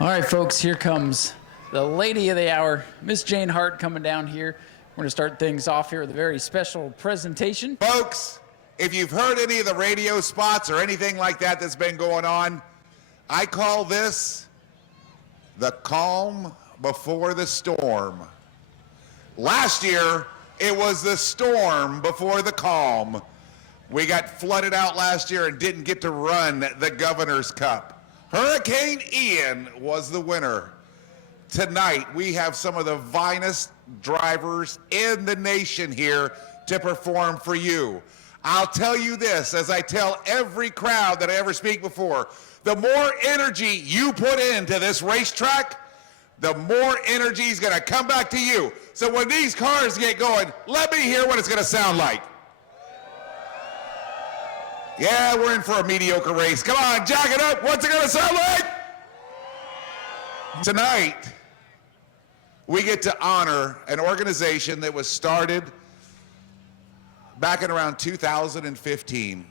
All right, folks, here comes the lady of the hour, Miss Jane Hart, coming down here. We're going to start things off here with a very special presentation. Folks, if you've heard any of the radio spots or anything like that that's been going on, I call this the calm before the storm. Last year, it was the storm before the calm. We got flooded out last year and didn't get to run the Governor's Cup. Hurricane Ian was the winner. Tonight, we have some of the finest drivers in the nation here to perform for you. I'll tell you this, as I tell every crowd that I ever speak before, the more energy you put into this racetrack, the more energy is going to come back to you. So when these cars get going, let me hear what it's going to sound like. Yeah, we're in for a mediocre race. Come on, jack it up. What's it going to sound like? Tonight, we get to honor an organization that was started back in around 2015.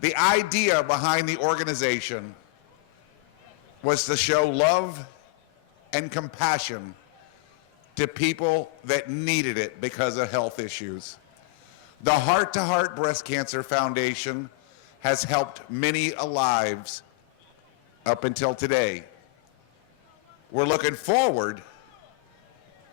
The idea behind the organization was to show love and compassion to people that needed it because of health issues. The Heart to Heart Breast Cancer Foundation has helped many lives up until today. We're looking forward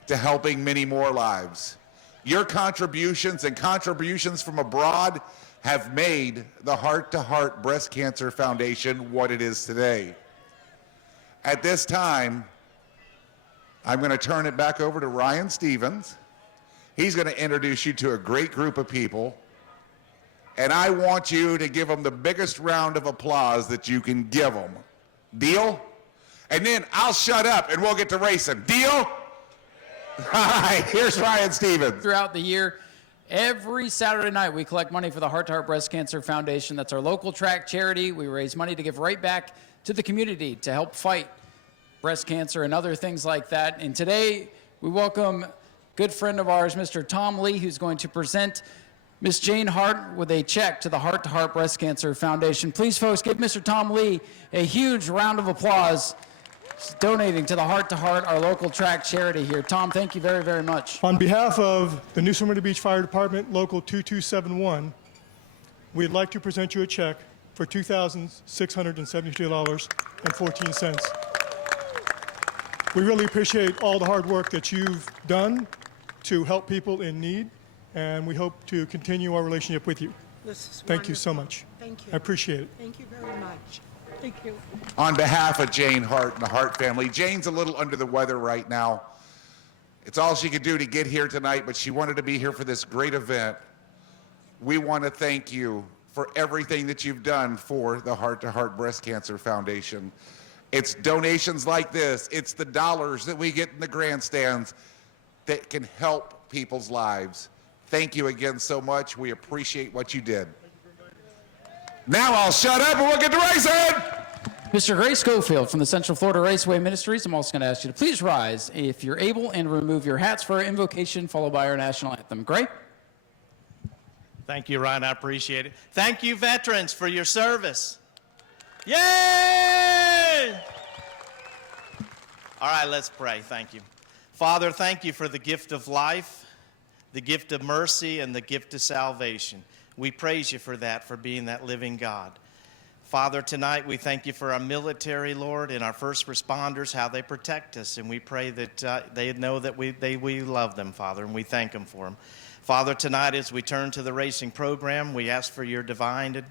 to helping many more lives. Your contributions and contributions from abroad have made the Heart to Heart Breast Cancer Foundation what it is today. At this time, I'm going to turn it back over to Ryan Stevens. He's going to introduce you to a great group of people, and I want you to give them the biggest round of applause that you can give them. Deal? And then I'll shut up and we'll get to racing. Deal? All right, here's Ryan Stevens. Throughout the year, every Saturday night, we collect money for the Heart to Heart Breast Cancer Foundation. That's our local track charity. We raise money to give right back to the community to help fight breast cancer and other things like that. And today, we welcome good friend of ours, Mr. Tom Lee, who's going to present Miss Jane Hart with a check to the Heart to Heart Breast Cancer Foundation. Please, folks, give Mr. Tom Lee a huge round of applause. He's donating to the Heart to Heart, our local track charity here. Tom, thank you very, very much. On behalf of the New Smyrna Beach Fire Department, Local 2271, we'd like to present you a check for $2,672.14. We really appreciate all the hard work that you've done to help people in need, and we hope to continue our relationship with you. This is Thank you wonderful. so much. Thank you. I appreciate it. Thank you very much. Thank you. On behalf of Jane Hart and the Hart family, Jane's a little under the weather right now. It's all she could do to get here tonight, but she wanted to be here for this great event. We want to thank you for everything that you've done for the Heart to Heart Breast Cancer Foundation. It's donations like this, it's the dollars that we get in the grandstands that can help people's lives. Thank you again so much. We appreciate what you did. Now I'll shut up and we'll get to racing! Mr. Gray Schofield from the Central Florida Raceway Ministries, I'm also going to ask you to please rise, if you're able, and remove your hats for our invocation, followed by our national anthem. Gray? Thank you, Ryan. I appreciate it. Thank you, veterans, for your service. Yay! All right, let's pray. Thank you. Father, thank you for the gift of life, the gift of mercy, and the gift of salvation. We praise you for that, for being that living God. Father, tonight we thank you for our military, Lord, and our first responders, how they protect us, and we pray that they know that we love them, Father, and we thank them for them. Father, tonight as we turn to the racing program, we ask for your divine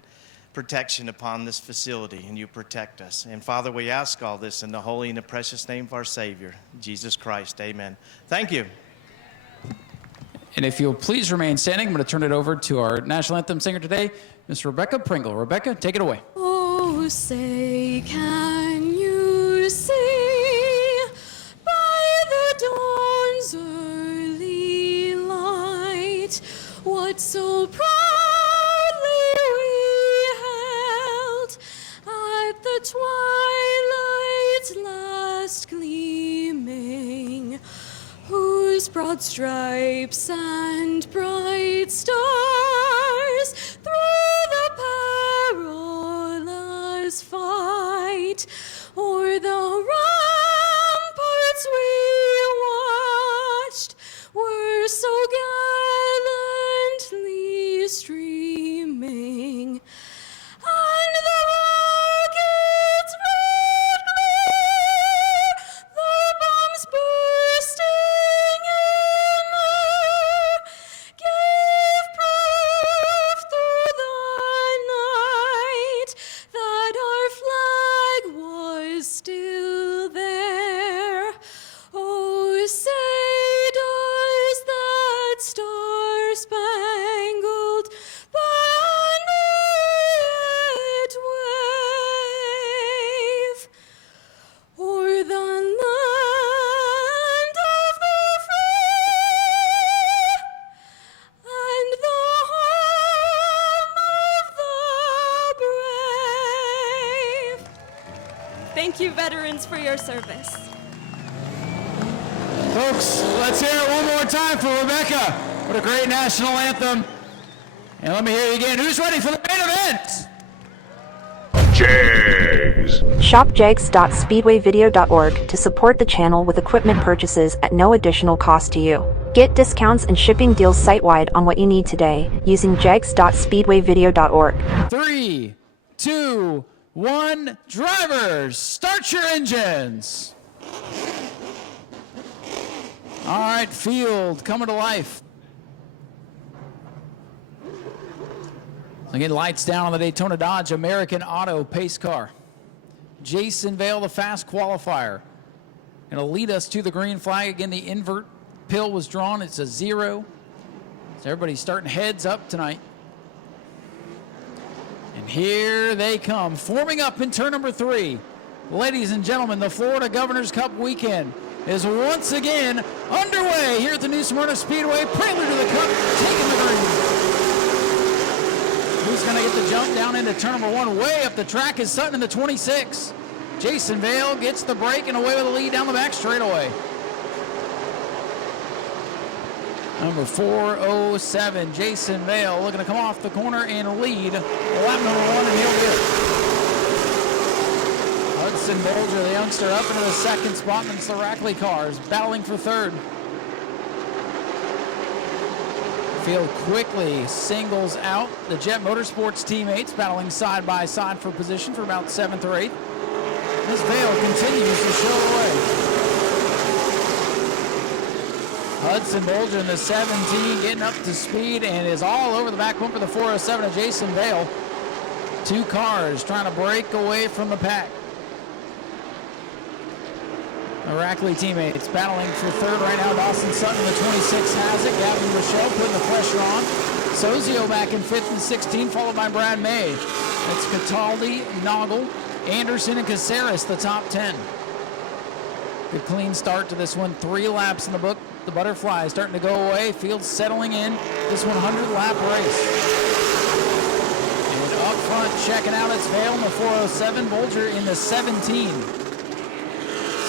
protection upon this facility, and you protect us. And Father, we ask all this in the holy and the precious name of our Savior, Jesus Christ. Amen. Thank you. And if you'll please remain standing, I'm going to turn it over to our national anthem singer today, Miss Rebecca Pringle. Rebecca, take it away. Oh, say, can you see by the dawn's early light what so proudly we held at the twilight's last gleaming, whose broad stripes and bright stars through the perilous fight o'er the ramparts we watched were so gallantly streaming, and the rockets' red glare, the bombs bursting in air, gave proof through the night that our flag was still there. Oh, say does that star-spangled banner yet wave o'er the land of the free and the home of the brave? Thank you, veterans, for your service. Folks, let's hear it one more time for Rebecca. What a great national anthem. And let me hear you again. Who's ready for the main event? Shop jegs.speedwayvideo.org to support the channel with equipment purchases at no additional cost to you. Get discounts and shipping deals site-wide on what you need today using jegs.speedwayvideo.org. 3, 2, 1. Drivers, start your engines. All right, field coming to life. Again, lights down on the Daytona Dodge American Auto pace car. Jason Vale, the fast qualifier, going to lead us to the green flag. Again, the invert pill was drawn. It's a 0. So everybody's starting heads up tonight. And here they come, forming up in turn number 3. Ladies and gentlemen, the Florida Governor's Cup weekend is once again underway here at the New Smyrna Speedway. Prelude to the Cup, taking the green. Who's going to get the jump down into turn number 1? Way up the track is Sutton in the 26. Jason Vale gets the break and away with the lead down the back straightaway. Number 407, Jason Vale, looking to come off the corner and lead lap number 1, and he'll do it. Hudson Bolger, the youngster, up into the second spot, and it's the Rackley cars battling for third. Field quickly singles out the Jet Motorsports teammates, battling side by side for position for about 7th or 8th. This Vale continues to show away. Hudson Bolger in the 17 getting up to speed and is all over the back bumper, the 407 of Jason Vale. 2 cars trying to break away from the pack. The Rackley teammates battling for third right now. Dawson Sutton, the 26, has it. Gavin Rochelle putting the pressure on. Sozio back in 5th and 16, followed by Brad May. It's Cataldi, Noggle, Anderson, and Caceres, the top 10. Good clean start to this one. 3 laps in the book. The butterfly starting to go away. Field settling in. This 100-lap race. And up front, checking out, it's Vale in the 407. Bolger in the 17.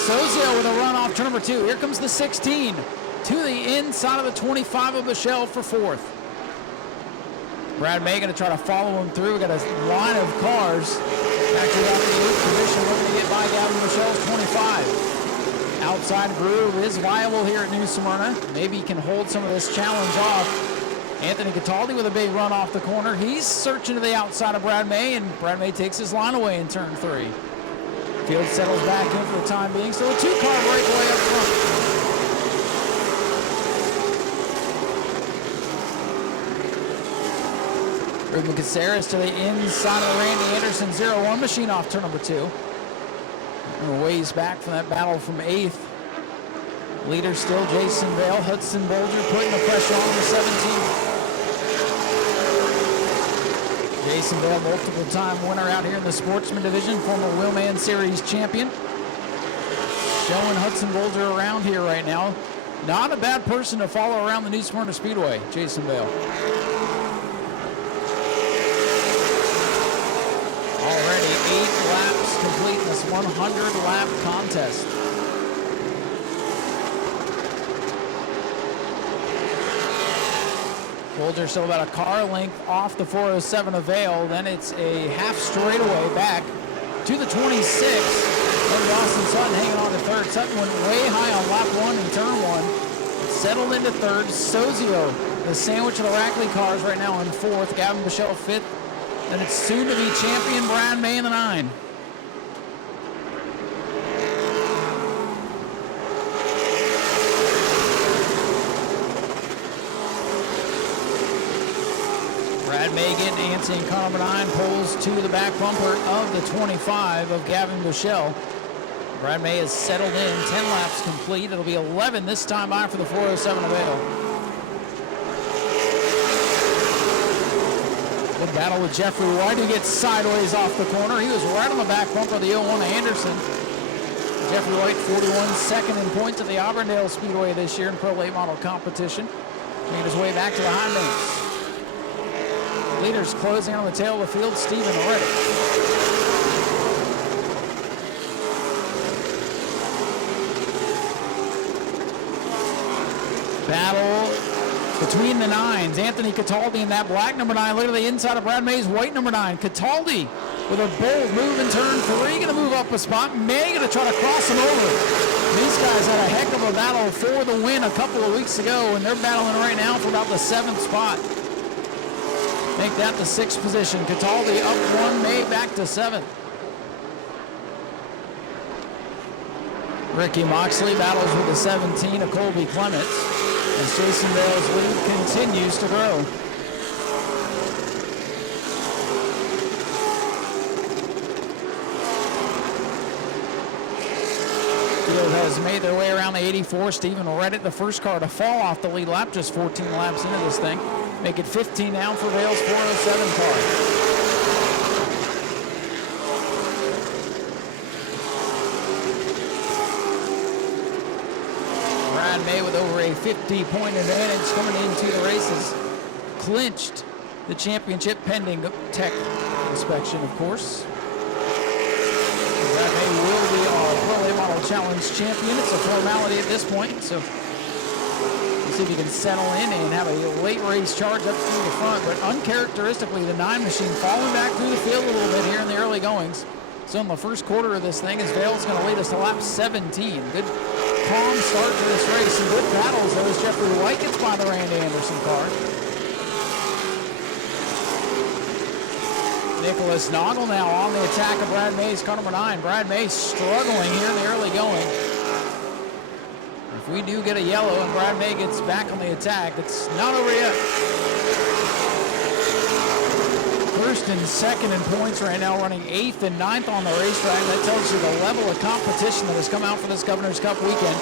Sozio with a run off turn number 2. Here comes the 16 to the inside of the 25 of Michelle for 4th. Brad May going to try to follow him through. We got a line of cars. Actually out in the 8th position, looking to get by Gavin Michelle's 25. Outside groove is viable here at New Smyrna. Maybe he can hold some of this challenge off. Anthony Cataldi with a big run off the corner. He's searching to the outside of Brad May, and Brad May takes his line away in turn 3. Field settles back in for the time being. So a 2-car breakaway up front. Ruben Caceres to the inside of the Randy Anderson 0-1 machine off turn number 2. And a ways back from that battle from 8th. Leader still Jason Vale. Hudson Bolger putting the pressure on the 17. Jason Vale, multiple-time winner out here in the Sportsman Division, former Wheelman Series champion. Showing Hudson Bolger around here right now. Not a bad person to follow around the New Smyrna Speedway, Jason Vale. Already 8 laps complete in this 100-lap contest. Bolger still about a car length off the 407 of Vale. Then it's a half straightaway back to the 26. third. Sutton went way high on lap 1 and turn 1. Settled into third. Sozio, the sandwich of the Rackley cars right now in fourth. Gavin Bichelle fifth. Then it's soon-to-be champion Brad May in the 9. Brad May getting antsy in car number 9, pulls to the back bumper of the 25 of Gavin Bichelle. Brad May has settled in, 10 laps complete. It'll be 11 this time by for the 407 Avail. Good battle with Jeffrey White, who gets sideways off the corner. He was right on the back bumper of the 01 Anderson. Jeffrey White, 41, second in points at the Auburndale Speedway this year in Pro Late Model competition. Making his way back to the high banks. Leaders closing on the tail of the field, Stephen Reddick. Battle between the 9s. Anthony Cataldi in that black number 9. Look at the inside of Brad May's white number 9. Cataldi with a bold move in turn 3. Going to move up a spot. May going to try to cross him over. These guys had a heck of a battle for the win a couple of weeks ago, and they're battling right now for about the 7th spot. Make that the 6th position. Cataldi up 1, May back to 7th. Ricky Moxley battles with the 17 of Colby Clements as Jason Bale's lead continues to grow. Field has made their way around the 84. Stephen Reddick, the first car to fall off the lead lap, just 14 laps into this thing. Make it 15 down for Vale's 407 car. Brad May with over a 50-point advantage coming into the races. Clinched the championship pending tech inspection, of course. Brad May will be our Pro Late Model Challenge champion. It's a formality at this point, so see if he can settle in and have a late race charge up through the front, but uncharacteristically, the 9 machine falling back through the field a little bit here in the early goings. So in the first quarter of this thing, as Vale's going to lead us to lap 17. Good, calm start to this race, and good battles though as Jeffrey White gets by the Randy Anderson car. Nicholas Noggle now on the attack of Brad May's car number 9. Brad May struggling here in the early going. If we do get a yellow and Brad May gets back on the attack, it's not over yet. First and second in points right now, running 8th and 9th on the racetrack. That tells you the level of competition that has come out for this Governor's Cup weekend.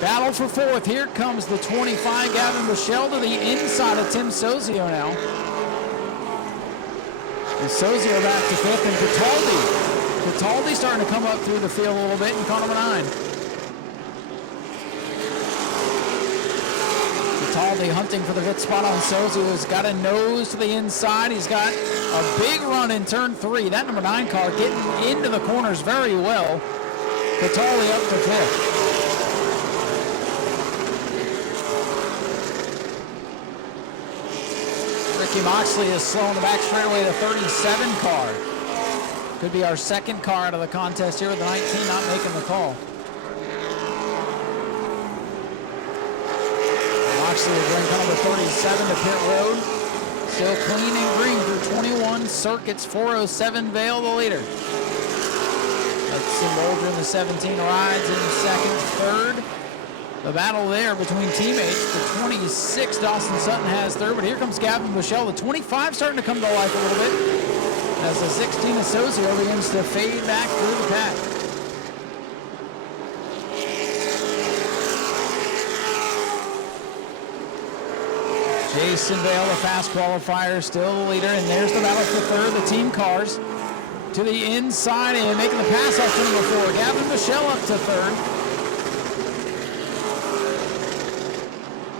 Battle for 4th. Here comes the 25, Gavin Bichelle, to the inside of Tim Sozio now. And Sozio back to 5th, and Cataldi starting to come up through the field a little bit in car number 9. Cataldi hunting for the good spot on Sozio. He's got a nose to the inside. He's got a big run in turn 3. That number 9 car getting into the corners very well. Cataldi up to 5th. Ricky Moxley is slow in the back straightaway, the 37 car. Could be our second car out of the contest here with the 19 not making the call. Moxley will bring car number 37 to pit road. Still clean and green through 21 circuits. 407 Vale the leader. Hudson Bolger in the 17 rides in second, third. The battle there between teammates. The 26, Dawson Sutton has third, but here comes Gavin Bichelle. The 25 starting to come to life a little bit as the 16 Sozio begins to fade back through the pack. Jason Vale, the fast qualifier, still the leader, and there's the battle for third. The team cars to the inside and making the pass off to number 4. Gavin Bichelle up to third.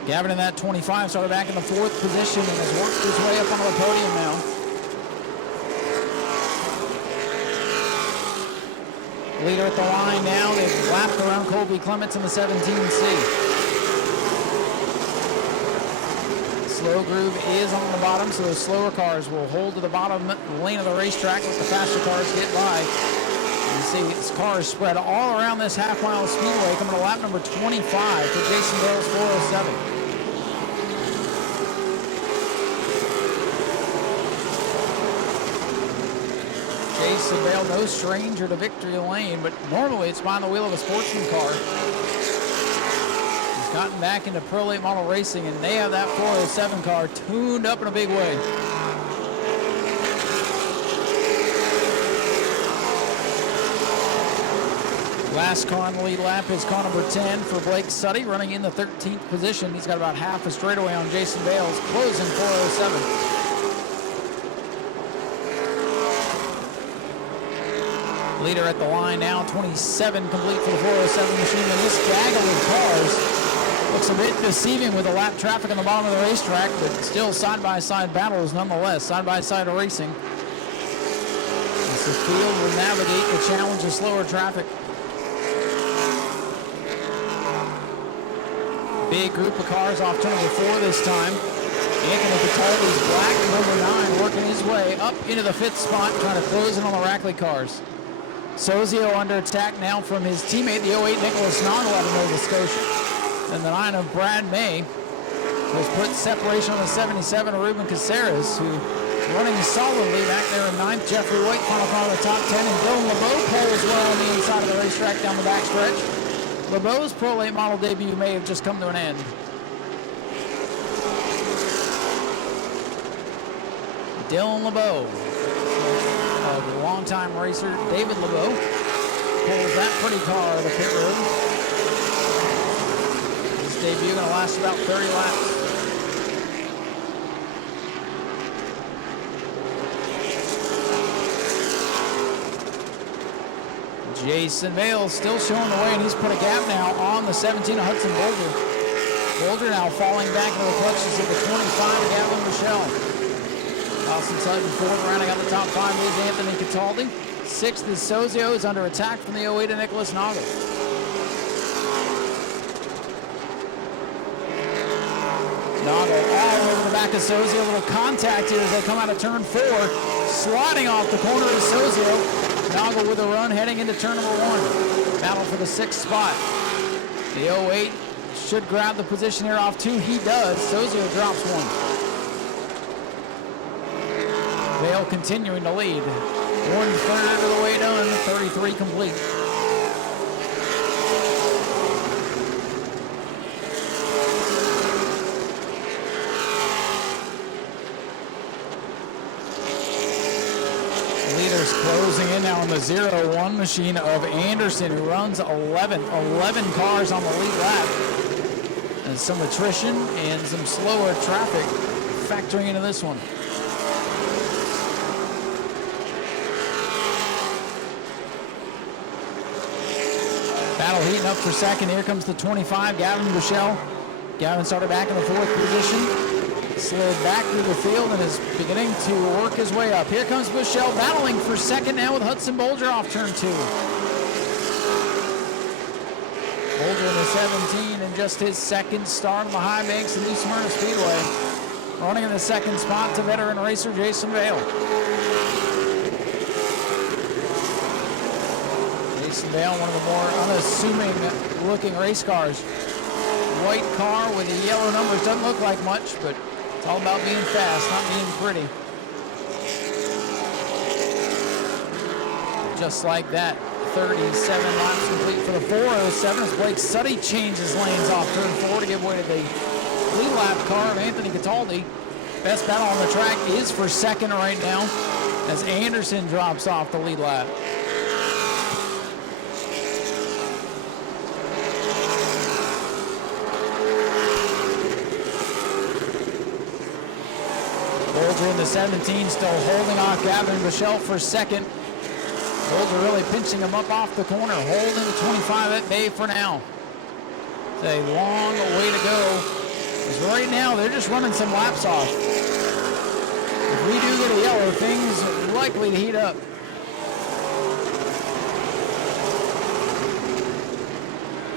Gavin in that 25 started back in the 4th position and has worked his way up onto the podium now. Leader at the line now. They've lapped around Colby Clements in the 17C. Slow groove is on the bottom, so those slower cars will hold to the bottom lane of the racetrack as the faster cars get by. And see his cars spread all around this half-mile speedway, coming to lap number 25 for Jason Bale's 407. Jason Bale, no stranger to victory lane, but normally it's behind the wheel of a sportsman car. He's gotten back into Pro Late Model racing, and they have that 407 car tuned up in a big way. Last car on the lead lap is car number 10 for Blake Suddy, running in the 13th position. He's got about half a straightaway on Jason Bale's closing 407. Leader at the line now, 27 complete for the 407 machine. And this gaggle of cars looks a bit deceiving with the lap traffic on the bottom of the racetrack, but still side-by-side battles nonetheless, side-by-side racing. As the field will navigate the challenge of slower traffic. Big group of cars off turn number 4 this time. Anthony Cataldi's black number 9 working his way up into the 5th spot, trying to close in on the Rackley cars. Sozio under attack now from his teammate, the 08 Nicholas Noggle out of Nova Scotia. And the 9 of Brad May has put separation on the 77 of Ruben Caceres, who running solidly back there in 9th. Jeffrey White final car in the top 10, and Dylan LeBeau poles well on the inside of the racetrack down the backstretch. LeBeau's Pro Late Model debut may have just come to an end. Dylan LeBeau, the longtime racer David LeBeau, pulls that pretty car to the pit road. His debut going to last about 30 laps. Jason Bale still showing the way, and he's put a gap now on the 17 of Hudson Boulder. Boulder now falling back into the clutches of the 25 of Gavin Michelle. Austin Sutton fourth, rounding out the top 5 is Anthony Cataldi. 6th is Sozio, is under attack from the 08 of Nicholas Noggle. Noggle all over the back of Sozio. A little contact here as they come out of turn 4. Sliding off the corner of Sozio. Noggle with a run heading into turn number 1. Battle for the 6th spot. The 08 should grab the position here off 2. He does. Sozio drops 1. Bale continuing to lead. 1/3 of the way done. 33 complete. Leaders closing in now on the 0-1 machine of Anderson, who runs 11 cars on the lead lap. And some attrition and some slower traffic factoring into this one. Battle heating up for second. Here comes the 25, Gavin Bushell. Gavin started back in the 4th position. Slid back through the field and is beginning to work his way up. Here comes Bushell battling for second now with Hudson Bolger off turn 2. Bolger in the 17 and just his second start on the high banks of New Smyrna Speedway. Running in the 2nd spot to veteran racer Jason Bale. Jason Bale, one of the more unassuming looking race cars. White car with the yellow numbers, doesn't look like much, but it's all about being fast, not being pretty. Just like that, 37 laps complete for the 407 as Blake Suddy changes lanes off turn 4 to give way to the lead lap car of Anthony Cataldi. Best battle on the track is for second right now as Anderson drops off the lead lap. Bolger in the 17 still holding off Gavin Michelle for second. Bolger really pinching him up off the corner, holding the 25 at bay for now. It's a long way to go. Because right now they're just running some laps off. If we do get a yellow, things are likely to heat up.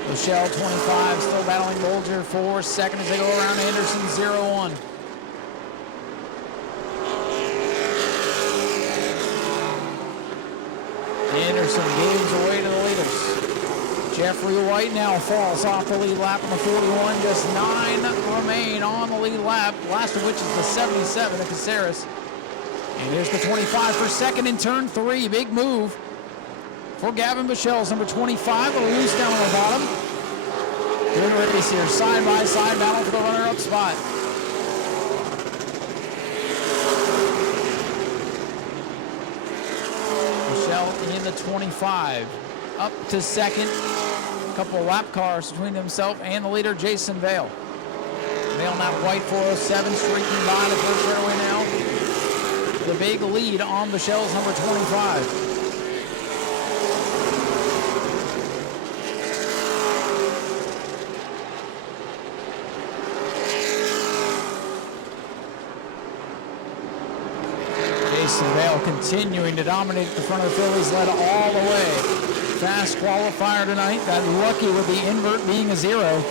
Michelle 25 still battling Bolger for second as they go around Anderson 0-1. Anderson gives Jeffrey White now falls off the lead lap on the 41. Just 9 remain on the lead lap, last of which is the 77 of Caceres. And here's the 25 for second in turn 3. Big move for Gavin Bichel's number 25. A little loose down on the bottom. Good race here, side by side battle for the runner-up spot. Bichel in the 25. Up to second. A couple of lap cars between himself and the leader, Jason Vale. Vale now white 407, streaking by the first straightaway now. The big lead on Bichel's number 25. Jason Vale continuing to dominate the front of the field. He's led all the way. Fast qualifier tonight. Got lucky with the invert being a 0.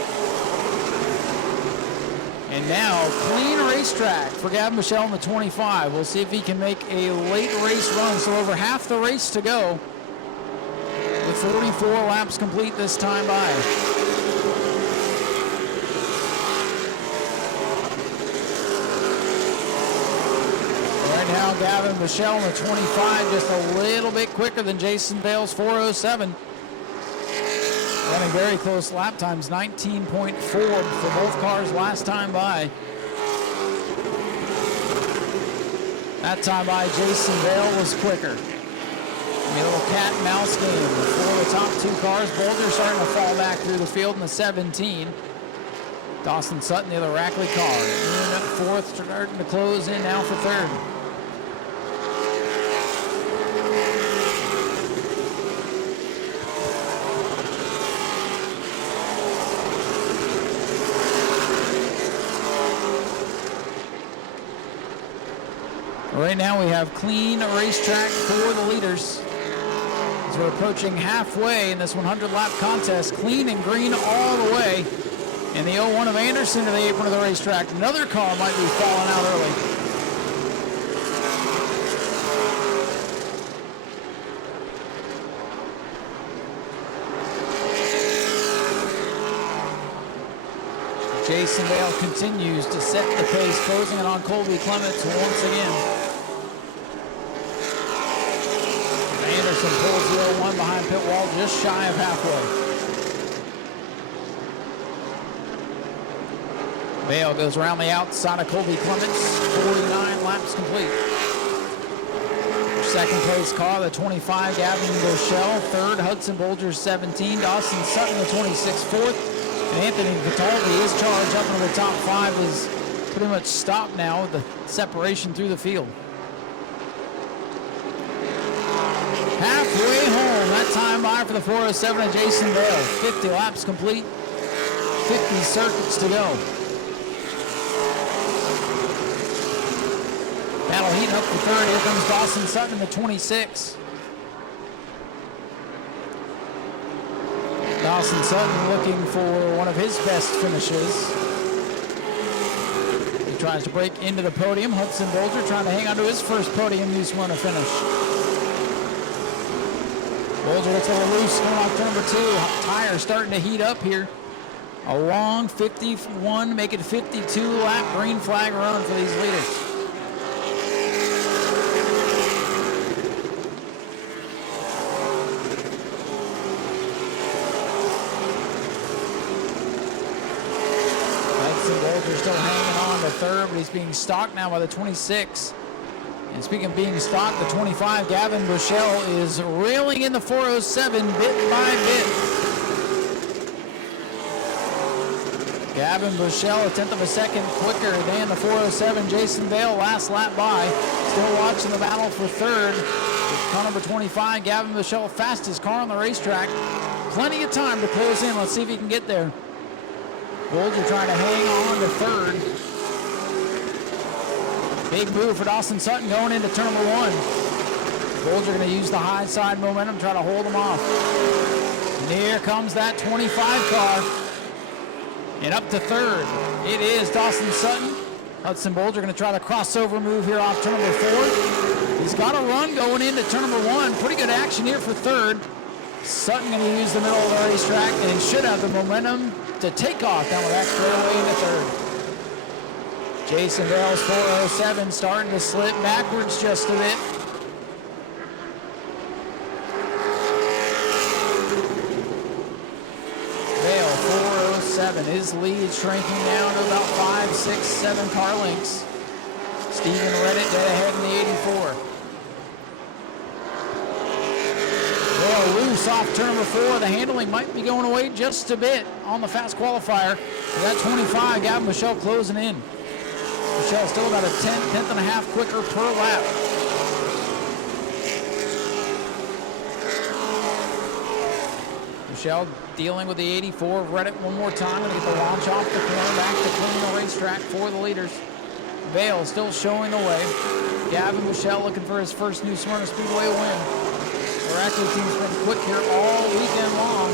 And now, clean racetrack for Gavin Bichel in the 25. We'll see if he can make a late race run. So over half the race to go. With 44 laps complete this time by. Right now, Gavin Bichel in the 25, just a little bit quicker than Jason Vale's 407. Running very close lap times, 19.4 for both cars last time by. That time by, Jason Vale was quicker. A little cat and mouse game for the top 2 cars. Boulder starting to fall back through the field in the 17. Dawson Sutton, the other Rackley car, in 4th, starting to close in now for 3rd. Right now we have clean racetrack for the leaders. As we're approaching halfway in this 100-lap contest, clean and green all the way. And the 01 of Anderson to the apron of the racetrack. Another car might be falling out early. Jason Vale continues to set the pace, closing it on Colby Clements once again. Anderson pulls the 01 behind pit wall, just shy of halfway. Vale goes around the outside of Colby Clements, 49 laps complete. Second place car, the 25, Gavin Bichel. 3rd, Hudson Bolger, 17. Dawson Sutton, the 26, 4th. And Anthony Cataldi, his charge up into the top 5 is pretty much stopped now with the separation through the field. Halfway home, that time by for the 407 of Jason Vale. 50 laps complete, 50 circuits to go. Battle heating up for 3rd. Here comes Dawson Sutton in the 26. Dawson Sutton looking for one of his best finishes. He tries to break into the podium. Hudson Bolger trying to hang on to his first podium New Smyrna finish. Bolger looks a little loose going off turn number 2. Tires starting to heat up here. A long 51, make it 52 lap green flag run for these leaders. Still hanging on to 3rd, but he's being stalked now by the 26. And speaking of being stalked, the 25, Gavin Bichel, is reeling in the 407 bit by bit. Gavin Bichel, a 1/10 of a second quicker than the 407. Jason Vale, last lap by. Still watching the battle for 3rd. Car number 25, Gavin Bichel, fastest car on the racetrack. Plenty of time to close in. Let's see if he can get there. Bolger trying to hang on to 3rd. Big move for Dawson Sutton going into turn number 1. Bolger going to use the high side momentum, try to hold him off. And here comes that 25 car. And up to 3rd, it is Dawson Sutton. Hudson Bolger going to try the crossover move here off turn number 4. He's got a run going into turn number 1. Pretty good action here for 3rd. Sutton going to use the middle of the racetrack and should have the momentum to take off down the back straightaway into third. Jason Vale's 407 starting to slip backwards just a bit. Vale 407, his lead shrinking down to about 5, 6, 7 car lengths. Stephen Redditt dead ahead in the 84. Well, loose off turn number 4. The handling might be going away just a bit on the fast qualifier. We got 25, Gavin Michelle closing in. Michelle still about a tenth and a half quicker per lap. Michelle dealing with the 84. Redditt one more time. Going to get the launch off the corner back to clean the racetrack for the leaders. Vale still showing the way. Gavin Michelle looking for his first new Smyrna Speedway win. The Rackley team's been quick here all weekend long.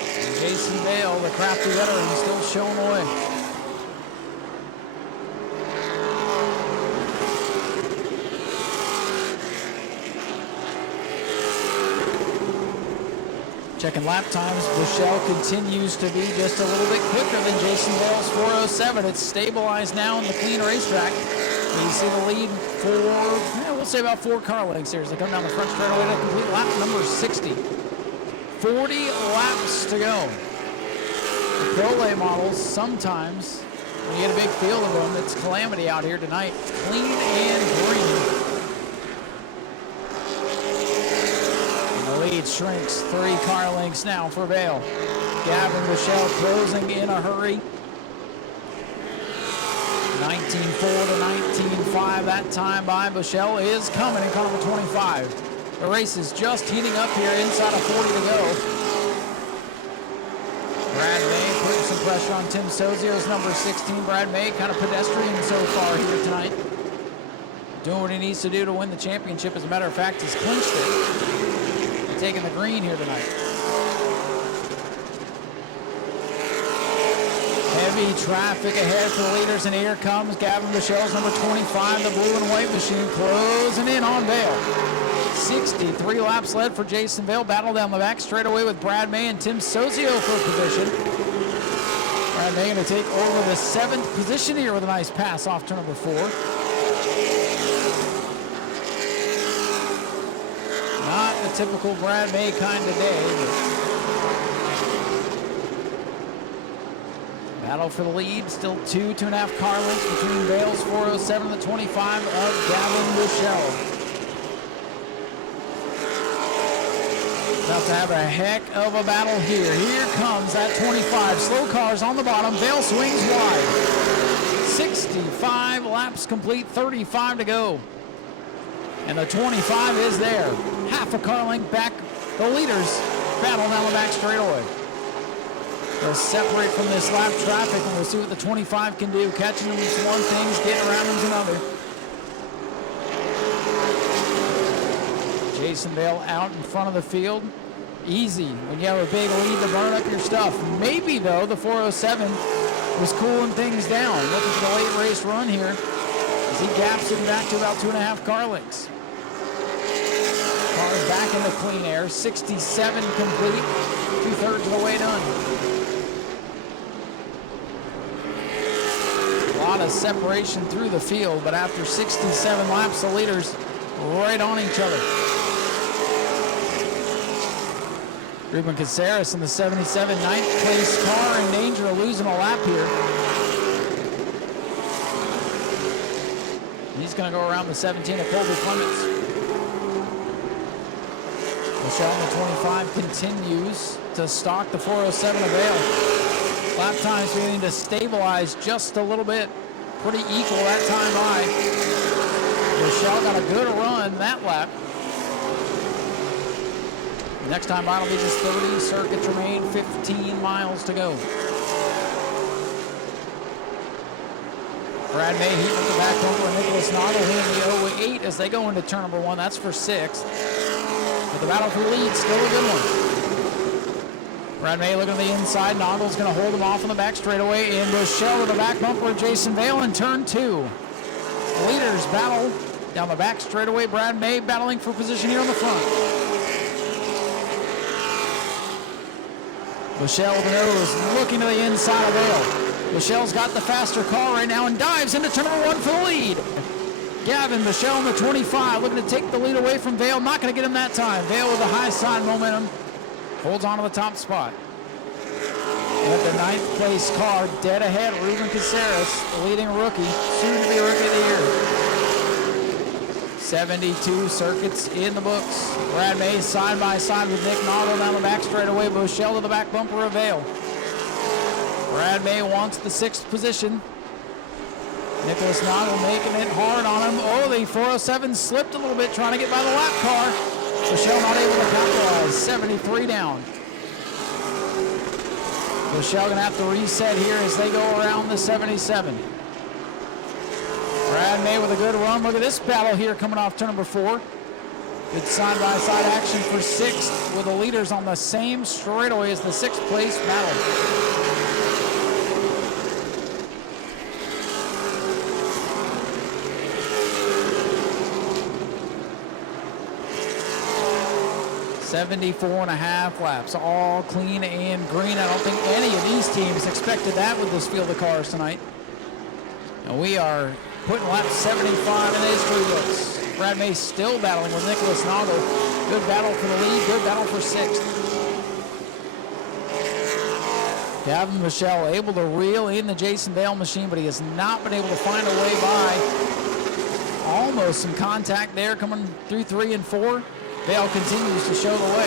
And Jason Vale, the crafty veteran, still showing the way. Checking lap times, Michelle continues to be just a little bit quicker than Jason Vale's 407. It's stabilized now in the clean racetrack. You see the lead for, we'll say about 4 car lengths here as they come down the front straightaway to complete lap number 60. 40 laps to go. The Pro-Lay models, sometimes, when you get a big field of them, it's calamity out here tonight. It's clean and green. Lead shrinks 3 car lengths now for Vale. Gavin Michelle closing in a hurry. 19.4 to 19.5 that time by Michelle is coming in car number 25. The race is just heating up here inside of 40 to go. Brad May putting some pressure on Tim Sozio's number 16. Brad May kind of pedestrian so far here tonight. Doing what he needs to do to win the championship. As a matter of fact, he's clinched it. Taking the green here tonight. Heavy traffic ahead for the leaders, and here comes Gavin Michelle's number 25, the blue and white machine, closing in on Vale. 63 laps led for Jason Vale. Battle down the back straightaway with Brad May and Tim Sozio for position. Brad May going to take over the 7th position here with a nice pass off turn number 4. Not the typical Brad May kind of day. Battle for the lead. Still 2.5 car lengths between Vale's 407 and the 25 of Gavin Michelle. About to have a heck of a battle here. Here comes that 25. Slow cars on the bottom. Vale swings wide. 65 laps complete. 35 to go. And the 25 is there. Half a car length back. The leaders battle down the back straightaway. They'll separate from this lap traffic, and we'll see what the 25 can do. Catching them is one thing, getting around them is another. Jason Vale out in front of the field. Easy when you have a big lead to burn up your stuff. Maybe, though, the 407 was cooling things down. Looking for the late race run here as he gaps it back to about 2.5 car lengths. Cars back into clean air. 67 complete. 2/3 of the way done. A lot of separation through the field, but after 67 laps, the leaders right on each other. Ruben Caceres in the 77, 9th place car, in danger of losing a lap here. He's going to go around the 17 of Colby Clements. Michelle in the 25 continues to stalk the 407 of Vale. Lap times beginning to stabilize just a little bit. Pretty equal that time by. Michelle got a good run that lap. Next time by will be just 30 circuits remain, 15 miles to go. Brad May heating up the back bumper and Nicholas Noggle in the 08 as they go into turn number 1. That's for 6th. But the battle for the lead, still a good one. Brad May looking at the inside. Noggle's going to hold him off on the back straightaway. And Michelle with the back bumper of Jason Vale in turn 2. The leaders battle down the back straightaway. Brad May battling for position here on the front. Michelle with the nose looking to the inside of Vale. Michelle's got the faster car right now and dives into turn number 1 for the lead. Gavin, Michelle in the 25, looking to take the lead away from Vale. Not going to get him that time. Vale with the high side momentum. Holds on to the top spot. And at the 9th place car, dead ahead, Ruben Caceres, the leading rookie, soon to be rookie of the year. 72 circuits in the books. Brad May side by side with Nick Noggle down the back straightaway. Michelle to the back bumper of Vale. Brad May wants the 6th position. Nicholas Noggle making it hard on him. Oh, the 407 slipped a little bit trying to get by the lap car. Michelle not able to capitalize. 73 down. Michelle going to have to reset here as they go around the 77. Brad May with a good run. Look at this battle here coming off turn number 4. Good side-by-side action for 6th with the leaders on the same straightaway as the 6th place battle. .74.5 laps, all clean and green. I don't think any of these teams expected that with this field of cars tonight. And we are putting lap 75 in history books. Brad May still battling with Nicholas Noggle. Good battle for the lead, good battle for 6th. Gavin Michelle able to reel in the Jason Vale machine, but he has not been able to find a way by. Almost some contact there coming through 3 and 4. Vale continues to show the way.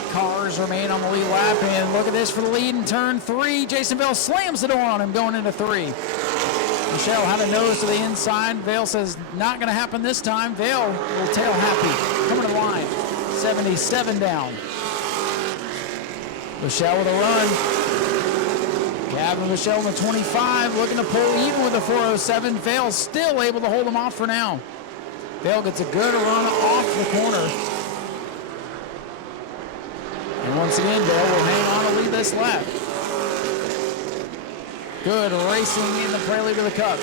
8 cars remain on the lead lap, and look at this for the lead in turn 3. Jason Vale slams the door on him going into 3. Michelle had a nose to the inside. Vale says not going to happen this time. Vale will tail happy. Coming to the line. 77 down. Michelle with a run. Gavin Michelle in the 25, looking to pull even with the 407. Vale still able to hold him off for now. Vale gets a good run off the corner. And once again, Vale will hang on to lead this lap. Good racing in the Prelude to the Cup.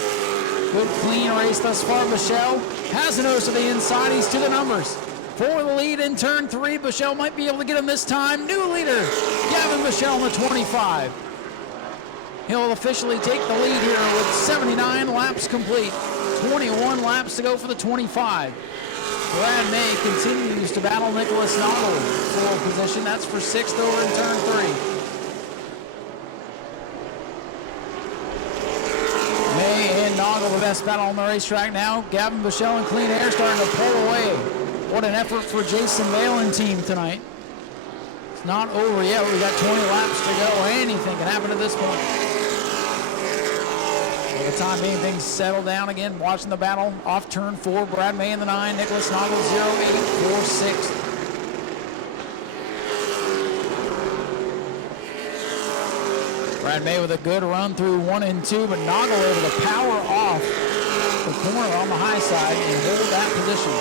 Good clean race thus far. Michelle has a nose to the inside. He's to the numbers. For the lead in turn 3. Michelle might be able to get him this time. New leader, Gavin Michelle in the 25. He'll officially take the lead here with 79 laps complete. 21 laps to go for the 25. Brad May continues to battle Nicholas Noggle for position. That's for 6th over in turn 3. May and Noggle the best battle on the racetrack now. Gavin Michelle and Clean Air starting to pull away. What an effort for Jason Vale and team tonight. It's not over yet. We've got 20 laps to go. Anything can happen at this point. For the time being, things settle down again. Watching the battle off turn 4. Brad May in the 9. Nicholas Noggle 0-8 for 6th. Brad May with a good run through 1 and 2, but Noggle able to power off the corner on the high side and hold that position.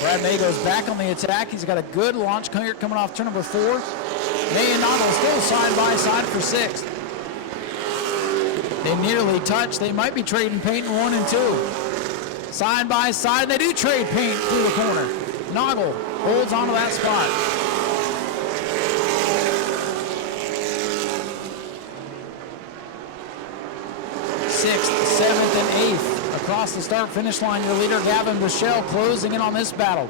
Brad May goes back on the attack. He's got a good launch here coming off turn number 4. May and Noggle still side by side for 6th. They nearly touch. They might be trading paint in 1 and 2. Side by side, they do trade paint through the corner. Noggle holds onto that spot. Sixth, 7th, and 8th across the start-finish line. Your leader, Gavin Michelle, closing in on this battle.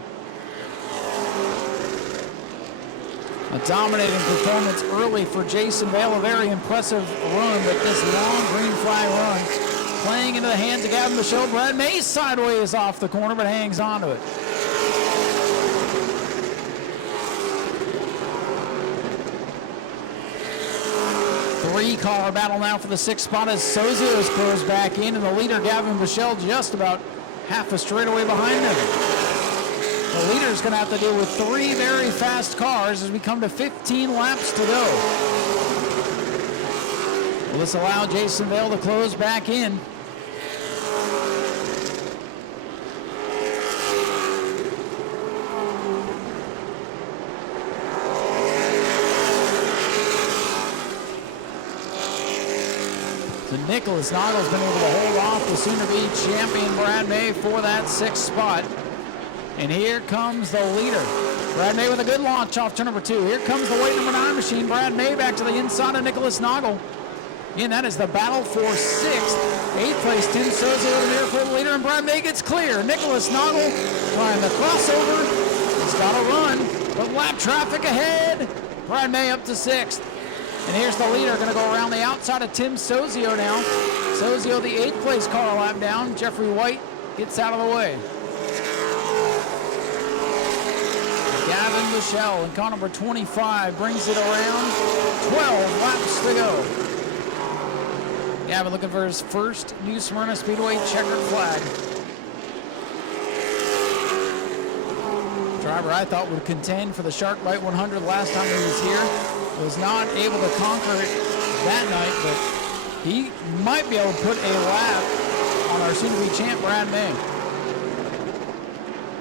A dominating performance early for Jason Vale. A very impressive run, but this long green flag run playing into the hands of Gavin Michelle. Brad May sideways off the corner, but hangs on to it. Three-car battle now for the 6th spot as Sozios goes back in, and the leader, Gavin Michelle, just about half a straightaway behind him. The leader's going to have to deal with 3 very fast cars as we come to 15 laps to go. Will this allow Jason Vale to close back in? So Nicholas Noggle's been able to hold off the soon-to-be champion Brad May for that 6th spot. And here comes the leader. Brad May with a good launch off turn number 2. Here comes the white number 9 machine. Brad May back to the inside of Nicholas Noggle. And that is the battle for 6th. 8th place, Tim Sozio, the Miracle leader, and Brad May gets clear. Nicholas Noggle trying the crossover. He's got to run, but lap traffic ahead. Brad May up to 6th. And here's the leader, going to go around the outside of Tim Sozio now. Sozio, the 8th place car, lap down. Jeffrey White gets out of the way. Gavin Michelle in car number 25 brings it around. 12 laps to go. Gavin looking for his first New Smyrna Speedway checkered flag. Driver I thought would contend for the Shark Bite 100 last time he was here. Was not able to conquer it that night, but he might be able to put a lap on our soon-to-be champ, Brad May.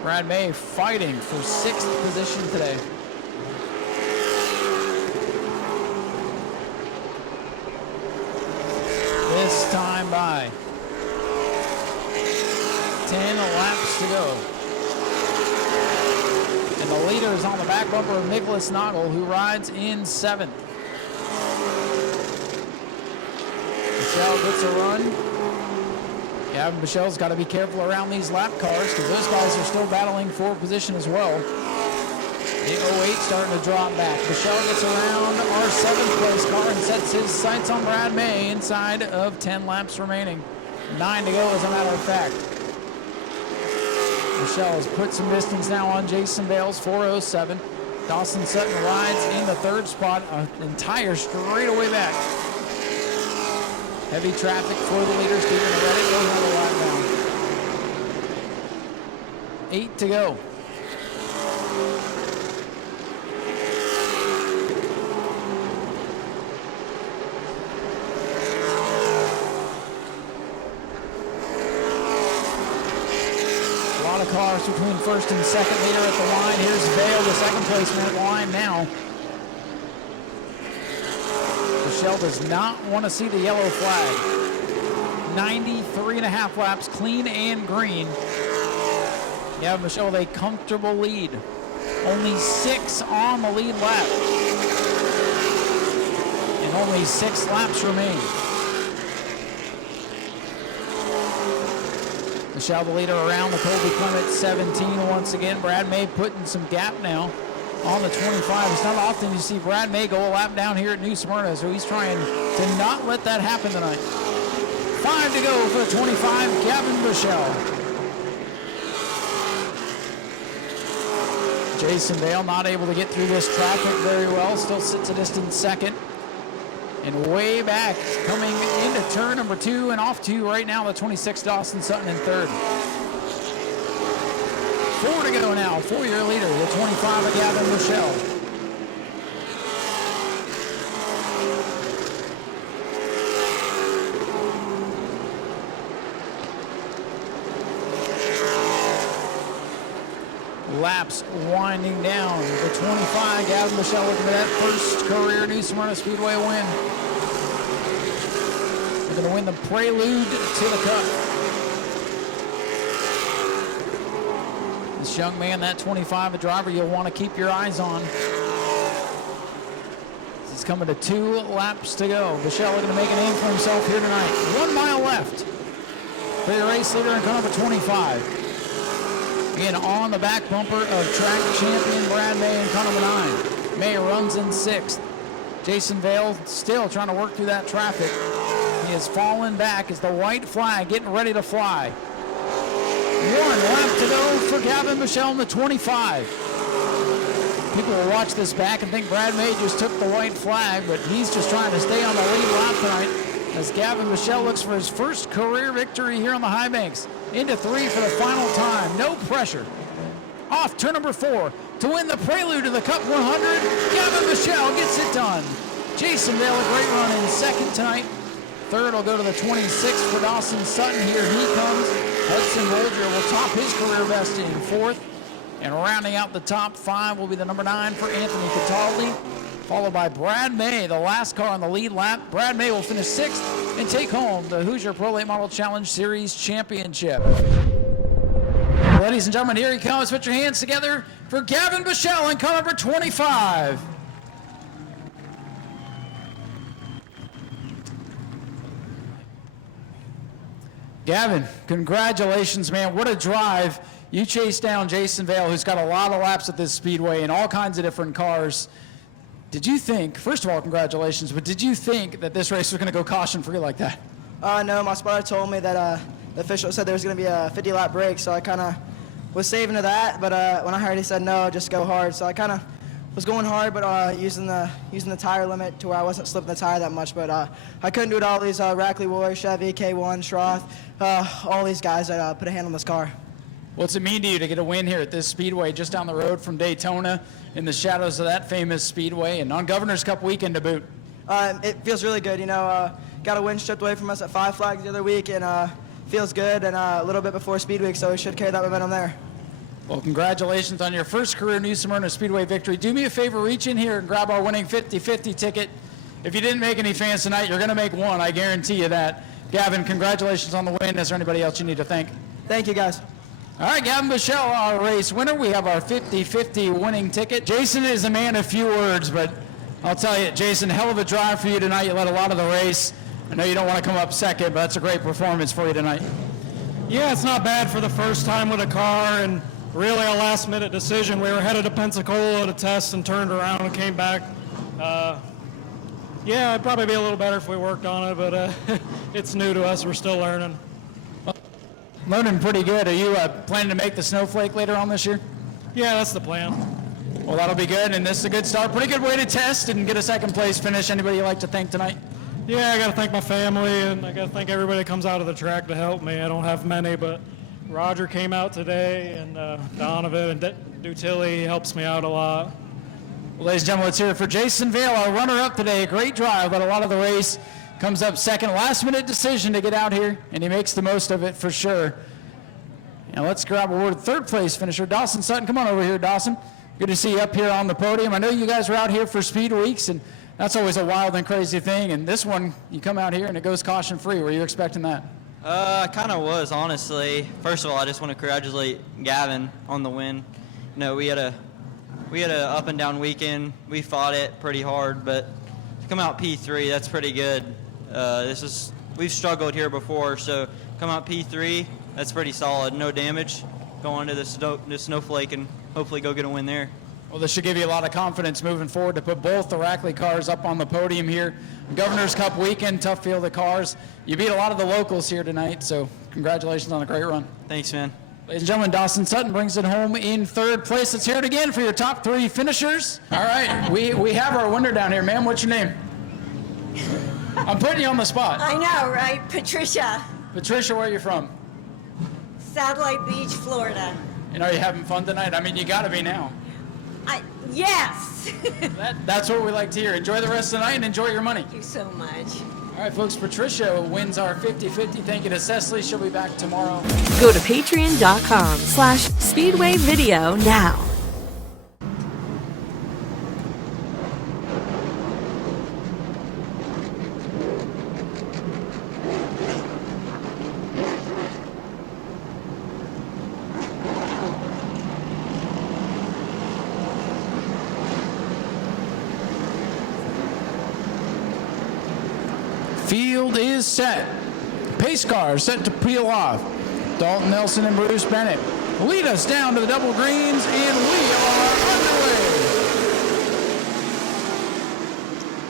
Brad May fighting for 6th position today. This time by 10 laps to go. And the leader is on the back bumper of Nicholas Noggle, who rides in 7th. Michelle gets a run. Gavin Michelle's got to be careful around these lap cars because those guys are still battling for position as well. The 08 starting to drop back. Michelle gets around our 7th place car and sets his sights on Brad May inside of 10 laps remaining. 9 to go as a matter of fact. Michelle has put some distance now on Jason Bales, 407. Dawson Sutton rides in the 3rd spot, an entire straightaway back. Heavy traffic for the leader, Stephen Reddick goes on the lap now. 8 to go. Cars between 1st and 2nd leader at the line. Here's Vale, the 2nd placeman at the line now. Michelle does not want to see the yellow flag. 93.5 laps, clean and green. Yeah, Michelle with a comfortable lead. Only 6 on the lead lap. And only 6 laps remain. Michelle the leader around the Colby Clement 17 once again. Brad May putting some gap now on the 25. It's not often you see Brad May go a lap down here at New Smyrna, so he's trying to not let that happen tonight. 5 to go for the 25, Gavin Michelle. Jason Dale not able to get through this traffic very well, still sits a distant 2nd. And way back, coming into turn number 2 and off 2 right now, the 26 Dawson Sutton in 3rd. 4 to go now, 4-year leader, the 25 of Gavin Michelle. Laps winding down. The 25, Gavin Michelle looking for that first career New Smyrna Speedway win. They're going to win the Prelude to the Cup. This young man, that 25, a driver you'll want to keep your eyes on. He's coming to 2 laps to go. Michelle looking to make a name for himself here tonight. 1 mile left for your race leader in car number 25. Again, on the back bumper of track champion Brad May in car number 9. May runs in 6th. Jason Vale still trying to work through that traffic. He has fallen back as the white flag getting ready to fly. 1 lap to go for Gavin Michelle in the 25. People will watch this back and think Brad May just took the white flag, but he's just trying to stay on the lead lap tonight as Gavin Michelle looks for his first career victory here on the high banks. Into 3 for the final time, no pressure. Off turn number 4 to win the Prelude to the Cup 100. Gavin Michelle gets it done. Jason Dale, a great run in 2nd tonight. 3rd will go to the 26 for Dawson Sutton. Here he comes. Hudson Bolger will top his career best in 4th. And rounding out the top 5 will be the number 9 for Anthony Cataldi, followed by Brad May, the last car on the lead lap. Brad May will finish 6th and take home the Hoosier Pro Late Model Challenge Series Championship. Ladies and gentlemen, here he comes. Put your hands together for Gavin Bichelle in car number 25. Gavin, congratulations, man. What a drive. You chased down Jason Vale, who's got a lot of laps at this speedway in all kinds of different cars. Did you think, first of all, congratulations, but did you think that this race was going to go caution-free like that? No, my spotter told me that the official said there was going to be a 50-lap break, so I kind of was saving to that. But when I heard he said no, just go hard. So I kind of was going hard, but using the tire limit to where I wasn't slipping the tire that much. But I couldn't do it all these Rackley Warriors, Chevy, K1, Schroth, all these guys that put a hand on this car. What's it mean to you to get a win here at this speedway just down the road from Daytona in the shadows of that famous speedway and on Governor's Cup weekend to boot? It feels really good. Got a win stripped away from us at 5 Flags the other week, and feels good, and a little bit before Speed Week, so we should carry that momentum there. Well, congratulations on your first career New Smyrna Speedway victory. Do me a favor, reach in here and grab our winning 50-50 ticket. If you didn't make any fans tonight, you're going to make one. I guarantee you that. Gavin, congratulations on the win. Is there anybody else you need to thank? Thank you, guys. All right, Gavin Bichelle, our race winner. We have our 50-50 winning ticket. Jason is a man of few words, but I'll tell you, Jason, hell of a drive for you tonight. You led a lot of the race. I know you don't want to come up second, but that's a great performance for you tonight. Yeah, it's not bad for the first time with a car, and really a last-minute decision. We were headed to Pensacola to test and turned around and came back. Yeah, it'd probably be a little better if we worked on it, but it's new to us. We're still learning. Learning pretty good. Are you planning to make the Snowflake later on this year? Yeah, that's the plan. Well, that'll be good, and this is a good start. Pretty good way to test and get a second place finish. Anybody you'd like to thank tonight? Yeah, I got to thank my family, and I got to thank everybody that comes out of the track to help me. I don't have many, but Roger came out today, and Donovan and Dutilli helps me out a lot. Well, ladies and gentlemen, let's hear it for Jason Vale, our runner-up today. A great drive, but a lot of the race comes up second. Last-minute decision to get out here, and he makes the most of it for sure. And let's grab a word of third-place finisher, Dawson Sutton. Come on over here, Dawson. Good to see you up here on the podium. I know you guys are out here for Speed Weeks, and that's always a wild and crazy thing. And this one, you come out here, and it goes caution-free. Were you expecting that? I kind of was, honestly. First of all, I just want to congratulate Gavin on the win. We had a up and down weekend. We fought it pretty hard, but to come out P3, that's pretty good. We've struggled here before, so come out P3, that's pretty solid. No damage. Go on to the Snowflake and hopefully go get a win there. Well, this should give you a lot of confidence moving forward to put both the Rackley cars up on the podium here. Governor's Cup weekend, tough field of cars. You beat a lot of the locals here tonight, so congratulations on a great run. Thanks, man. Ladies and gentlemen, Dawson Sutton brings it home in third place. Let's hear it again for your top three finishers. All right, we have our winner down here. Ma'am, what's your name? I'm putting you on the spot. I know, right? Patricia. Patricia, where are you from? Satellite Beach, Florida. And are you having fun tonight? I mean, you got to be now. Yes. That's what we like to hear. Enjoy the rest of the night and enjoy your money. Thank you so much. All right, folks, Patricia wins our 50-50. Thank you to Cecily. She'll be back tomorrow. Go to patreon.com/Speedway Video now. Field is set. Pace car set to peel off. Dalton Nelson and Bruce Bennett lead us down to the double greens, and we are underway.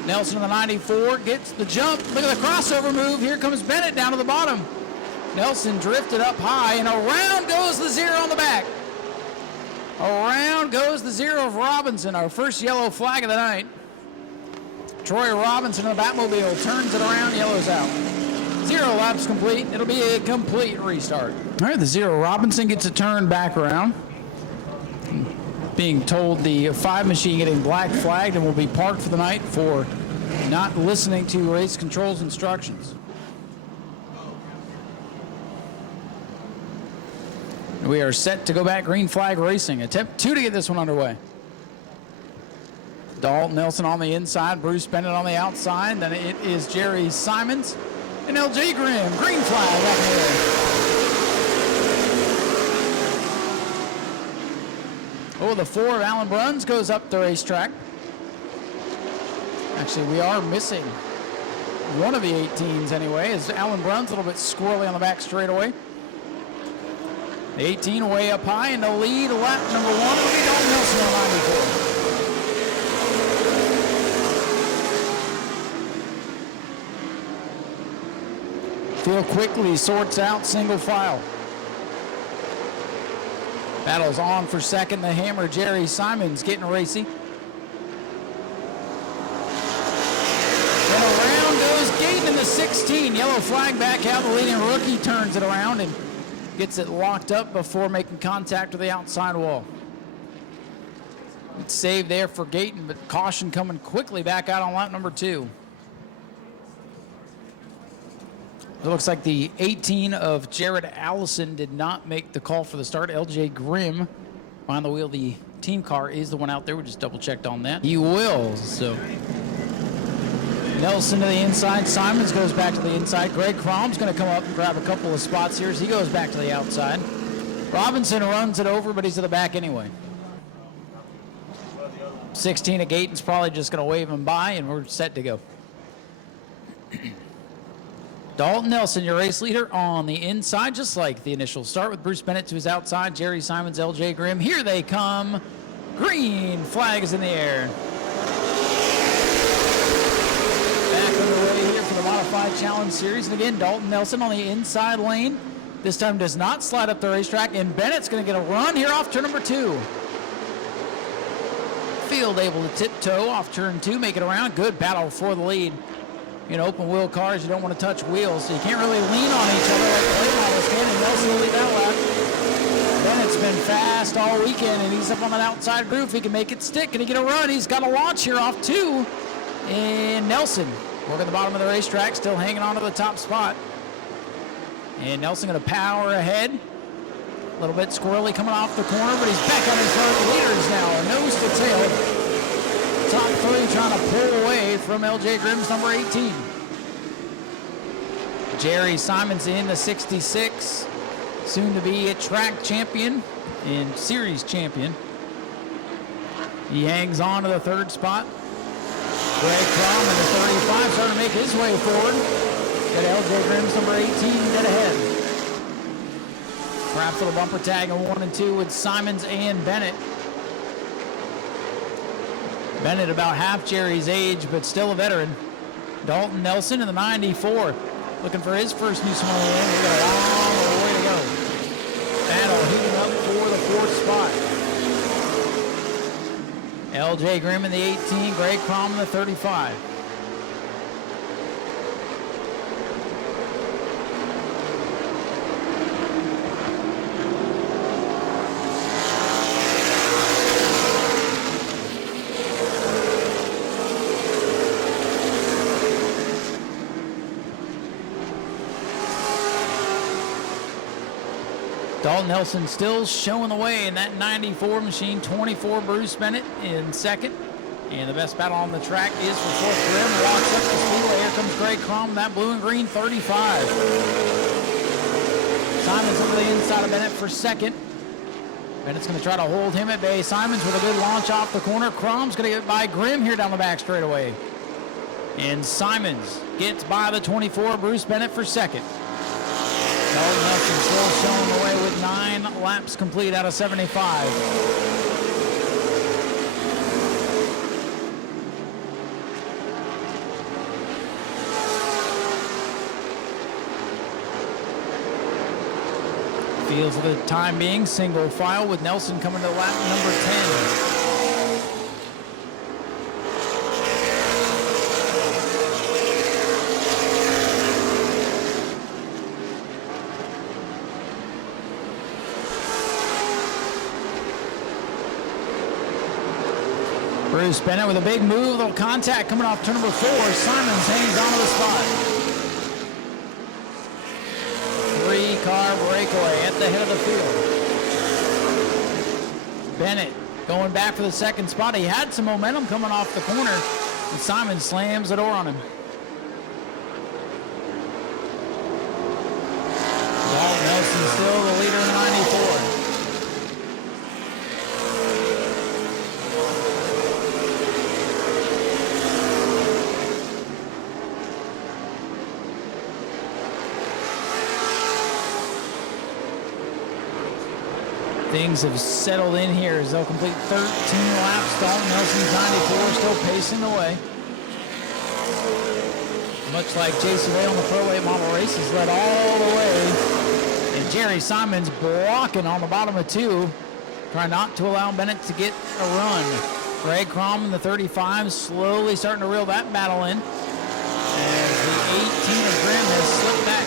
Nelson in the 94 gets the jump. Look at the crossover move. Here comes Bennett down to the bottom. Nelson drifted up high, and around goes the zero on the back. Around goes the zero of Robinson, our first yellow flag of the night. Troy Robinson in the Batmobile turns it around, yellows out. 0 laps complete. It'll be a complete restart. All right, the zero Robinson gets a turn back around. Being told the 5 machine getting black flagged and will be parked for the night for not listening to race controls instructions. We are set to go back green flag racing. Attempt 2 to get this one underway. Dalton Nelson on the inside, Bruce Bennett on the outside. Then it is Jerry Simons and LJ Grimm. Green flag back there. Oh, the 4 of Alan Bruns goes up the racetrack. Actually, we are missing one of the 18s anyway, as Alan Bruns a little bit squirrely on the back straightaway. The 18 way up high in the lead, lap number 1 will be Dalton Nelson on 94. Field quickly sorts out single file. Battle's on for second. The hammer, Jerry Simons, getting racy. And around goes Gaten in the 16. Yellow flag back out. The leading rookie turns it around and gets it locked up before making contact with the outside wall. It's saved there for Gaten, but caution coming quickly back out on lap number 2. It looks like the 18 of Jared Allison did not make the call for the start. LJ Grimm behind the wheel. The team car is the one out there. We just double checked on that. He will. So Nelson to the inside. Simons goes back to the inside. Greg Crom's going to come up and grab a couple of spots here as he goes back to the outside. Robinson runs it over, but he's to the back anyway. 16 of Gaten's probably just going to wave him by, and we're set to go. Dalton Nelson, your race leader, on the inside, just like the initial start, with Bruce Bennett to his outside, Jerry Simons, LJ Grimm. Here they come. Green flag is in the air. Back underway here for the Modified Challenge Series. And again, Dalton Nelson on the inside lane. This time does not slide up the racetrack, and Bennett's going to get a run here off turn number 2. Field able to tiptoe off turn 2, make it around. Good battle for the lead. In open wheel cars, you don't want to touch wheels, so you can't really lean on each other like the late models can, and Nelson will lead that lap. Bennett's been fast all weekend, and he's up on that outside groove. He can make it stick. Can he get a run? He's got a launch here off 2. And Nelson working the bottom of the racetrack, still hanging on to the top spot. And Nelson going to power ahead. A little bit squirrely coming off the corner, but he's back on his front. The leader is now nose to tail. Top 3 trying to pull away from LJ Grimm's number 18. Jerry Simons in the 66, soon to be a track champion and series champion. He hangs on to the 3rd spot. Greg Crom in the 35 starting to make his way forward. Got LJ Grimm's number 18 dead ahead. Perhaps a little bumper tag on 1 and 2 with Simons and Bennett. Bennett about half Jerry's age, but still a veteran. Dalton Nelson in the 94, looking for his first New Smyrna win. We've got a long way to go. Battle heating up for the 4th spot. LJ Grimm in the 18, Greg Crom in the 35. Dalton Nelson still showing the way in that 94 machine. 24 Bruce Bennett in 2nd. And the best battle on the track is for 4th. Grimm walks up the Speedway. Here comes Greg Crom, that blue and green 35. Simons over the inside of Bennett for 2nd. Bennett's going to try to hold him at bay. Simons with a good launch off the corner. Crom's going to get by Grimm here down the back straightaway. And Simons gets by the 24 Bruce Bennett for 2nd. Dalton Nelson still showing the way with 9 laps complete out of 75. Feels for the time being single file with Nelson coming to lap number 10. Bruce Bennett with a big move, little contact coming off turn number 4. Simons hangs onto the spot. 3-car breakaway at the head of the field. Bennett going back for the 2nd spot. He had some momentum coming off the corner, and Simons slams the door on him. Dalton Nelson still the leader in 94. Things have settled in here as they'll complete 13 laps. Dalton Nelson's 94 still pacing the way. Much like Jason Ray on the Pro 8 model races, led all the way. And Jerry Simons blocking on the bottom of 2, trying not to allow Bennett to get a run. Greg Crom in the 35 slowly starting to reel that battle in. As the 18 of Grimm has slipped back.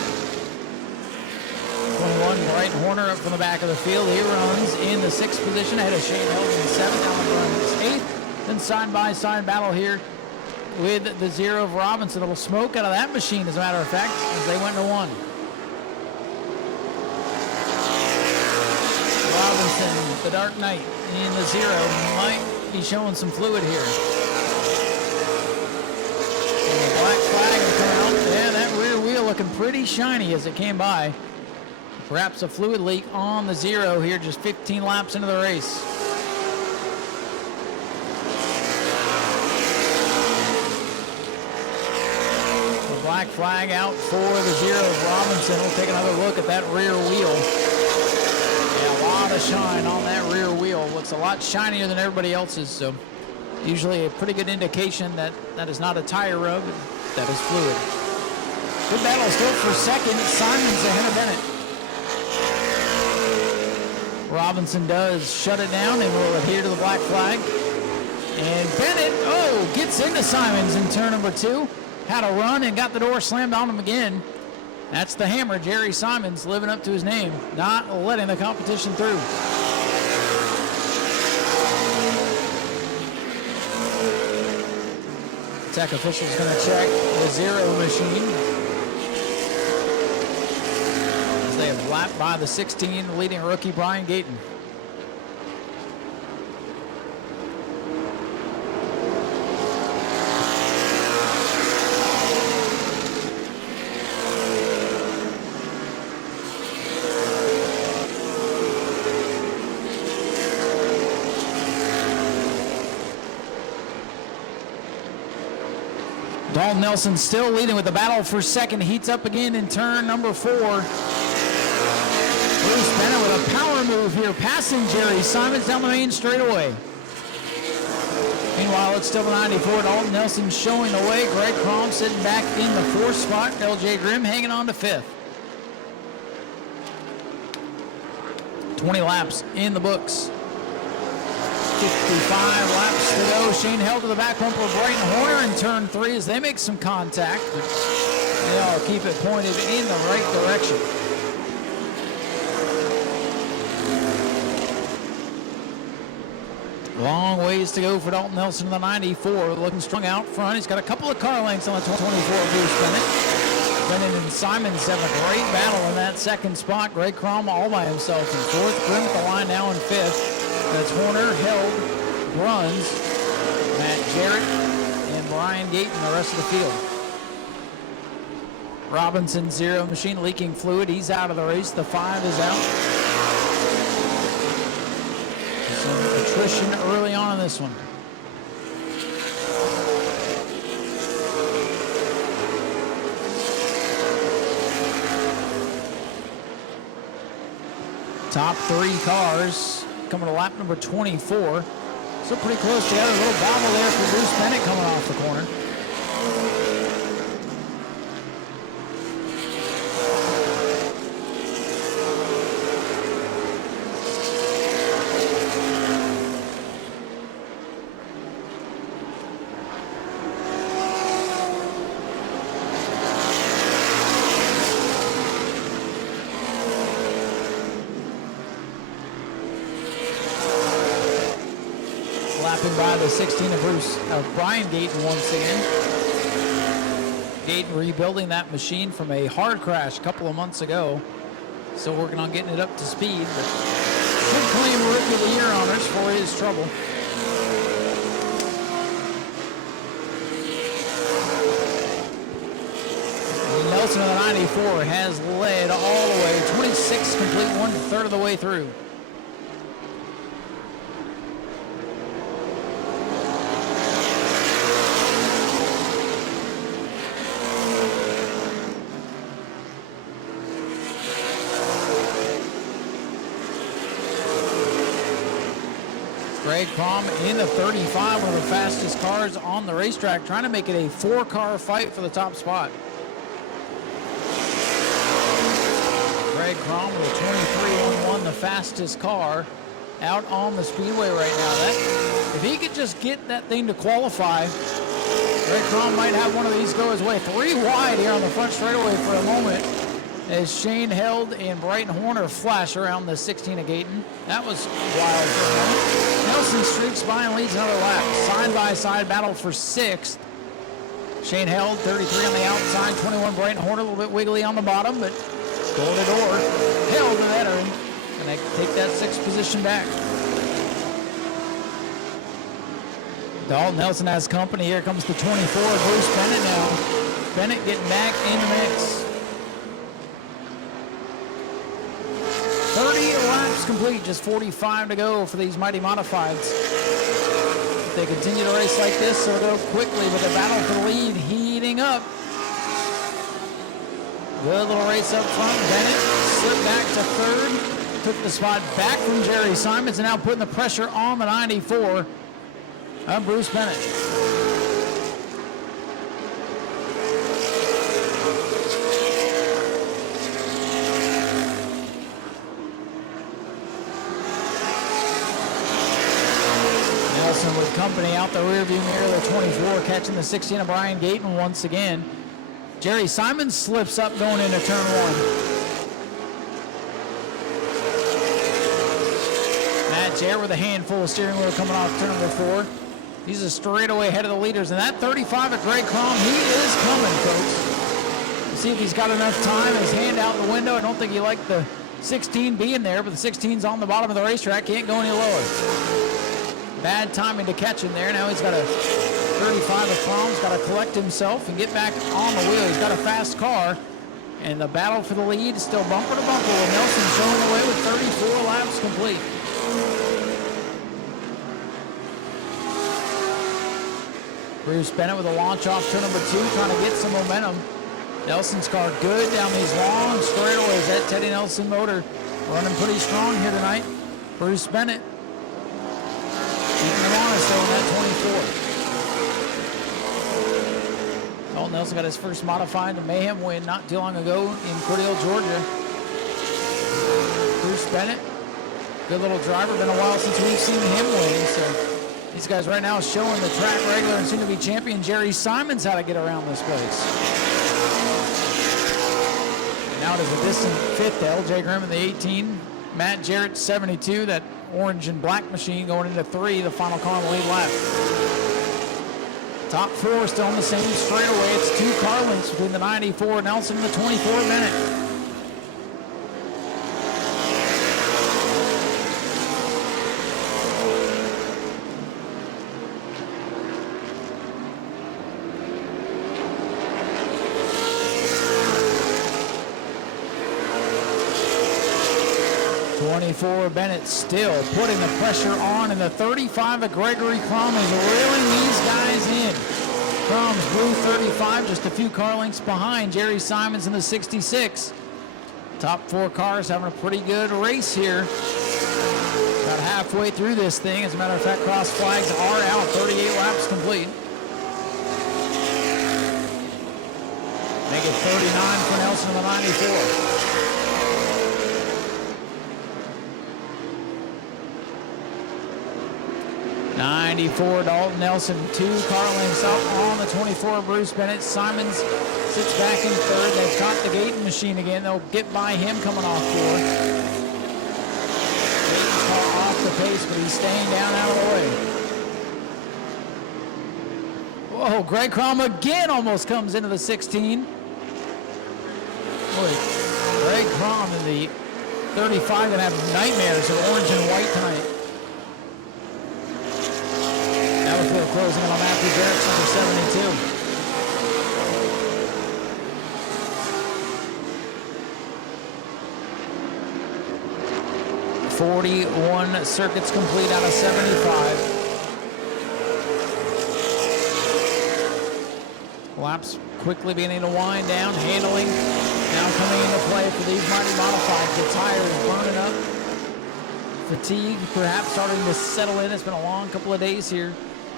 21, Brighton Horner up from the back of the field. He runs in the 6th position ahead of Shane Held in 7th. Alan runs 8th. Then side-by-side battle here with the 0 of Robinson. A little smoke out of that machine, as a matter of fact, as they went to 1. Robinson, the Dark Knight, in the 0, might be showing some fluid here. And the black flag will come out. Yeah, that rear wheel looking pretty shiny as it came by. Perhaps a fluid leak on the 0 here, just 15 laps into the race. The black flag out for the 0 of Robinson. We'll take another look at that rear wheel. Yeah, a lot of shine on that rear wheel. Looks a lot shinier than everybody else's, so usually a pretty good indication that that is not a tire rub, that is fluid. Good battle still for second. Simons ahead of Bennett. Robinson does shut it down and will adhere to the black flag. And Bennett, gets into Simons in turn number 2. Had a run and got the door slammed on him again. That's the hammer, Jerry Simons, living up to his name, not letting the competition through. Tech official's going to check the 0 machine. They have lapped by the 16, leading rookie Brian Gayton. Dalton Nelson still leading with the battle for second. Heats up again in turn number 4. Bruce Bennett with a power move here, passing Jerry Simons down the main straightaway. Meanwhile, it's still the 94. Dalton Nelson showing the way. Greg Crom sitting back in the 4th spot. LJ Grimm hanging on to 5th. 20 laps in the books. 55 laps to go. Shane Held to the back bumper of Brighton Horner in turn 3 as they make some contact. They all keep it pointed in the right direction. Long ways to go for Dalton Nelson in the 94, looking strung out front. He's got a couple of car lengths on the 24 of Bruce Bennett. Bennett and Simons have a great battle in that 2nd spot. Greg Crom all by himself in 4th. Grimm at the line now in 5th. That's Horner, Held, Bruns, Matt Jarrett, and Brian Gayton, the rest of the field. Robinson 0 machine leaking fluid. He's out of the race. The 5 is out. Some attrition early on in this one. Top 3 cars coming to lap number 24. So pretty close together. A little bobble there for Bruce Bennett coming off the corner. By the 16 of Brian Gayton once again. Gayton rebuilding that machine from a hard crash a couple of months ago. Still working on getting it up to speed, but should claim Rookie of the Year honors for his trouble. Nelson of the 94 has led all the way, 26 complete, 1/3 of the way through. Greg Crom in the 35, one of the fastest cars on the racetrack, trying to make it a 4-car fight for the top spot. Greg Crom with a 23-1-1, the fastest car out on the Speedway right now. If he could just get that thing to qualify, Greg Crom might have one of these go his way. 3 wide here on the front straightaway for a moment as Shane Held and Brighton Horner flash around the 16 of Gayton. That was wild for him. Nelson streaks by and leads another lap. Side-by-side battle for 6th. Shane Held, 33 on the outside, 21 Brighton Horner, a little bit wiggly on the bottom, but door to door. Held the veteran, and they take that 6th position back. Dalton Nelson has company. Here comes the 24, Bruce Bennett now. Bennett getting back in the mix. 30 laps complete, just 45 to go for these mighty modifieds. If they continue to race like this, they'll go quickly, but the battle for the lead heating up. Good little race up front. Bennett slipped back to 3rd, took the spot back from Jerry Simons, and now putting the pressure on the 94 of Bruce Bennett. Nelson with company out the rearview mirror, the 24 catching the 16 of Brian Gayton once again. Jerry Simons slips up going into turn 1. Matt Jarrett with a handful of steering wheel coming off turn number 4. He's a straightaway ahead of the leaders, and that 35 at Greg Crom, he is coming, folks. We'll see if he's got enough time. His hand out the window. I don't think he liked the 16 being there, but the 16's on the bottom of the racetrack. Can't go any lower. Bad timing to catch him there. Now he's got a 35 of Crom's got to collect himself and get back on the wheel. He's got a fast car, and the battle for the lead is still bumper to bumper with Nelson showing the way with 34 laps complete. Bruce Bennett with a launch off turn number 2, trying to get some momentum. Nelson's car good down these long straightaways. That Teddy Nelson motor running pretty strong here tonight. Bruce Bennett keeping him honest though in that 24. Dalton Nelson got his first modified to Mayhem win not too long ago in Cordell, Georgia. Bruce Bennett, good little driver. Been a while since we've seen him win, so these guys right now showing the track regular and soon to be champion Jerry Simons how to get around this place. Now it is a distant 5th to LJ Grimm in the 18. Matt Jarrett 72, that orange and black machine going into 3, the final car on the lead lap. Top 4 still on the same straightaway. It's 2 car lengths between the 94 Nelson and the 24 Bennett. Bennett still putting the pressure on, and the 35 of Gregory Crom is reeling these guys in. Crom's blue 35, just a few car lengths behind Jerry Simons in the 66. Top 4 cars having a pretty good race here. About halfway through this thing. As a matter of fact, cross flags are out, 38 laps complete. Make it 39 for Nelson in the 94. 94 Dalton Nelson, 2 car lengths up on the 24 Bruce Bennett. Simons sits back in 3rd. They've caught the Gayton machine again. They'll get by him coming off 4. Gayton's car off the pace, but he's staying down out of the way. Whoa, Greg Crom again almost comes into the 16. Boy, Greg Crom in the 35 gonna have nightmares of orange and white tonight. Before closing in on Matthew Jarrett's number 72. 41 circuits complete out of 75. Laps quickly beginning to wind down. Handling now coming into play for these mighty modifieds. The tire is burning up. fatigue perhaps starting to settle in. It's been a long couple of days here.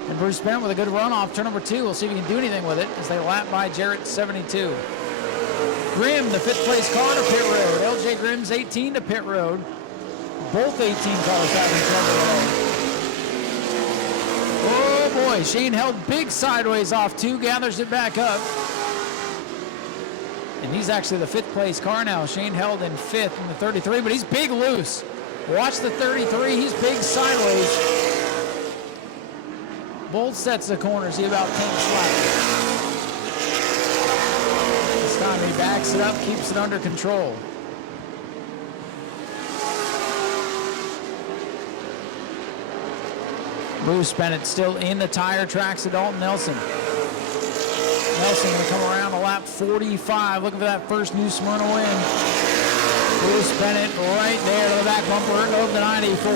And Bruce Bennett with a good run off turn number 2. We'll see if he can do anything with it as they lap by Jarrett 72. Grimm, the 5th place car to pit road. LJ Grimm's 18 to pit road. Both 18 cars having trouble. Oh boy, Shane held big sideways off 2, gathers it back up. And he's actually the 5th place car now. Shane held in 5th in the 33, but he's big loose. Watch the 33, he's big sideways. Both sets of corners, he about 10 slaps. This time he backs it up, keeps it under control. Bruce Bennett still in the tire tracks of Dalton Nelson. Nelson going to come around to lap 45, looking for that first new Smyrna win. Bruce Bennett right there to the back bumper of the 94.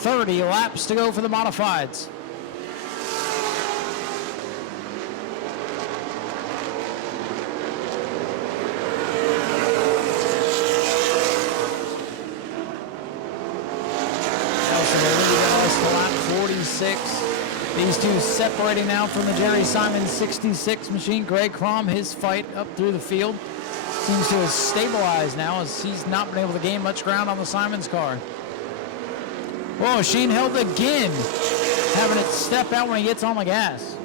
30 laps to go for the modifieds. Nelson will lead us to lap 46. These two separating now from the Jerry Simons 66 machine. Greg Crom, his fight up through the field. Seems to have stabilized now as he's not been able to gain much ground on the Simons car. Whoa, Shane held again, having it step out when he gets on the gas. The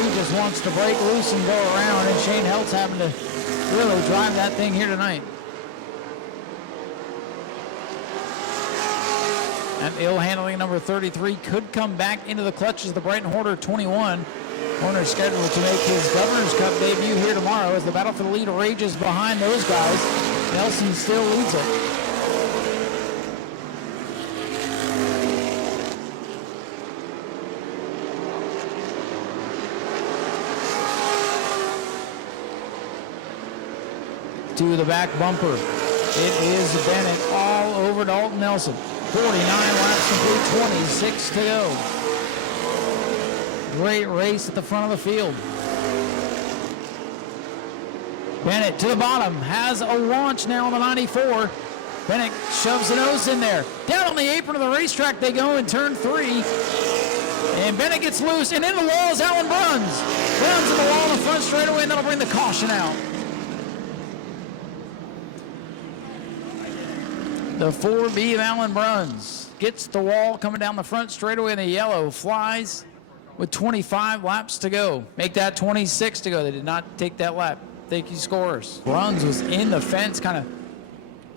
33 just wants to break loose and go around, and Shane Held's having to really drive that thing here tonight. And ill handling number 33 could come back into the clutches of the Brighton Horner 21. Horner's scheduled to make his Governor's Cup debut here tomorrow as the battle for the lead rages behind those guys. Nelson still leads it. To the back bumper. It is Bennett all over Dalton Nelson. 49 laps complete, 26 to go. Great race at the front of the field. Bennett to the bottom, has a launch now on the 94. Bennett shoves the nose in there. Down on the apron of the racetrack they go in turn 3. And Bennett gets loose, and in the wall is Alan Bruns. Bruns in the wall in the front straightaway, and that'll bring the caution out. The 4B of Alan Bruns gets the wall coming down the front straightaway in the yellow, flies with 25 laps to go. Make that 26 to go. They did not take that lap. Thank you, scorers. Bruns was in the fence, kind of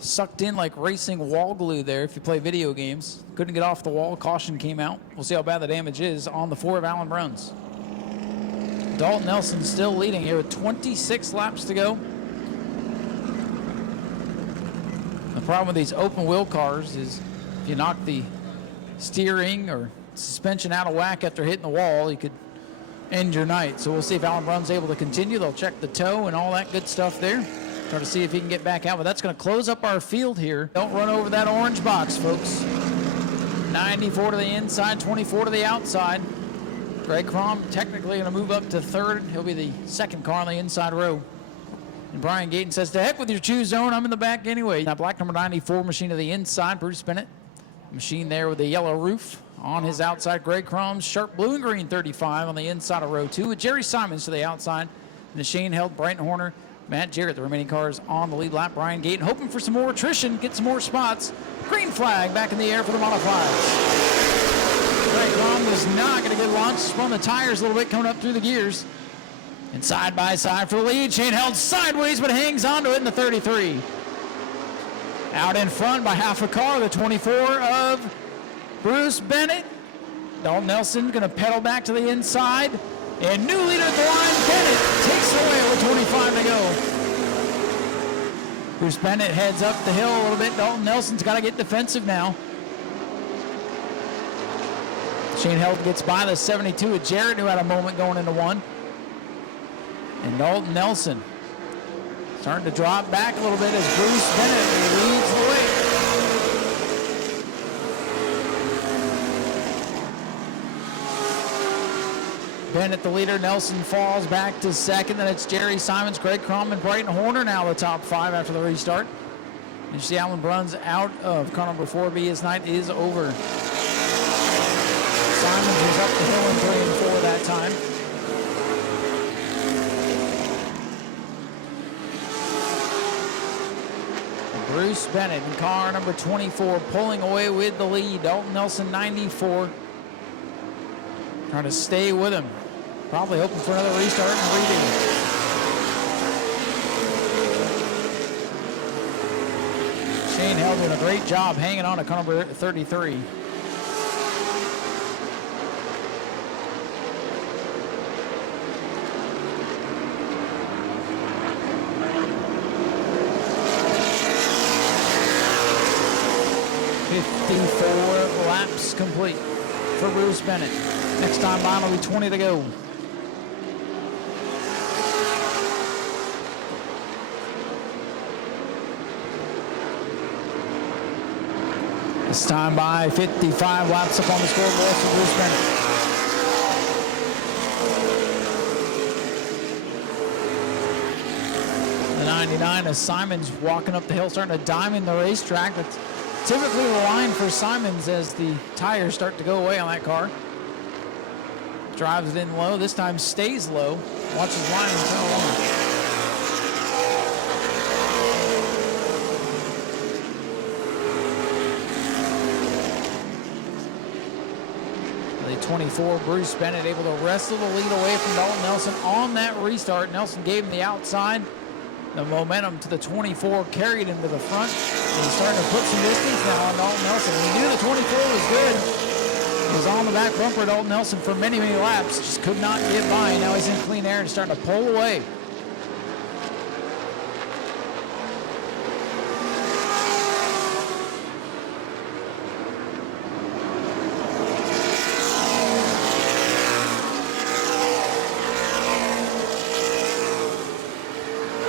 sucked in like racing wall glue there if you play video games. Couldn't get off the wall. Caution came out. We'll see how bad the damage is on the 4 of Alan Bruns. Dalton Nelson still leading here with 26 laps to go. The problem with these open wheel cars is if you knock the steering or suspension out of whack after hitting the wall, you could end your night. So we'll see if Alan Bruns able to continue. They'll check the toe and all that good stuff there. Try to see if he can get back out, but that's going to close up our field here. Don't run over that orange box, folks. 94 to the inside, 24 to the outside. Greg Crom technically going to move up to 3rd. He'll be the 2nd car on the inside row. And Brian Gayton says, to heck with your choose zone, I'm in the back anyway. Now black number 94 machine to the inside, Bruce Bennett. Machine there with the yellow roof. On his outside, Greg Crom's sharp blue and green 35 on the inside of row 2 with Jerry Simons to the outside. And the Shane Held, Brighton Horner, Matt Jarrett, the remaining cars on the lead lap. Brian Gayton hoping for some more attrition, get some more spots. Green flag back in the air for the modifieds. Greg Crom was not going to get launched, spun the tires a little bit coming up through the gears. And side by side for the lead. Shane Held sideways but hangs onto it in the 33. Out in front by half a car, the 24 of Bruce Bennett. Dalton Nelson going to pedal back to the inside. And new leader at the line, Bennett takes it away with 25 to go. Bruce Bennett heads up the hill a little bit. Dalton Nelson's got to get defensive now. Shane Held gets by the 72 of Jarrett, who had a moment going into 1. And Dalton Nelson starting to drop back a little bit as Bruce Bennett leads the way. Bennett the leader, Nelson falls back to 2nd, then it's Jerry Simons, Greg Crom, and Brighton Horner now the top 5 after the restart. You see Alan Bruns out of car number 4B. His night is over. Simons was up the hill in 3 and 4 that time. Bruce Bennett in car number 24 pulling away with the lead. Dalton Nelson 94. Trying to stay with him. Probably hoping for another restart and redo. Shane Held doing a great job hanging on to car number 33. Laps complete for Bruce Bennett. Next time by will be 20 to go. This time by 55 laps up on the scoreboard for Bruce Bennett. The 99 as Simons walking up the hill, starting to diamond the racetrack. That's typically the line for Simons as the tires start to go away on that car. Drives it in low. This time stays low. Watches line and turn along. The 24, Bruce Bennett, able to wrestle the lead away from Dalton Nelson on that restart. Nelson gave him the outside. The momentum to the 24 carried him to the front. He's starting to put some distance now on Dalton Nelson. He knew the 24 was good. He was on the back bumper of Dalton Nelson for many, many laps. Just could not get by. Now he's in clean air and starting to pull away.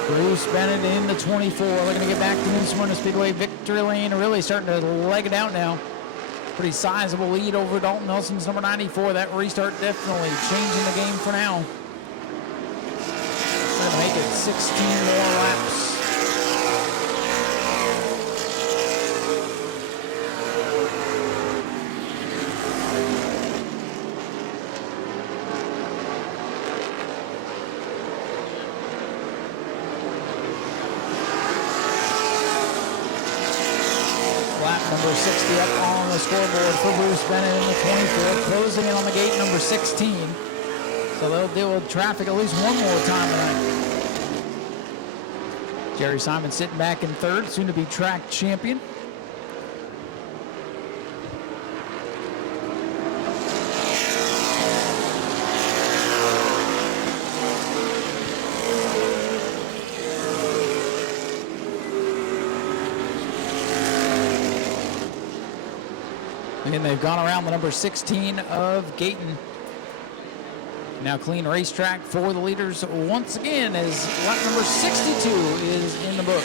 Bruce Bennett in the 24, looking to get back to New Smyrna Speedway victory lane, really starting to leg it out now. Pretty sizable lead over Dalton Nelson's number 94. That restart definitely changing the game for now. Trying to make it 16 more laps. Number 60 up on the scoreboard for Bruce Bennett in the 24, closing in on the gate number 16. So they'll deal with traffic at least one more time tonight. Jerry Simon sitting back in third, soon to be track champion. And they've gone around the number 16 of Gayton. Now clean racetrack for the leaders once again as lap number 62 is in the books.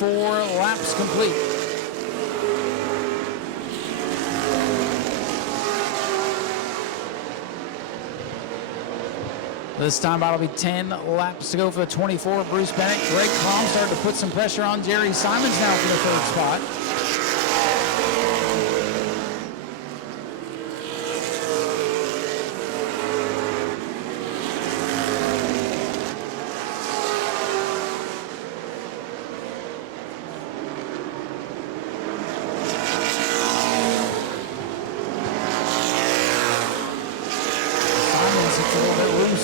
Laps complete. This time it'll be 10 laps to go for the 24. Bruce Bennett, Greg Crom started to put some pressure on Jerry Simons now for the third spot.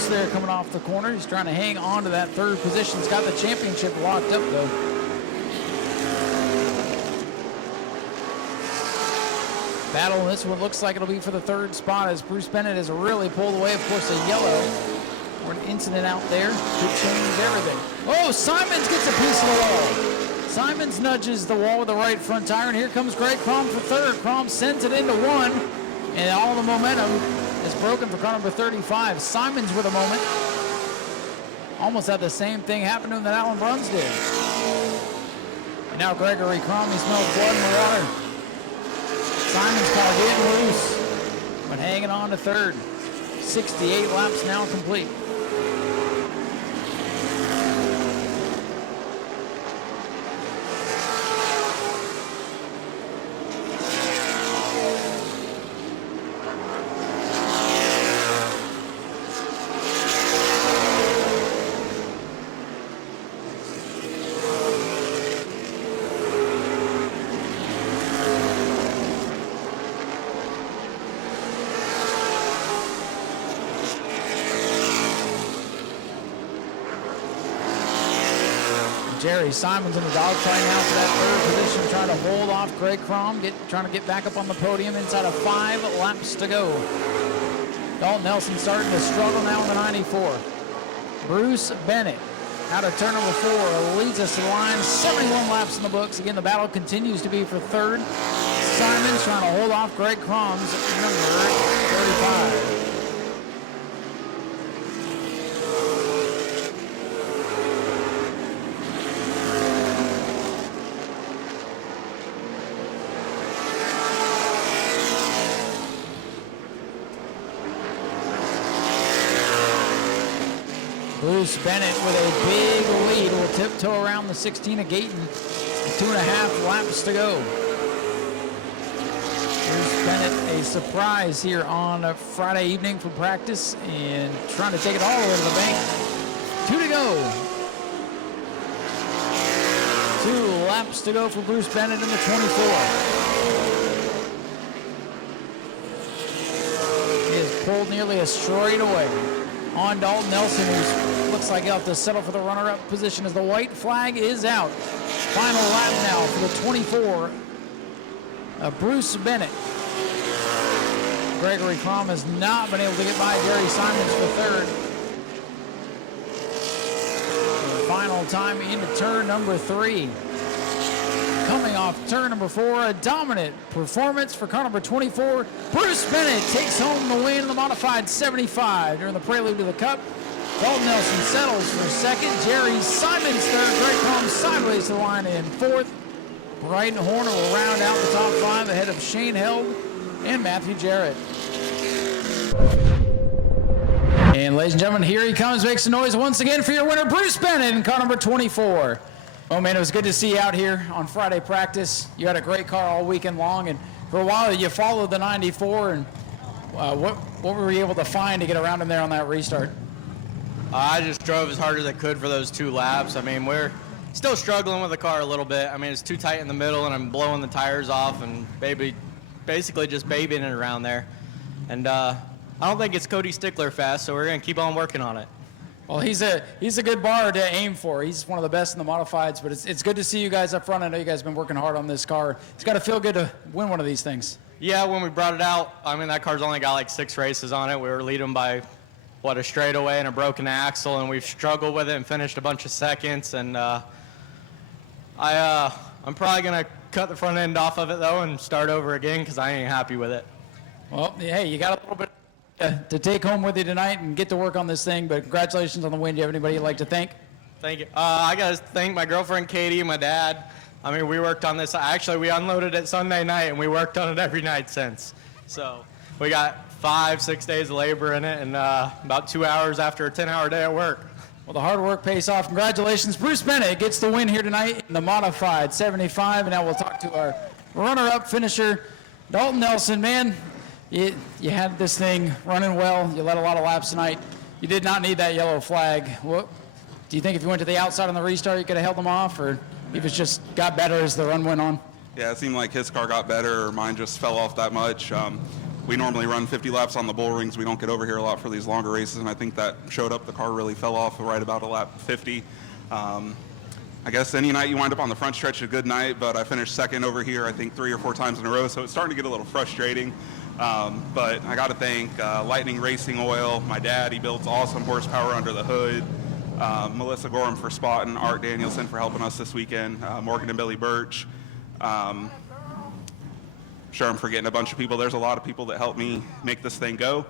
There coming off the corner. He's trying to hang on to that third position. He's got the championship locked up though. Battle in this one looks like it'll be for the third spot as Bruce Bennett has really pulled away. Of course, a yellow or an incident out there could change everything. Oh, Simons gets a piece of the wall. Simons nudges the wall with the right front tire, and here comes Greg Crom for third. Crom sends it into one, and all the momentum is broken for car number 35. Simons with a moment. Almost had the same thing happen to him that Alan Bruns did. And now Gregory Crom, he smells blood in the water. Simon's car getting loose, but hanging on to third. 68 laps now complete. Jerry Simons in the dogfight now for that third position, trying to hold off Greg Crom, trying to get back up on the podium inside of 5 laps to go. Dalton Nelson starting to struggle now in the 94. Bruce Bennett out of turn number 4 leads us to the line. 71 laps in the books. Again, the battle continues to be for third. Simons trying to hold off Greg Crom's number 35. Bruce Bennett with a big lead will tiptoe around the 16 of Gayton. 2.5 laps to go. Bruce Bennett, a surprise here on a Friday evening for practice and trying to take it all the way to the bank. 2 to go. 2 laps to go for Bruce Bennett in the 24. He has pulled nearly a straightaway on Dalton Nelson, who looks like he'll have to settle for the runner-up position as the white flag is out. Final lap now for the 24 of Bruce Bennett. Gregory Crom has not been able to get by Jerry Simons for third. The final time into turn number 3. Coming off turn number 4, a dominant performance for car number 24. Bruce Bennett takes home the win in the modified 75 during the Prelude to the Cup. Dalton Nelson settles for second. Jerry Simons third. Greg Crom sideways to the line in fourth. Bryden Horner will round out the top 5 ahead of Shane Held and Matthew Jarrett. And ladies and gentlemen, here he comes, makes some noise once again for your winner, Bruce Bennett in car number 24. Oh man, it was good to see you out here on Friday practice. You had a great car all weekend long, and for a while you followed the 94, and what were you able to find to get around in there on that restart? I just drove as hard as I could for those 2 laps. I mean, we're still struggling with the car a little bit. I mean, it's too tight in the middle, and I'm blowing the tires off and basically just babying it around there. And I don't think it's Cody Stickler fast, so we're going to keep on working on it. Well, he's a good bar to aim for. He's one of the best in the modifieds, but it's good to see you guys up front. I know you guys have been working hard on this car. It's got to feel good to win one of these things. Yeah, when we brought it out, I mean, that car's only got like 6 races on it. We were leading by, a straightaway and a broken axle, and we've struggled with it and finished a bunch of seconds. And I'm probably going to cut the front end off of it, though, and start over again because I ain't happy with it. Well, hey, you got a little bit to take home with you tonight and get to work on this thing, but congratulations on the win. Do you have anybody you'd like to thank? Thank you. I got to thank my girlfriend Katie and my dad. I mean, we worked on this. Actually, we unloaded it Sunday night, and we worked on it every night since. So we got 5-6 days of labor in it, and about 2 hours after a 10-hour day at work. Well, the hard work pays off. Congratulations. Bruce Bennett gets the win here tonight in the modified 75, and now we'll talk to our runner-up finisher, Dalton Nelson. Man, you had this thing running well. You led a lot of laps tonight. You did not need that yellow flag. What do you think if you went to the outside on the restart, you could have held them off, or if it just got better as the run went on? Yeah, it seemed like his car got better, or mine just fell off that much. We normally run 50 laps on the bull rings. We don't get over here a lot for these longer races, and I think that showed up. The car really fell off right about a lap 50. I guess any night you wind up on the front stretch, a good night, but I finished second over here, I think 3 or 4 times in a row, so it's starting to get a little frustrating. But I got to thank Lightning Racing Oil, my dad, he builds awesome horsepower under the hood, Melissa Gorham for spotting, Art Danielson for helping us this weekend, Morgan and Billy Birch. Sure, I'm forgetting a bunch of people. There's a lot of people that helped me make this thing go.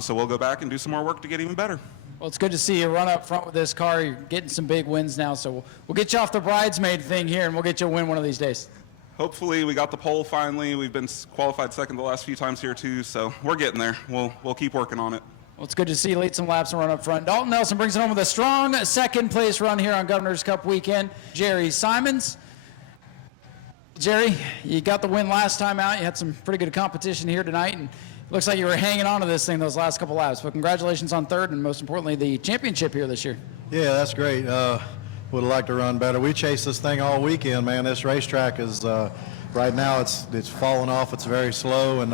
So we'll go back and do some more work to get even better. Well, it's good to see you run up front with this car. You're getting some big wins now, so we'll get you off the bridesmaid thing here, and we'll get you a win one of these days. Hopefully, we got the pole finally. We've been qualified second the last few times here too, so we're getting there. We'll keep working on it. Well, it's good to see you lead some laps and run up front. Dalton Nelson brings it home with a strong second place run here on Governor's Cup weekend. Jerry Simons. Jerry, you got the win last time out. You had some pretty good competition here tonight, and it looks like you were hanging on to this thing those last couple laps. But congratulations on third, and most importantly, the championship here this year. Yeah, that's great. Would have liked to run better. We chased this thing all weekend, man. This racetrack is right now it's falling off. It's very slow, and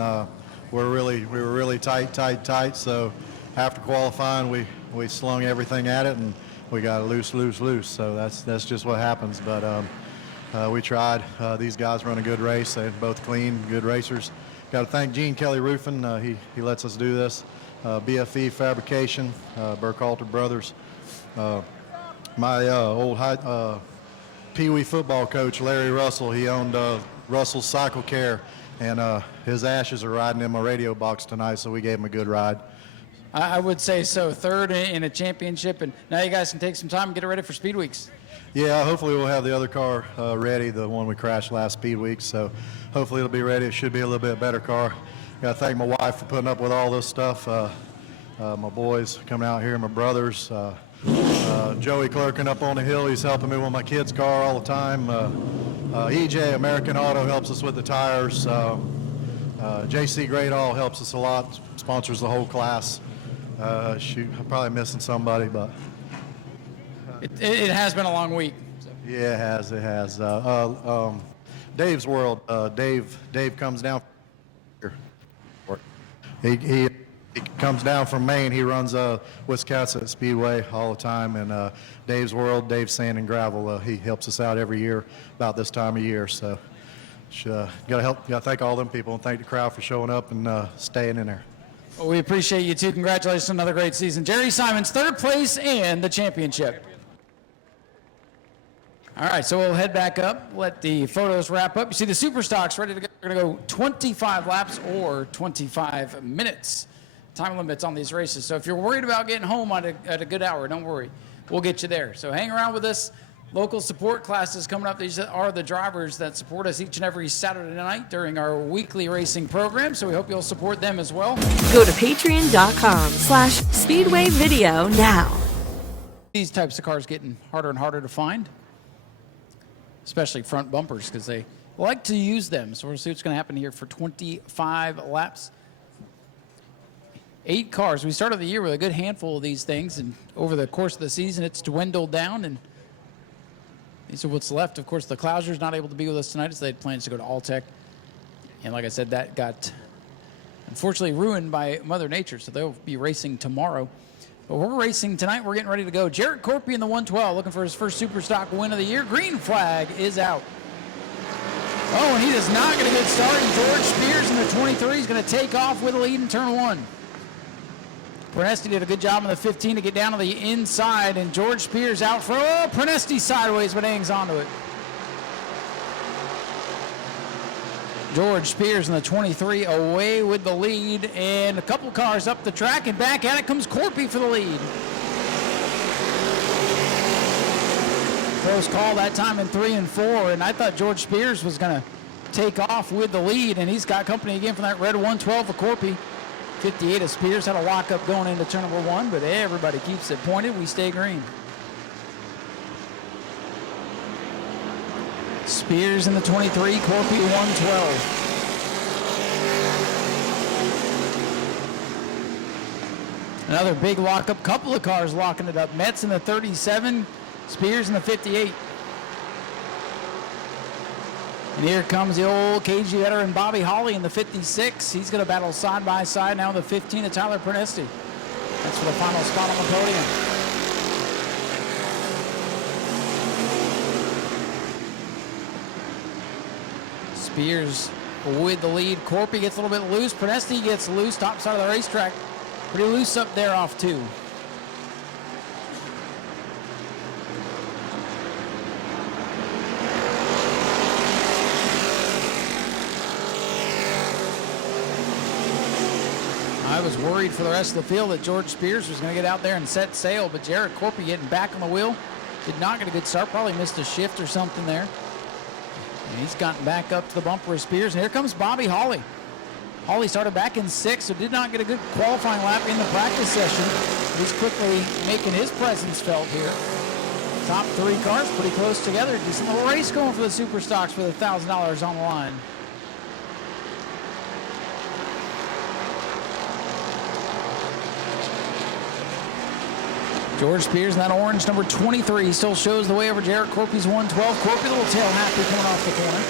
we were really tight. So after qualifying, we slung everything at it, and we got loose. So that's just what happens. But we tried. These guys run a good race. They're both clean, good racers. Got to thank Gene Kelly Roofing. He lets us do this. BFE Fabrication, Burkhalter Brothers. My old Pee Wee football coach, Larry Russell, he owned Russell's Cycle Care, and his ashes are riding in my radio box tonight, so we gave him a good ride. I would say so. Third in a championship, and now you guys can take some time and get it ready for Speed Weeks. Yeah, hopefully we'll have the other car ready, the one we crashed last Speed Week, so hopefully it'll be ready. It should be a little bit better car. Got to thank my wife for putting up with all this stuff. My boys coming out here, my brothers. Joey clerking up on the hill, he's helping me with my kid's car all the time. EJ, American Auto, helps us with the tires. JC Great All helps us a lot, sponsors the whole class. Shoot, I'm probably missing somebody, but... It has been a long week. So. Yeah, it has. Dave's World, Dave comes down here. He comes down from Maine. He runs Wisconsin Speedway all the time, and Dave's World, Dave Sand and Gravel, he helps us out every year about this time of year. So gotta thank all them people and thank the crowd for showing up and staying in there. Well, we appreciate you too. Congratulations on another great season. Jerry Simons, third place in the championship. All right, so we'll head back up, let the photos wrap up. You see the super stocks ready to go. We're going to go 25 laps or 25 minutes. Time limits on these races. So if you're worried about getting home at a good hour, don't worry. We'll get you there. So hang around with us. Local support classes coming up. These are the drivers that support us each and every Saturday night during our weekly racing program. So we hope you'll support them as well. Go to patreon.com/Speedway Video now. These types of cars getting harder and harder to find, especially front bumpers, because they like to use them. So we'll see what's going to happen here for 25 laps. 8 cars. We started the year with a good handful of these things, and over the course of the season, it's dwindled down, and these are what's left. Of course, the Clouser's not able to be with us tonight, as they had plans to go to Alltech. And like I said, that got unfortunately ruined by Mother Nature, so they'll be racing tomorrow. But we're racing tonight. We're getting ready to go. Jarrett Corpy in the 112, looking for his first Superstock win of the year. Green flag is out. Oh, and he does not get a good start. And George Spears in the 23 is going to take off with a lead in turn 1. Prenesti did a good job in the 15 to get down to the inside, and George Spears out for, Prenesti sideways, but hangs onto it. George Spears in the 23 away with the lead, and a couple cars up the track, and back at it comes Corpy for the lead. Close call that time in 3 and 4, and I thought George Spears was going to take off with the lead, and he's got company again from that red 112 of Corpy. 58 of Spears had a lockup going into turn number 1, but everybody keeps it pointed. We stay green. Spears in the 23, Corpy 112. Another big lockup, couple of cars locking it up. Metz in the 37, Spears in the 58. And here comes the old KG veteran Bobby Holly in the 56. He's going to battle side by side now in the 15 of Tyler Prenesti. That's for the final spot on the podium. Spears with the lead. Corpy gets a little bit loose. Prenesti gets loose, top side of the racetrack. Pretty loose up there off 2. I was worried for the rest of the field that George Spears was going to get out there and set sail, but Jared Corpy getting back on the wheel. Did not get a good start, probably missed a shift or something there. And he's gotten back up to the bumper of Spears, and here comes Bobby Hawley. Hawley started back in 6th, so did not get a good qualifying lap in the practice session. He's quickly making his presence felt here. Top 3 cars pretty close together. Decent little race going for the Super Stocks for the $1,000 on the line. George Spears in that orange, number 23, still shows the way over Jared Corpy's 112. Corpy a little tail happy coming off the corner.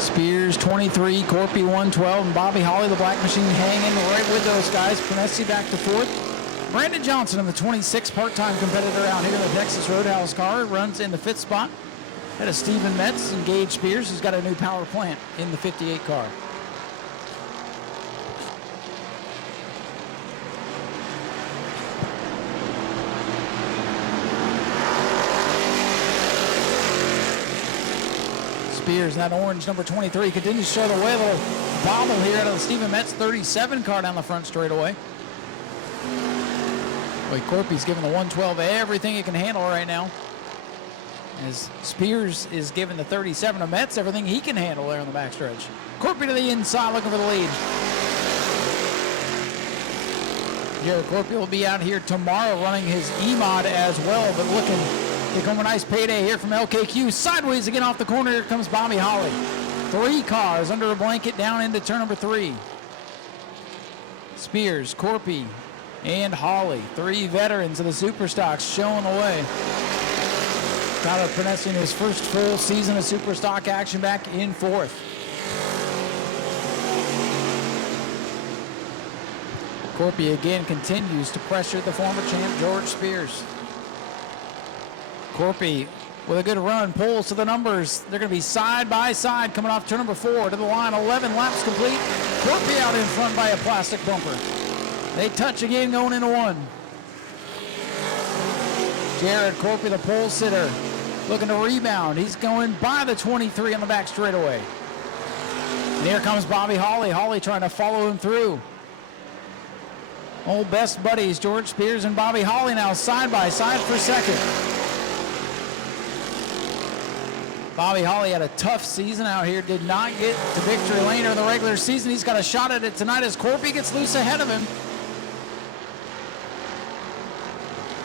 Spears 23, Corpy 112, and Bobby Hawley, the black machine, hanging right with those guys. Prenesti back to 4th. Brandon Johnson in the 26 part-time competitor out here in the Texas Roadhouse car runs in the 5th spot. Ahead of Steven Metz and Gage Spears, who's got a new power plant in the 58 car. Spears, that orange number 23, continues to show the way. A little bobble here out of the Steven Metz 37 car down the front straightaway. Boy, Corpy's giving the 112 everything it can handle right now. As Spears is giving the 37 to Metz everything he can handle there on the backstretch. Corpy to the inside looking for the lead. Jared Corpy will be out here tomorrow running his E-Mod as well, but looking to come a nice payday here from LKQ. Sideways again off the corner, here comes Bobby Hawley. 3 cars under a blanket down into turn number 3. Spears, Corpy, and Hawley, 3 veterans of the Super Stocks showing the way. Tyler Prenesti in his first full season of Super Stock action back in 4th. Corpy again continues to pressure the former champ George Spears. Corpy with a good run, pulls to the numbers. They're going to be side by side coming off turn number 4 to the line. 11 laps complete. Corpy out in front by a plastic bumper. They touch again going into 1. Jared Corpy, the pole sitter, looking to rebound. He's going by the 23 on the back straightaway. And here comes Bobby Hawley. Hawley trying to follow him through. Old best buddies, George Spears and Bobby Hawley now side by side for second. Bobby Hawley had a tough season out here, did not get to victory lane in the regular season. He's got a shot at it tonight as Corpy gets loose ahead of him.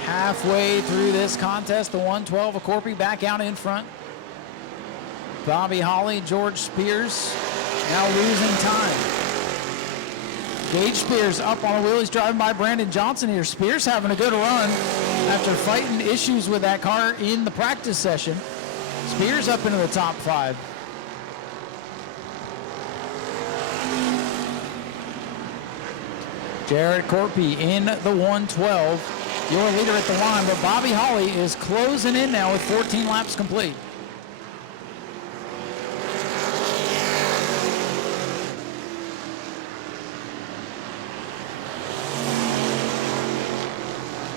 Halfway through this contest, the 112 of Corpy back out in front. Bobby Hawley, George Spears now losing time. Gage Spears up on a wheel. He's driving by Brandon Johnson here. Spears having a good run after fighting issues with that car in the practice session. Spears up into the top 5. Jared Corpy in the 112. Your leader at the line, but Bobby Hawley is closing in now with 14 laps complete.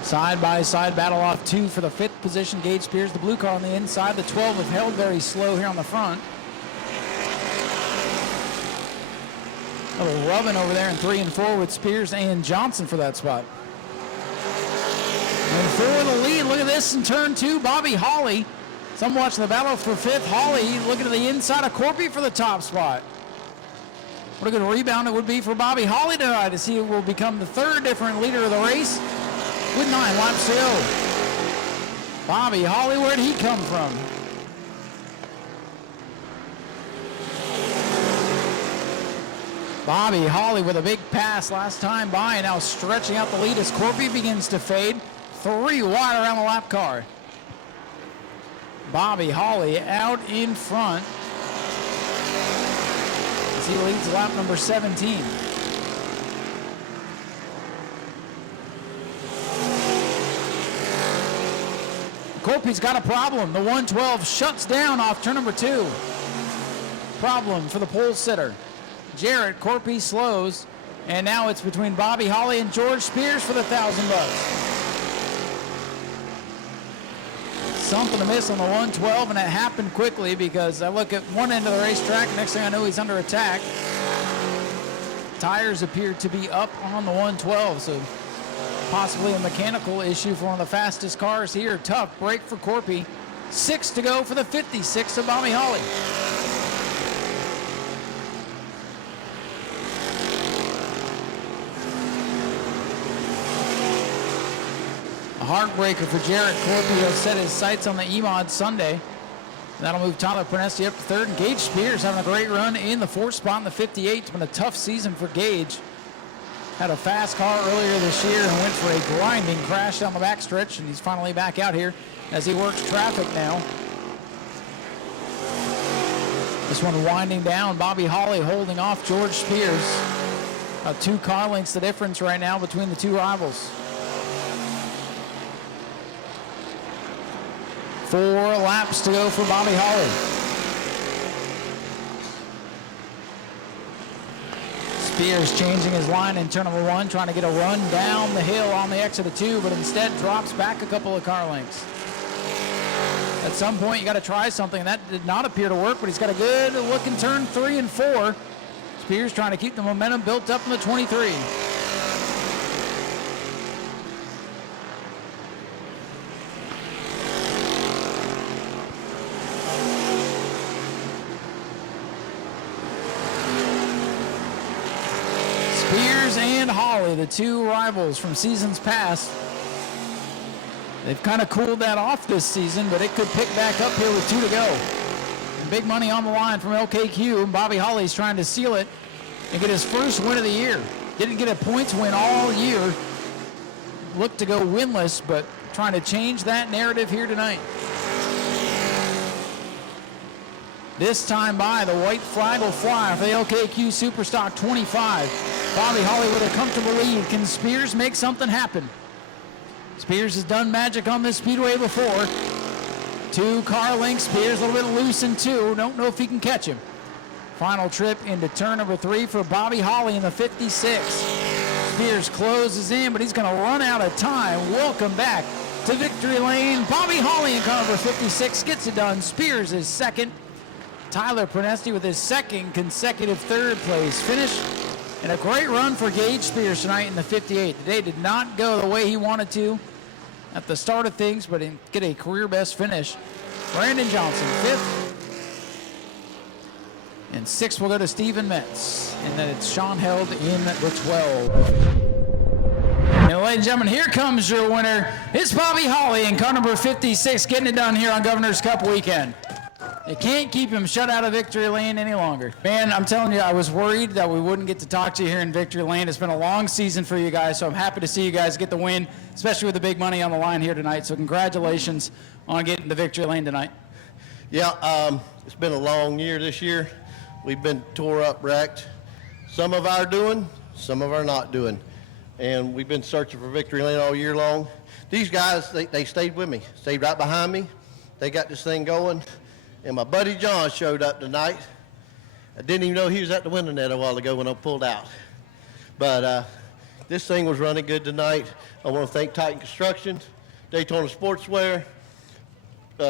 Side-by-side battle off 2 for the 5th position. Gage Spears, the blue car on the inside. The 12 have held very slow here on the front. A little rubbing over there in 3 and 4 with Spears and Johnson for that spot. And for the lead, look at this in turn 2, Bobby Hawley. Some watching the battle for 5th. Hawley looking to the inside of Corpy for the top spot. What a good rebound it would be for Bobby Hawley tonight to see who will become the 3rd different leader of the race with 9 laps to go. Bobby Hawley, where'd he come from? Bobby Hawley with a big pass last time by, and now stretching out the lead as Corpy begins to fade. 3 wide around the lap car. Bobby Hawley out in front. He leads lap number 17. Corpy's got a problem. The 112 shuts down off turn number 2. Problem for the pole sitter. Jarrett, Corpy slows, and now it's between Bobby Holly and George Spears for the $1,000. Something to miss on the 112, and it happened quickly because I look at one end of the racetrack, next thing I know he's under attack. Tires appear to be up on the 112, so possibly a mechanical issue for one of the fastest cars here. Tough break for Corpy. 6 to go for the 56 of Bobby Holly. A heartbreaker for Jarrett. Corpy has set his sights on the E-Mod Sunday. That'll move Tyler Prenesti up to 3rd. And Gage Spears having a great run in the 4th spot in the 58. It's been a tough season for Gage. Had a fast car earlier this year and went for a grinding crash down the backstretch, and he's finally back out here as he works traffic now. This one winding down. Bobby Holly holding off George Spears. 2 car lengths the difference right now between the 2 rivals. 4 laps to go for Bobby Holly. Spears changing his line in turn number 1, trying to get a run down the hill on the exit of 2, but instead drops back a couple of car lengths. At some point, you got to try something. That did not appear to work, but he's got a good look in turn 3 and 4. Spears trying to keep the momentum built up in the 23. And Holly, the 2 rivals from seasons past. They've kind of cooled that off this season, but it could pick back up here with 2 to go. And big money on the line from LKQ. Bobby Holly's trying to seal it and get his first win of the year. Didn't get a points win all year. Looked to go winless, but trying to change that narrative here tonight. This time by, the white flag will fly for the LKQ Superstock 25. Bobby Holly with a comfortable lead. Can Spears make something happen? Spears has done magic on this speedway before. 2 car lengths. Spears a little bit loose in 2. Don't know if he can catch him. Final trip into turn number 3 for Bobby Holly in the 56. Spears closes in, but he's going to run out of time. Welcome back to victory lane. Bobby Holly in car number 56 gets it done. Spears is 2nd. Tyler Prenesti with his 2nd consecutive 3rd place finish. And a great run for Gage Spears tonight in the 58. Today did not go the way he wanted to at the start of things, but he get a career best finish. Brandon Johnson, 5th. And 6th will go to Steven Metz. And then it's Sean Held in the 12. And ladies and gentlemen, here comes your winner. It's Bobby Holly in car number 56, getting it done here on Governor's Cup weekend. They can't keep him shut out of victory lane any longer. Man, I'm telling you, I was worried that we wouldn't get to talk to you here in victory lane. It's been a long season for you guys, so I'm happy to see you guys get the win, especially with the big money on the line here tonight. So congratulations on getting to victory lane tonight. Yeah, it's been a long year this year. We've been tore up, wrecked. Some of our doing, some of our not doing. And we've been searching for victory lane all year long. These guys, they stayed with me, stayed right behind me. They got this thing going. And my buddy John showed up tonight. I didn't even know he was at the window net a while ago when I pulled out. But this thing was running good tonight. I want to thank Titan Construction, Daytona Sportswear,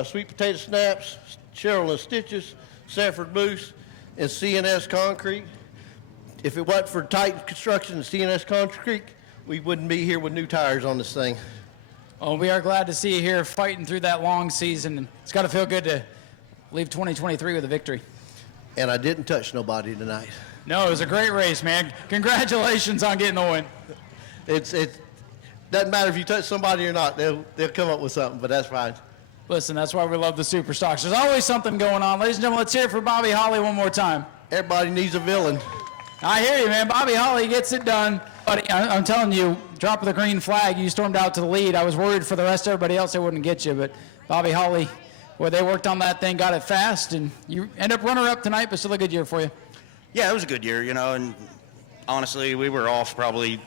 Sweet Potato Snaps, Cheryl and Stitches, Sanford Moose, and CNS Concrete. If it wasn't for Titan Construction and CNS Concrete, we wouldn't be here with new tires on this thing. Well, we are glad to see you here fighting through that long season. And it's got to feel good to leave 2023 with a victory. And I didn't touch nobody tonight. No, it was a great race, man. Congratulations on getting the win. It doesn't matter if you touch somebody or not. They'll come up with something, but that's fine. Listen, that's why we love the Superstocks. There's always something going on. Ladies and gentlemen, let's hear it for Bobby Holly one more time. Everybody needs a villain. I hear you, man. Bobby Holly gets it done. But I'm telling you, drop of the green flag, you stormed out to the lead. I was worried for the rest of everybody else they wouldn't get you, but Bobby Holly, well, they worked on that thing, got it fast, and you end up runner-up tonight, but still a good year for you. Yeah, it was a good year, and honestly, we were off probably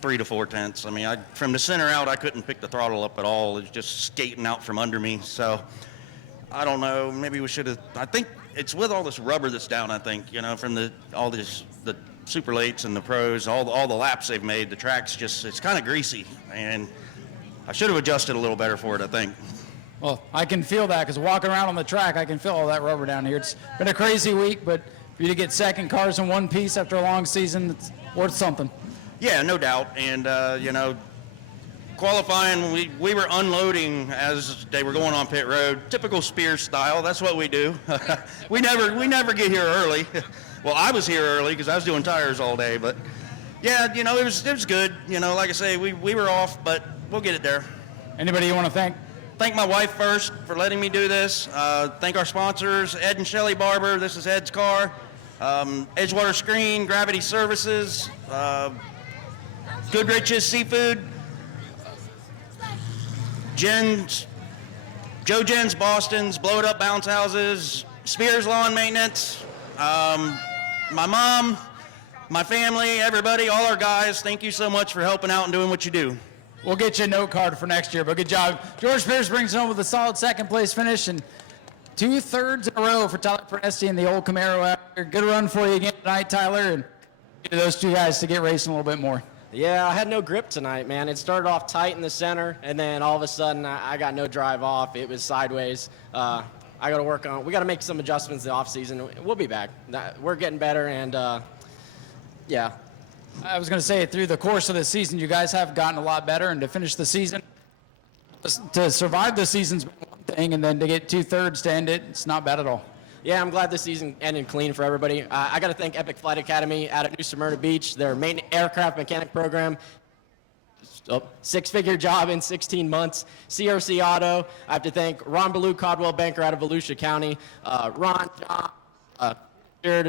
3 to 4 tenths. I mean, from the center out, I couldn't pick the throttle up at all. It was just skating out from under me. So I don't know. Maybe we should have. I think it's with all this rubber that's down. I think from the super lates and the pros, all the laps they've made. The track's it's kind of greasy, and I should have adjusted a little better for it, I think. Well, I can feel that because walking around on the track, I can feel all that rubber down here. It's been a crazy week, but for you to get second cars in one piece after a long season, it's worth something. Yeah, no doubt. And, qualifying, we were unloading as they were going on pit road. Typical Spears style. That's what we do. we never get here early. Well, I was here early because I was doing tires all day. But, yeah, it was good. Like I say, we were off, but we'll get it there. Anybody you want to thank? Thank my wife first for letting me do this. Thank our sponsors, Ed and Shelley Barber. This is Ed's car. Edgewater Screen, Gravity Services, Goodrich's Seafood, Joe Jen's Boston's, Blow It Up Bounce Houses, Spears Lawn Maintenance, my mom, my family, everybody, all our guys. Thank you so much for helping out and doing what you do. We'll get you a note card for next year, but good job. George Spears brings it home with a solid second place finish and 2/3 in a row for Tyler Prenesti and the old Camaro out there. Good run for you again tonight, Tyler, and get those two guys to get racing a little bit more. Yeah, I had no grip tonight, man. It started off tight in the center, and then all of a sudden I got no drive off. It was sideways. I got to work on. We got to make some adjustments in the off season. We'll be back. We're getting better, and yeah. I was going to say, through the course of the season, you guys have gotten a lot better, and to finish the season, to survive the season's one thing, and then to get 2/3 to end it, it's not bad at all. Yeah, I'm glad this season ended clean for everybody. I got to thank Epic Flight Academy out at New Smyrna Beach, their main aircraft mechanic program. 6-figure job in 16 months. CRC Auto. I have to thank Ron Ballou, Caldwell Banker out of Volusia County. Ron, John,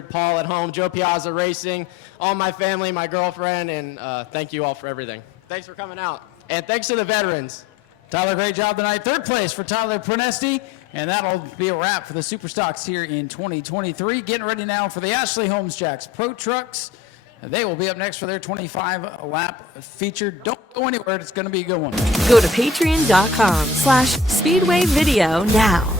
Paul at home, Joe Piazza Racing, all my family, my girlfriend, and thank you all for everything. Thanks for coming out. And thanks to the veterans. Tyler, great job tonight. 3rd place for Tyler Prenesti, and that'll be a wrap for the Superstocks here in 2023. Getting ready now for the Ashley Holmes Jacks Pro Trucks. They will be up next for their 25-lap feature. Don't go anywhere. It's going to be a good one. Go to patreon.com/Speedway video now.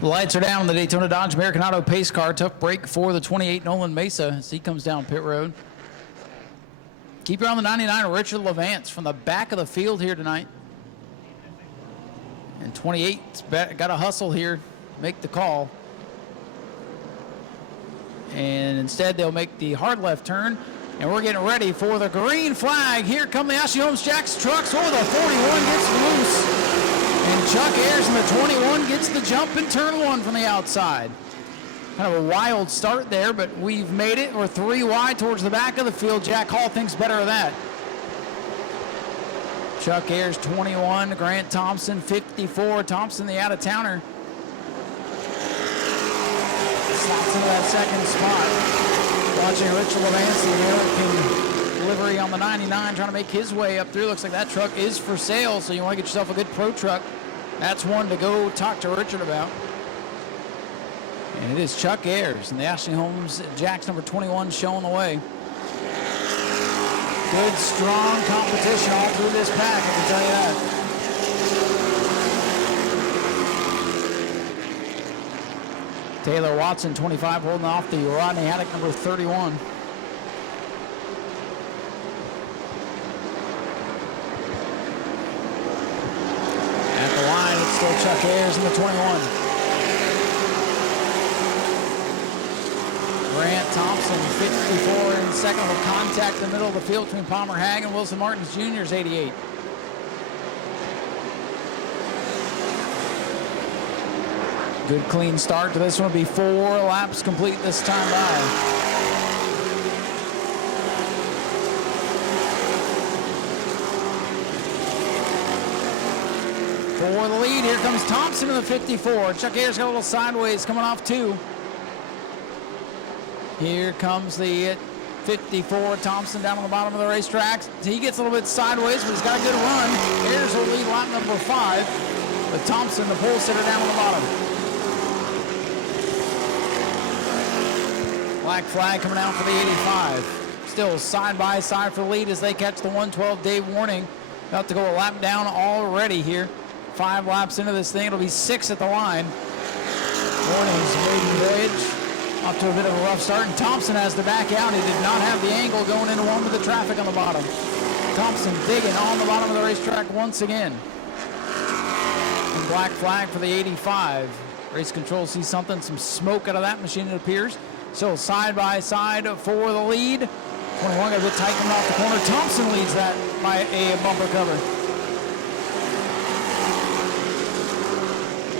The lights are down. The Daytona Dodge American Auto pace car. Tough break for the 28 Nolan Mesa as he comes down pit road. Keeper on the 99, Richard Levance from the back of the field here tonight. And 28's got to hustle here, make the call. And instead they'll make the hard left turn. And we're getting ready for the green flag. Here come the Ashley Holmes Jacks trucks. Oh, the 41 gets loose. And Chuck Ayers in the 21 gets the jump in turn 1 from the outside. Kind of a wild start there, but we've made it. We're 3 wide towards the back of the field. Jack Hall thinks better of that. Chuck Ayers, 21. Grant Thompson, 54. Thompson, the out-of-towner. Slots into that second spot. Watching Richard Levance, the American delivery on the 99, trying to make his way up through. Looks like that truck is for sale, so you want to get yourself a good pro truck. That's one to go talk to Richard about. And it is Chuck Ayers and the Ashley Holmes Jacks number 21 showing the way. Good, strong competition all through this pack, I can tell you that. Taylor Watson, 25, holding off the Rodney Haddock number 31. At the line, it's still Chuck Ayers in the 21. Grant Thompson, 54 in second, will contact the middle of the field between Palmer Hagg and Wilson Martins Jr.'s 88. Good clean start to this one. Will be 4 laps complete this time by. For the lead, here comes Thompson in the 54. Chuck Ayers got a little sideways coming off 2. Here comes the 54, Thompson down on the bottom of the racetrack. He gets a little bit sideways, but he's got a good run. Ayers will lead lap number 5, with Thompson, the pole sitter, down on the bottom. Black flag coming out for the 85. Still side by side for the lead as they catch the 112. Dave Warning about to go a lap down already here. 5 laps into this thing. It'll be 6 at the line. Warning's maiden voyage off to a bit of a rough start. And Thompson has to back out. He did not have the angle going into one with the traffic on the bottom. Thompson digging on the bottom of the racetrack once again. And black flag for the 85. Race control sees something, some smoke out of that machine, it appears. So side by side for the lead. 21 got a bit tight coming off the corner. Thompson leads that by a bumper cover.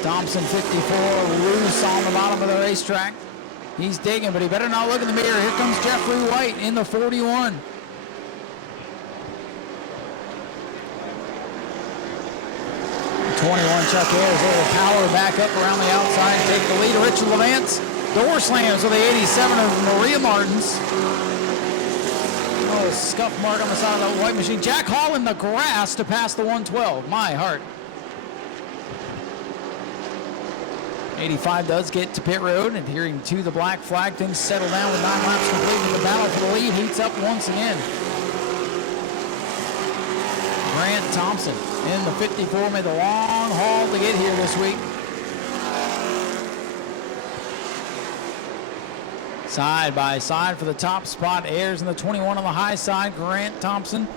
Thompson 54 loose on the bottom of the racetrack. He's digging, but he better not look in the mirror. Here comes Jeffrey White in the 41. The 21 Chuck Ayers able to power back up around the outside and take the lead. Richard Levance door slams with the 87 of Maria Martins. Oh, scuff mark on the side of that white machine. Jack Hall in the grass to pass the 112. My heart. 85 does get to pit road, adhering to the black flag. Things settle down with 9 laps completed. The battle for the lead heats up once again. Grant Thompson in the 54 made the long haul to get here this week. Side by side for the top spot. Ayers in the 21 on the high side. Grant Thompson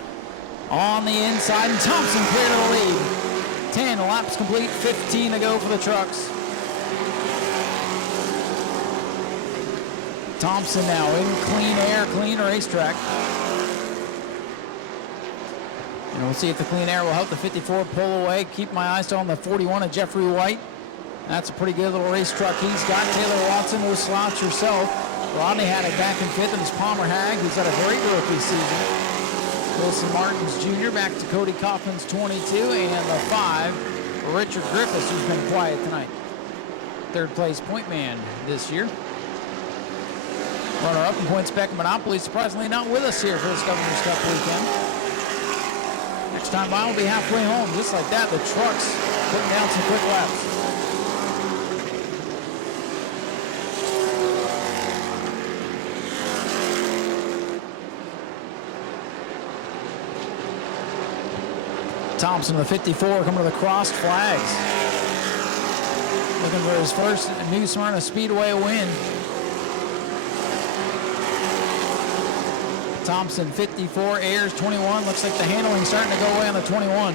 on the inside, and Thompson clear to the lead. 10 laps complete, 15 to go for the trucks. Thompson now in clean air, clean racetrack. And we'll see if the clean air will help the 54 pull away. Keep my eyes on the 41 of Jeffrey White. That's a pretty good little race truck he's got. Taylor Watson, no slouch herself. Rodney Haddock back in 5th, and it's Palmer Hag, who's had a great rookie season. Wilson Martins Jr. back to Cody Kaufman's 22, and the 5, Richard Griffiths, who's been quiet tonight. 3rd place point man this year. Runner-up in points, Beck Monopoly, surprisingly not with us here for this Governor's Cup weekend. Next time by, we'll be halfway home. Just like that, the trucks putting down some quick laps. Thompson, the 54, coming to the crossed flags. Looking for his first New Smyrna Speedway win. Thompson, 54, Ayers, 21. Looks like the handling's starting to go away on the 21.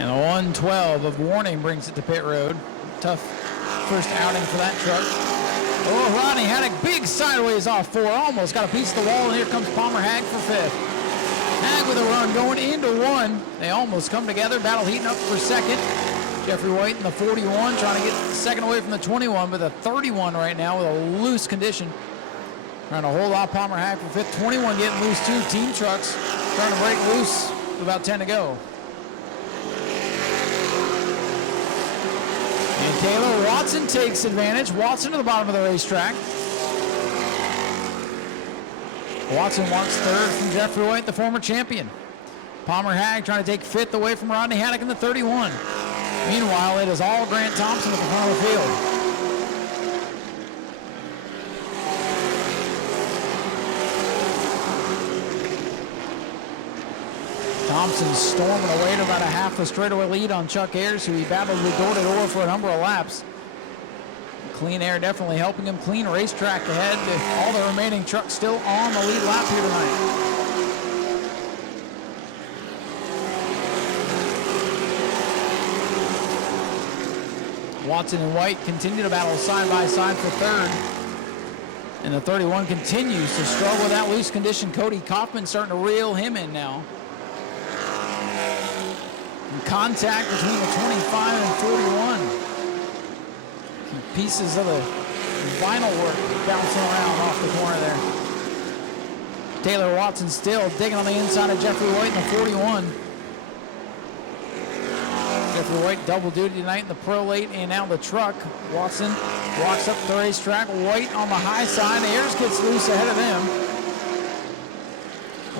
And the 112 of Warning brings it to pit road. Tough first outing for that truck. Oh, Rodney had a big sideways off 4. Almost got a piece of the wall, and here comes Palmer Hag for 5th. Hag with a run going into 1. They almost come together. Battle heating up for 2nd. Jeffrey White in the 41 trying to get the 2nd away from the 21, but the 31 right now with a loose condition. Trying to hold off Palmer Hag for 5th. 21 getting loose too. Team trucks trying to break loose with about 10 to go. And Taylor Watson takes advantage. Watson to the bottom of the racetrack. Watson wants 3rd from Jeffrey White, the former champion. Palmer Hag trying to take 5th away from Rodney Haddock in the 31. Meanwhile, it is all Grant Thompson at the front of the field. Thompson storming away to about a half the straightaway lead on Chuck Ayers, who he battled with door to door for a number of laps. Clean air definitely helping him. Clean racetrack ahead. All the remaining trucks still on the lead lap here tonight. Watson and White continue to battle side by side for 3rd. And the 31 continues to struggle with that loose condition. Cody Kaufman starting to reel him in now. And contact between the 25 and 41. Pieces of the vinyl work bouncing around off the corner there. Taylor Watson still digging on the inside of Jeffrey White in the 41. Jeffrey White double duty tonight in the pro late and now the truck. Watson walks up the racetrack. White on the high side. Ayers gets loose ahead of them.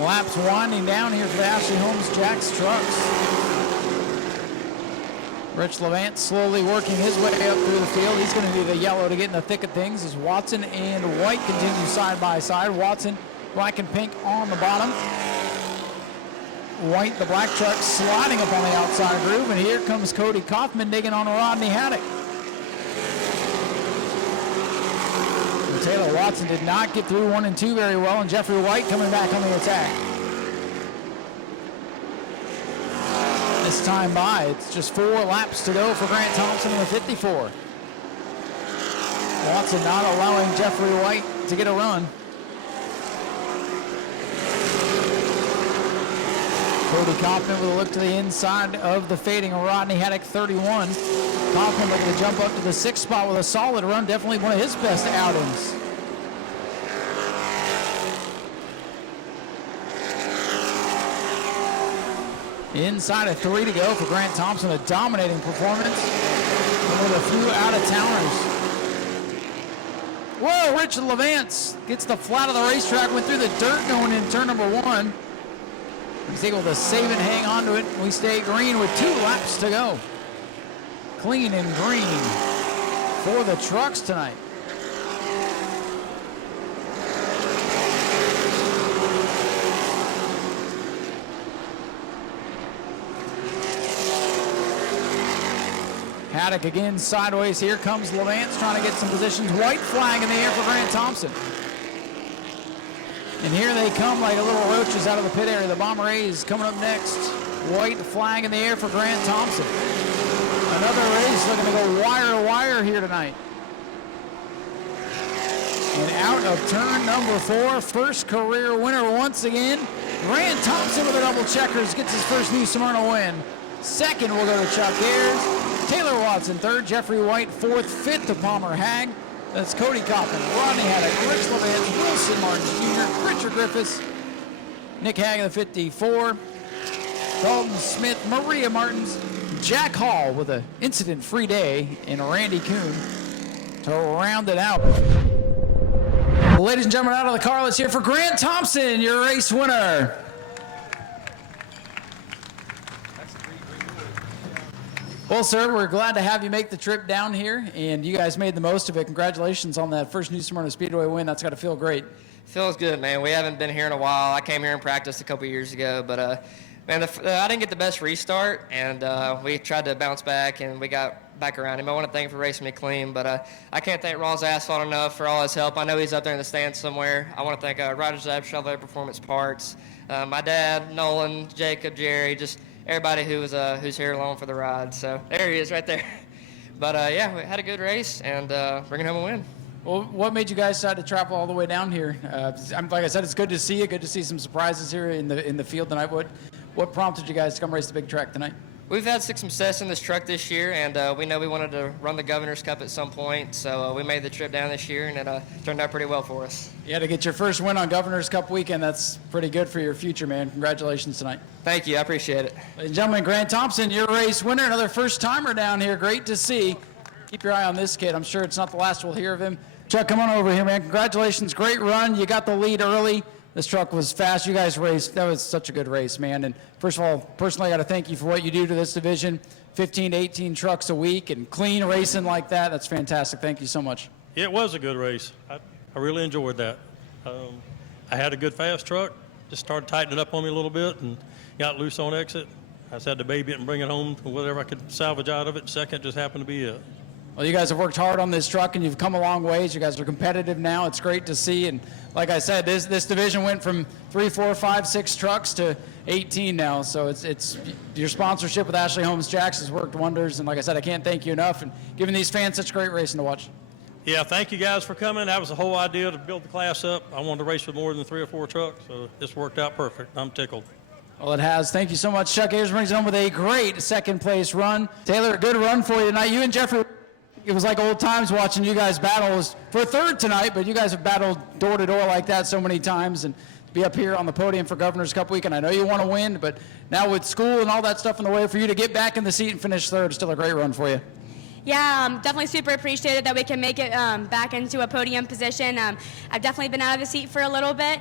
Laps winding down here for the Ashley Holmes Jacks trucks. Rich Levant slowly working his way up through the field. He's going to do the yellow to get in the thick of things as Watson and White continue side by side. Watson, black and pink on the bottom. White, the black truck, sliding up on the outside groove. And here comes Cody Kaufman digging on Rodney Haddock. And Taylor Watson did not get through 1 and 2 very well, and Jeffrey White coming back on the attack. This time by, it's just 4 laps to go for Grant Thompson in the 54. Watson not allowing Jeffrey White to get a run. Cody Kaufman with a look to the inside of the fading Rodney Haddock 31. Kaufman looking to jump up to the 6th spot with a solid run, definitely one of his best outings. Inside of 3 to go for Grant Thompson, a dominating performance. And with a few out-of-towners. Whoa, Richard Levant gets the flat of the racetrack, went through the dirt going in turn number 1. He's able to save it, hang on to it. We stay green with 2 laps to go. Clean and green for the trucks tonight. Haddock again sideways. Here comes Levant trying to get some positions. White flag in the air for Grant Thompson. And here they come like little roaches out of the pit area. The Bomber A's coming up next. White flag in the air for Grant Thompson. Another race looking to go wire to wire here tonight. And out of turn number 4, first career winner once again. Grant Thompson with a double checkers gets his first New Smyrna win. Second will go to Chuck Ayers. Taylor Watson third. Jeffrey White fourth. Fifth to Palmer Hag. That's Cody Kaufman, Rodney Haddock, Rich Levant, Wilson Martin Jr., Richard Griffiths, Nick Hag of the 54, Dalton Smith, Maria Martins, Jack Hall with an incident-free day, and Randy Kuhn to round it out. Ladies and gentlemen, out of the car, let's hear for Grant Thompson, your race winner. Well, sir, we're glad to have you make the trip down here, and you guys made the most of it. Congratulations on that first New Smyrna Speedway win. That's got to feel great. Feels good, man. We haven't been here in a while. I came here and practiced a couple years ago, but man, I didn't get the best restart, and we tried to bounce back, and we got back around him. I want to thank him for racing me clean, but I can't thank Raw's Asphalt enough for all his help. I know he's up there in the stands somewhere. I want to thank Roger Zapp, Chevrolet Performance Parts, my dad, Nolan, Jacob, Jerry, just everybody who's here along for the ride. So there he is right there. But yeah, we had a good race and bringing home a win. Well, what made you guys decide to travel all the way down here? Like I said, it's good to see you. Good to see some surprises here in the field tonight. What prompted you guys to come race the big track tonight? We've had success in this truck this year, and we know we wanted to run the Governor's Cup at some point, so we made the trip down this year, and it turned out pretty well for us. Yeah, to get your first win on Governor's Cup weekend, that's pretty good for your future, man. Congratulations tonight. Thank you. I appreciate it. Ladies and gentlemen, Grant Thompson, your race winner, another first-timer down here. Great to see. Keep your eye on this kid. I'm sure it's not the last we'll hear of him. Chuck, come on over here, man. Congratulations. Great run. You got the lead early. This truck was fast. You guys raced. That was such a good race, man. And first of all, personally, I got to thank you for what you do to this division. 15 to 18 trucks a week and clean racing like that. That's fantastic. Thank you so much. It was a good race. I really enjoyed that. I had a good fast truck. Just started tightening it up on me a little bit and got loose on exit. I just had to baby it and bring it home, whatever I could salvage out of it. Second just happened to be it. Well, you guys have worked hard on this truck, and you've come a long ways. You guys are competitive now. It's great to see. And like I said, this division went from 3, 4, 5, 6 trucks to 18 now. So it's your sponsorship with Ashley Holmes Jacks has worked wonders. And like I said, I can't thank you enough and giving these fans such great racing to watch. Yeah, thank you guys for coming. That was the whole idea, to build the class up. I wanted to race with more than 3 or 4 trucks, so this worked out perfect. I'm tickled. Well, it has. Thank you so much. Chuck Ayers brings it home with a great second-place run. Taylor, a good run for you tonight. You and Jeffrey, it was like old times watching you guys battle. It was for third tonight, but you guys have battled door-to-door like that so many times, and to be up here on the podium for Governor's Cup weekend. I know you want to win, but now with school and all that stuff in the way, for you to get back in the seat and finish third, still a great run for you. Yeah, definitely super appreciated that we can make it back into a podium position. I've definitely been out of the seat for a little bit.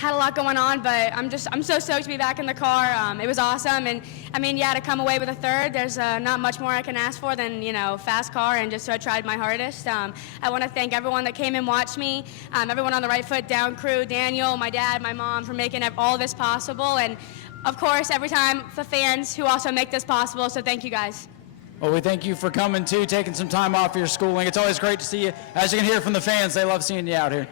had a lot going on, but I'm so stoked to be back in the car. It was awesome, and I mean, yeah, to come away with a third, there's not much more I can ask for than, you know, fast car, and just so I tried my hardest. I want to thank everyone that came and watched me, everyone on the Right Foot Down crew, Daniel, my dad, my mom, for making all this possible, and of course, every time the fans who also make this possible, so thank you guys. Well, we thank you for coming too, taking some time off your schooling. It's always great to see you. As you can hear from the fans, they love seeing you out here.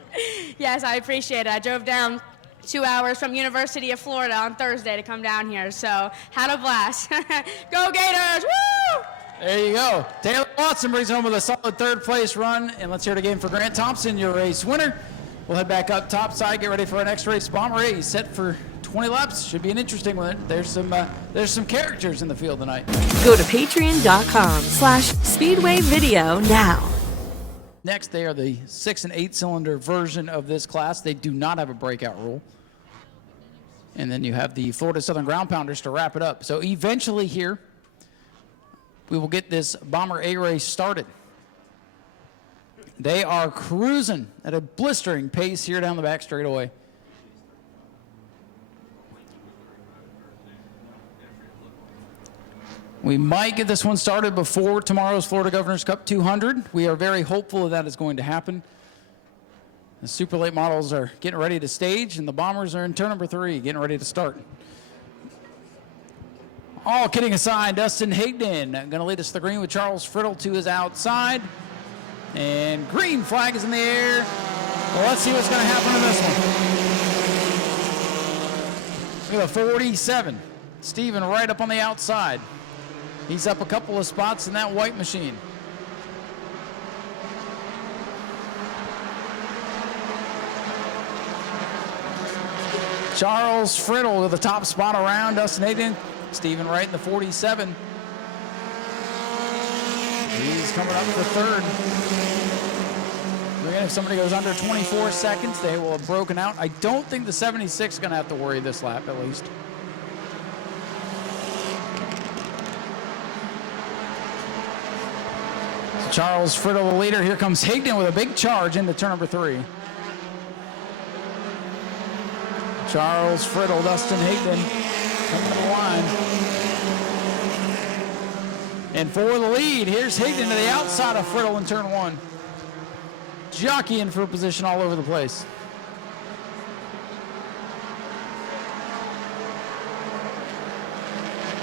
Yes, I appreciate it. I drove down 2 hours from University of Florida on Thursday to come down here, so had a blast. Go Gators, woo! There you go. Taylor Watson brings it home with a solid third place run, and let's hear it again for Grant Thompson, your race winner. We'll head back up top side, get ready for our next race. Bomber A set for 20 laps. Should be an interesting one. There's some characters in the field tonight. Go to patreon.com/Speedway video now. Next, they are the 6 and 8 cylinder version of this class. They do not have a breakout rule. And then you have the Florida Southern Ground Pounders to wrap it up. So eventually here, we will get this Bomber A race started. They are cruising at a blistering pace here down the back straightaway. We might get this one started before tomorrow's Florida Governor's Cup 200. We are very hopeful that is going to happen. The super late models are getting ready to stage, and the Bombers are in turn number 3, getting ready to start. All kidding aside, Dustin Higdon going to lead us to the green with Charles Friddle to his outside. And green flag is in the air. Well, let's see what's going to happen in this one. Look at the 47. Stephen right up on the outside. He's up a couple of spots in that white machine. Charles Friddle with the top spot around Dustin Hayden. Stephen Wright in the 47. He's coming up for third. Again, if somebody goes under 24 seconds, they will have broken out. I don't think the 76 is going to have to worry this lap, at least. So Charles Friddle, the leader. Here comes Higdon with a big charge into turn number 3. Charles Friddle, Dustin Higdon coming to the line. And for the lead, here's Higdon to the outside of Friddle in turn 1. Jockeying for position all over the place.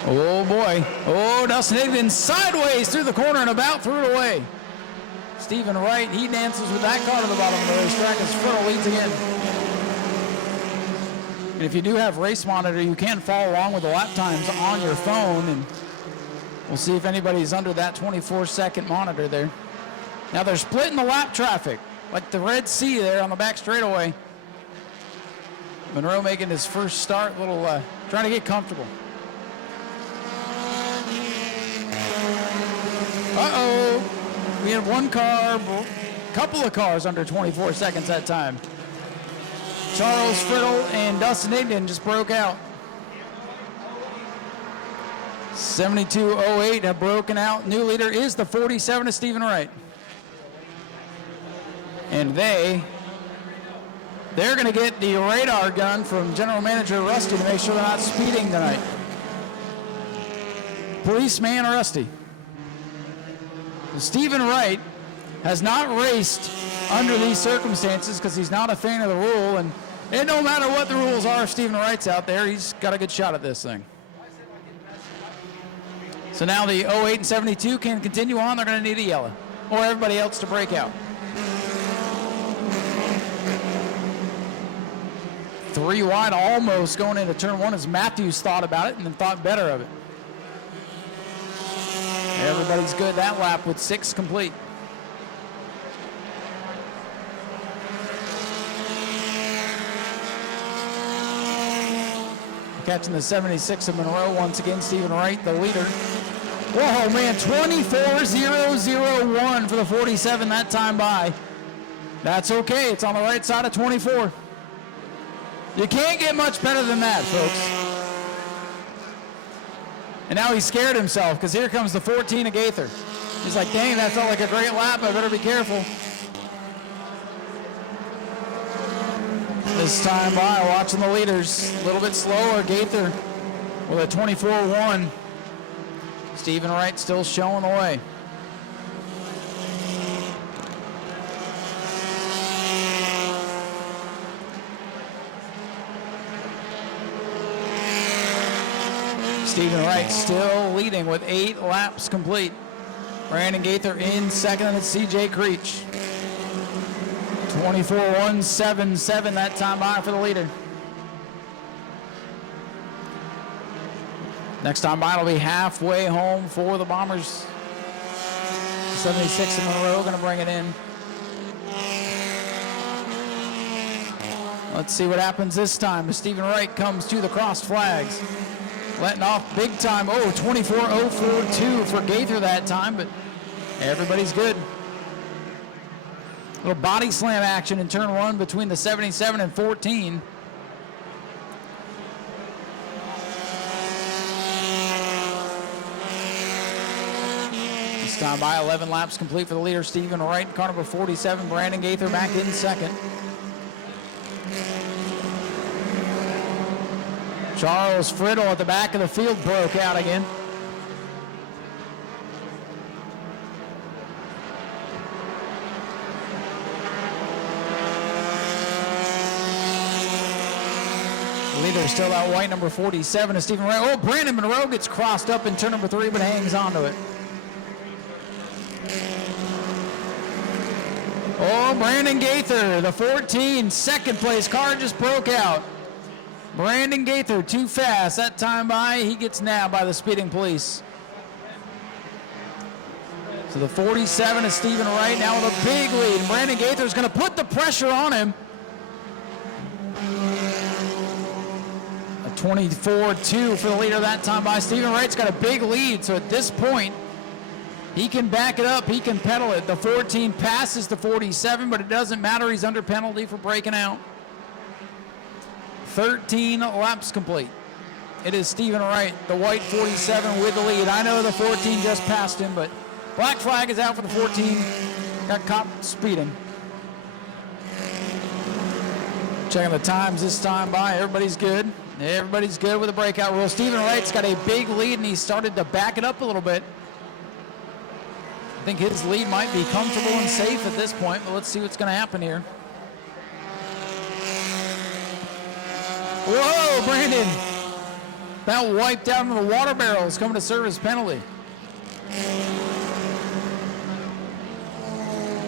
Oh boy. Oh, Dustin Higdon sideways through the corner and about threw it away. Stephen Wright, he dances with that car to the bottom of the racetrack as Friddle leads again. And if you do have Race Monitor, you can follow along with the lap times on your phone, and we'll see if anybody's under that 24-second monitor there. Now they're splitting the lap traffic, like the Red Sea there on the back straightaway. Monroe making his first start, trying to get comfortable. Uh-oh, we had one car, couple of cars under 24 seconds that time. Charles Friddle and Dustin Higdon just broke out. 72.08 have broken out. New leader is the 47 of Stephen Wright. And they're going to get the radar gun from General Manager Rusty to make sure they're not speeding tonight. Policeman Rusty. Stephen Wright has not raced under these circumstances because he's not a fan of the rule, and no matter what the rules are, if Stephen Wright's out there, he's got a good shot at this thing. So now the 08 and 72 can continue on. They're going to need a yellow or everybody else to break out. 3 wide almost going into turn 1 as Matthews thought about it and then thought better of it. Everybody's good that lap with 6 complete. Catching the 76 of Monroe once again, Stephen Wright, the leader. Whoa, man, 24.001 for the 47 that time by. That's okay, it's on the right side of 24. You can't get much better than that, folks. And now he's scared himself because here comes the 14 of Gaither. He's like, dang, that felt like a great lap. I better be careful. The This time by, watching the leaders. A little bit slower. Gaither with a 24-1. Stephen Wright still showing the way. Stephen Wright still leading with 8 laps complete. Brandon Gaither in second, and it's CJ Creech. 24-1-7-7 that time by for the leader. Next time by will be halfway home for the Bombers. 76 in Monroe going to bring it in. Let's see what happens this time as Stephen Wright comes to the crossed flags. Letting off big time. Oh, 24-0-4-2 for Gaither that time, but everybody's good. Little body slam action in turn 1 between the 77 and 14. This time by 11 laps complete for the leader, Stephen Wright. Car number 47, Brandon Gaither back in second. Charles Friddle at the back of the field broke out again. The leader is still out white, number 47 is Stephen Wright. Oh, Brandon Monroe gets crossed up in turn number 3, but hangs onto it. Oh, Brandon Gaither, the 14, second place car just broke out. Brandon Gaither, too fast. That time by, he gets nabbed by the speeding police. So the 47 is Stephen Wright now with a big lead. And Brandon Gaither is going to put the pressure on him. A 24-2 for the leader that time by. Stephen Wright's got a big lead, so at this point, he can back it up, he can pedal it. The 14 passes the 47, but it doesn't matter. He's under penalty for breaking out. 13 laps complete. It is Stephen Wright, the white 47 with the lead. I know the 14 just passed him, but black flag is out for the 14. Got caught speeding. Checking the times this time by. Everybody's good. Everybody's good with the breakout rule. Stephen Wright's got a big lead, and he started to back it up a little bit. I think his lead might be comfortable and safe at this point, but let's see what's going to happen here. Whoa, Brandon. About wiped out into the water barrels, coming to serve his penalty.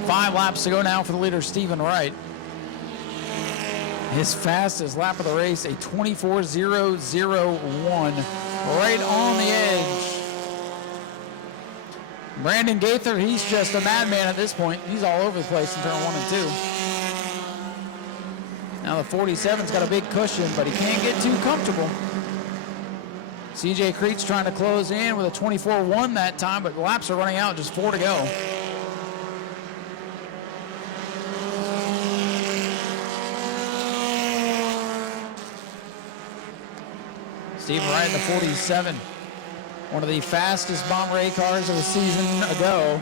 5 laps to go now for the leader, Stephen Wright. His fastest lap of the race, a 24.001, right on the edge. Brandon Gaither, he's just a madman at this point. He's all over the place in turn 1 and 2. Now the 47's got a big cushion, but he can't get too comfortable. CJ Creech trying to close in with a 24-1 that time, but laps are running out, just 4 to go. Stephen Wright, the 47. One of the fastest bomb ray cars of a season ago.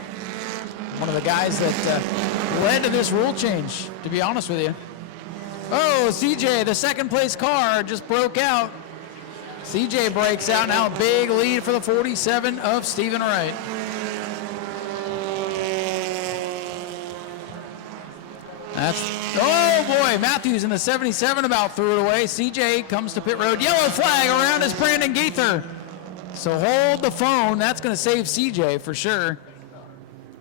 One of the guys that led to this rule change, to be honest with you. Oh, CJ, the second place car just broke out. CJ breaks out now, a big lead for the 47 of Stephen Wright. Oh boy, Matthews in the 77 about threw it away. CJ comes to pit road. Yellow flag around is Brandon Gaither. So hold the phone. That's going to save CJ for sure.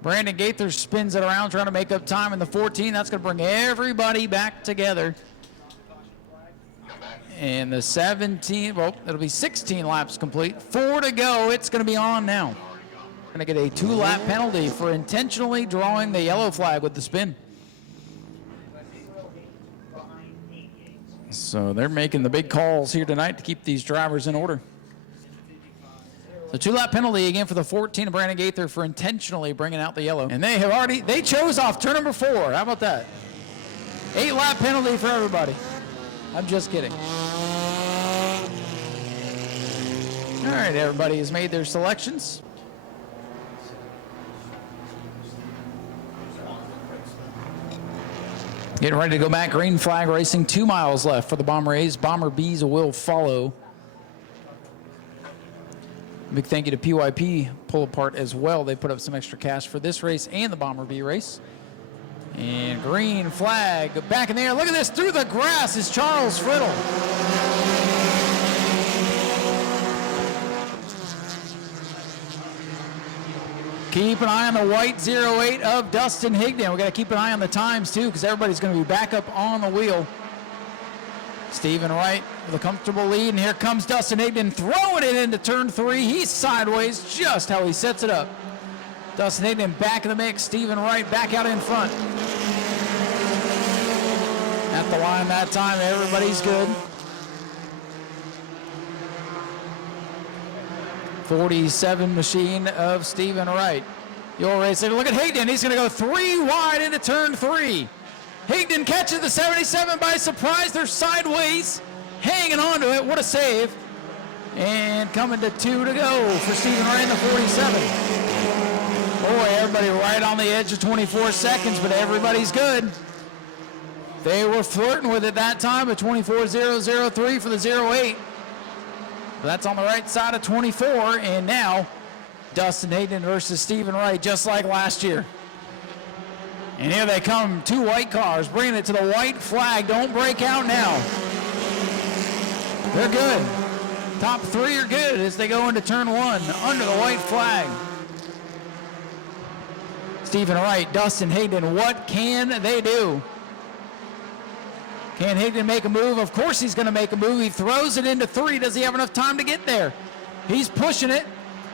Brandon Gaither spins it around trying to make up time in the 14. That's going to bring everybody back together. And the 17, well, it'll be 16 laps complete. 4 to go. It's going to be on now. Going to get a 2-lap penalty for intentionally drawing the yellow flag with the spin. So they're making the big calls here tonight to keep these drivers in order. The 2-lap penalty again for the 14 of Brandon Gaither for intentionally bringing out the yellow. And they chose off turn number 4. How about that? 8-lap penalty for everybody. I'm just kidding. All right, everybody has made their selections. Getting ready to go back. Green flag racing. 2 miles left for the Bomber A's. Bomber B's will follow. Big thank you to PYP Pull Apart as well. They put up some extra cash for this race and the Bomber B race. And green flag back in the air. Look at this. Through the grass is Charles Friddle. Keep an eye on the white 08 of Dustin Higdon. We got to keep an eye on the times too, because everybody's going to be back up on the wheel. Stephen Wright with a comfortable lead, and here comes Dustin Higdon throwing it into turn 3. He's sideways, just how he sets it up. Dustin Higdon back in the mix. Stephen Wright back out in front. At the line that time, everybody's good. 47 machine of Stephen Wright. Your racer, look at Higdon. He's going to go 3 wide into turn 3. Higdon catches the 77 by surprise. They're sideways, hanging on to it. What a save. And coming to 2 to go for Stephen Wright in the 47. Boy, everybody right on the edge of 24 seconds, but everybody's good. They were flirting with it that time at 24.003 for the 08. That's on the right side of 24, and now Dustin Higdon versus Stephen Wright, just like last year. And here they come, 2 white cars, bringing it to the white flag. Don't break out now. They're good. Top 3 are good as they go into turn 1 under the white flag. Stephen Wright, Dustin Higdon, what can they do? Can Higdon make a move? Of course he's going to make a move. He throws it into 3. Does he have enough time to get there? He's pushing it,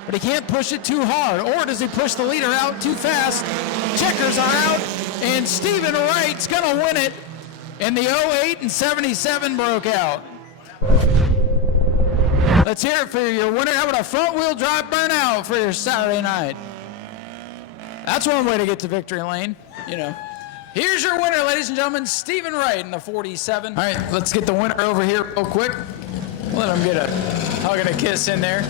but he can't push it too hard. Or does he push the leader out too fast? Checkers are out, and Stephen Wright's going to win it. And the 08 and 77 broke out. Let's hear it for your winner. How about a front-wheel drive burnout for your Saturday night? That's one way to get to victory lane, you know. Here's your winner, ladies and gentlemen, Stephen Wright in the 47. All right, let's get the winner over here real quick. Let him get a hug and a kiss in there.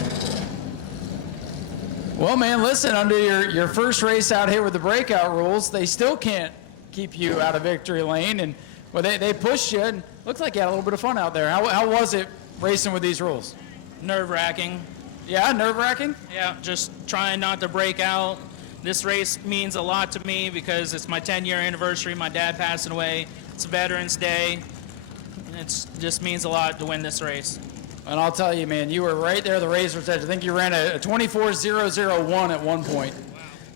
Well, man, listen, under your first race out here with the breakout rules, they still can't keep you out of victory lane. And well, they pushed you, and looks like you had a little bit of fun out there. How was it racing with these rules? Nerve-wracking. Yeah, nerve-wracking? Yeah, just trying not to break out. This race means a lot to me because it's my 10-year anniversary. My dad passing away. It's Veterans Day. It just means a lot to win this race. And I'll tell you, man, you were right there at the razor's edge. I think you ran a 24.001 at one point.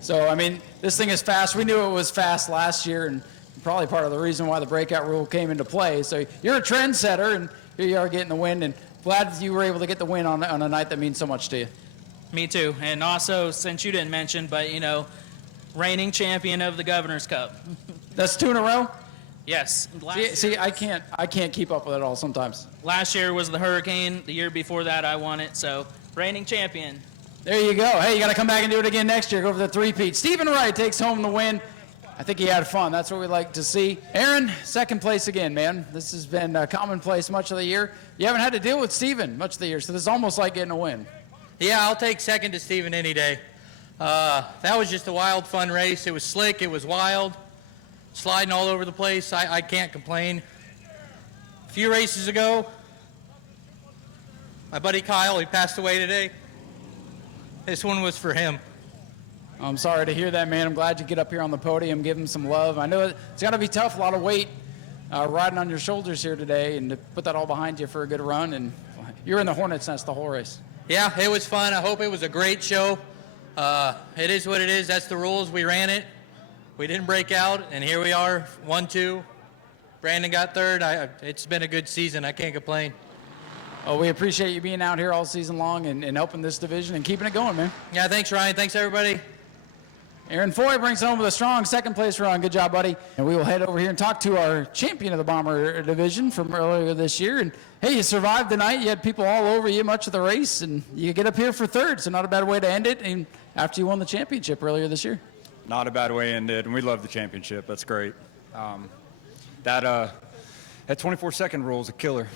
So, I mean, this thing is fast. We knew it was fast last year, and probably part of the reason why the breakout rule came into play. So you're a trendsetter, and here you are getting the win, and glad you were able to get the win on a night that means so much to you. Me too. And also, since you didn't mention, but, you know, reigning champion of the Governor's Cup. That's 2 in a row? Yes. See, I can't keep up with it all sometimes. Last year was the Hurricane. The year before that, I won it. So, reigning champion. There you go. Hey, you got to come back and do it again next year. Go for the 3-peat. Stephen Wright takes home the win. I think he had fun. That's what we like to see. Aaron, second place again, man. This has been commonplace much of the year. You haven't had to deal with Stephen much of the year, so this is almost like getting a win. Yeah, I'll take second to Stephen any day. That was just a wild, fun race. It was slick. It was wild. Sliding all over the place. I can't complain. A few races ago, my buddy Kyle, he passed away today. This one was for him. I'm sorry to hear that, man. I'm glad you get up here on the podium, give him some love. I know it's got to be tough, a lot of weight riding on your shoulders here today, and to put that all behind you for a good run. And you're in the Hornet's Nest the whole race. Yeah, it was fun. I hope it was a great show. It is what it is. That's the rules. We ran it. We didn't break out, and here we are, 1-2. Brandon got third. It's been a good season. I can't complain. Oh, we appreciate you being out here all season long and helping this division and keeping it going, man. Yeah, thanks, Ryan. Thanks, everybody. Aaron Foy brings home with a strong second place run. Good job, buddy. And we will head over here and talk to our champion of the Bomber division from earlier this year. And hey, you survived the night. You had people all over you much of the race, and you get up here for third, so not a bad way to end it. And after you won the championship earlier this year. Not a bad way to end it, and we love the championship. That's great. That 24-second rule is a killer.